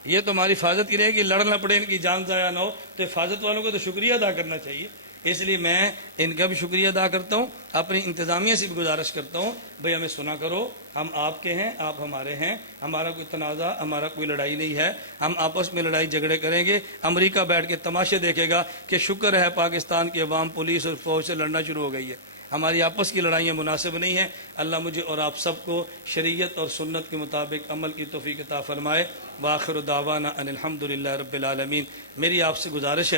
یہ تو ہماری حفاظت کی رہے کہ لڑ نہ پڑے, ان کی جان ضائع نہ ہو. تو حفاظت والوں کو تو شکریہ ادا کرنا چاہیے. اس لیے میں ان کا بھی شکریہ ادا کرتا ہوں, اپنی انتظامیہ سے بھی گزارش کرتا ہوں بھئی ہمیں سنا کرو, ہم آپ کے ہیں آپ ہمارے ہیں, ہمارا کوئی تنازع ہمارا کوئی لڑائی نہیں ہے. ہم آپس میں لڑائی جھگڑے کریں گے, امریکہ بیٹھ کے تماشے دیکھے گا کہ شکر ہے پاکستان کی عوام پولیس اور فوج سے لڑنا شروع ہو گئی ہے. ہماری آپس کی لڑائیاں مناسب نہیں ہیں. اللہ مجھے اور آپ سب کو شریعت اور سنت کے مطابق عمل کی توفیق عطا فرمائے. وآخر دعوانا ان الحمدللہ رب العالمین. میری آپ سے گزارش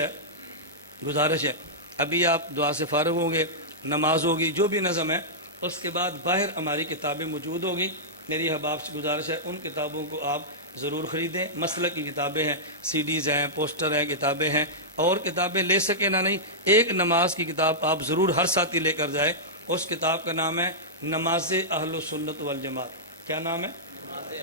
ہے ابھی آپ دعا سے فارغ ہوں گے, نماز ہوگی, جو بھی نظم ہے, اس کے بعد باہر ہماری کتابیں موجود ہوگی. میری احباب سے گزارش ہے ان کتابوں کو آپ ضرور خریدیں. مسلک کی کتابیں ہیں, سی ڈیز ہیں, پوسٹر ہیں, کتابیں ہیں, اور کتابیں لے سکیں نہ نہیں, ایک نماز کی کتاب آپ ضرور ہر ساتھی لے کر جائے. اس کتاب کا نام ہے نماز اہل سنت والجماعت. کیا نام ہے؟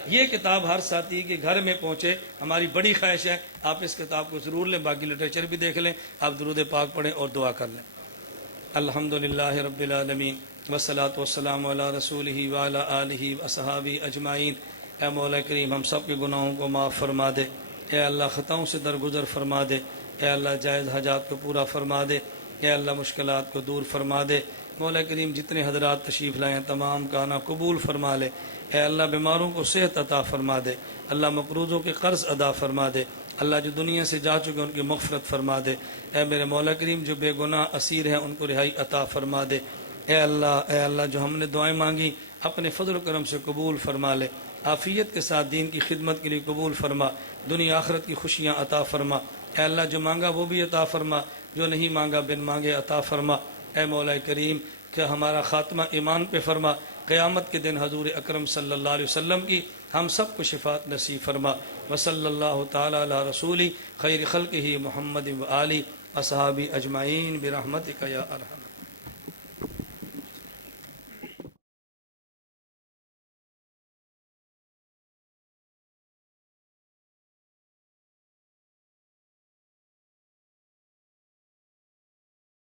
یہ کتاب ہر ساتھی کے گھر میں پہنچے, ہماری بڑی خواہش ہے. آپ اس کتاب کو ضرور لیں, باقی لٹریچر بھی دیکھ لیں, آپ درود پاک پڑھیں اور دعا کر لیں. الحمدللہ رب العالمین والصلاة والسلام علی رسولہ وعلی آلہ واصحابہ اجمعین. اے مولا کریم ہم سب کے گناہوں کو معاف فرما دے. اے اللہ خطاؤں سے درگزر فرما دے. اے اللہ جائز حاجات کو پورا فرما دے. اے اللہ مشکلات کو دور فرما دے. مولا کریم جتنے حضرات تشریف لائے ہیں تمام کا آنا قبول فرما لے. اے اللہ بیماروں کو صحت عطا فرما دے. اللہ مقروضوں کے قرض ادا فرما دے. اللہ جو دنیا سے جا چکے ان کی مغفرت فرما دے. اے میرے مولا کریم جو بے گناہ اسیر ہیں ان کو رہائی عطا فرما دے. اے اللہ جو ہم نے دعائیں مانگی اپنے فضل و کرم سے قبول فرما لے. عافیت کے ساتھ دین کی خدمت کے لیے قبول فرما. دنیا آخرت کی خوشیاں عطا فرما. اے اللہ جو مانگا وہ بھی عطا فرما, جو نہیں مانگا بن مانگے عطا فرما. اے مولا کریم کہ ہمارا خاتمہ ایمان پہ فرما. قیامت کے دن حضور اکرم صلی اللہ علیہ وسلم کی ہم سب کو شفاعت نصیب فرما. وصلی اللہ تعالی علی رسولی خیر خلقہ محمد و آلہ اصحابہ اجمعین برحمتک یا ارحم.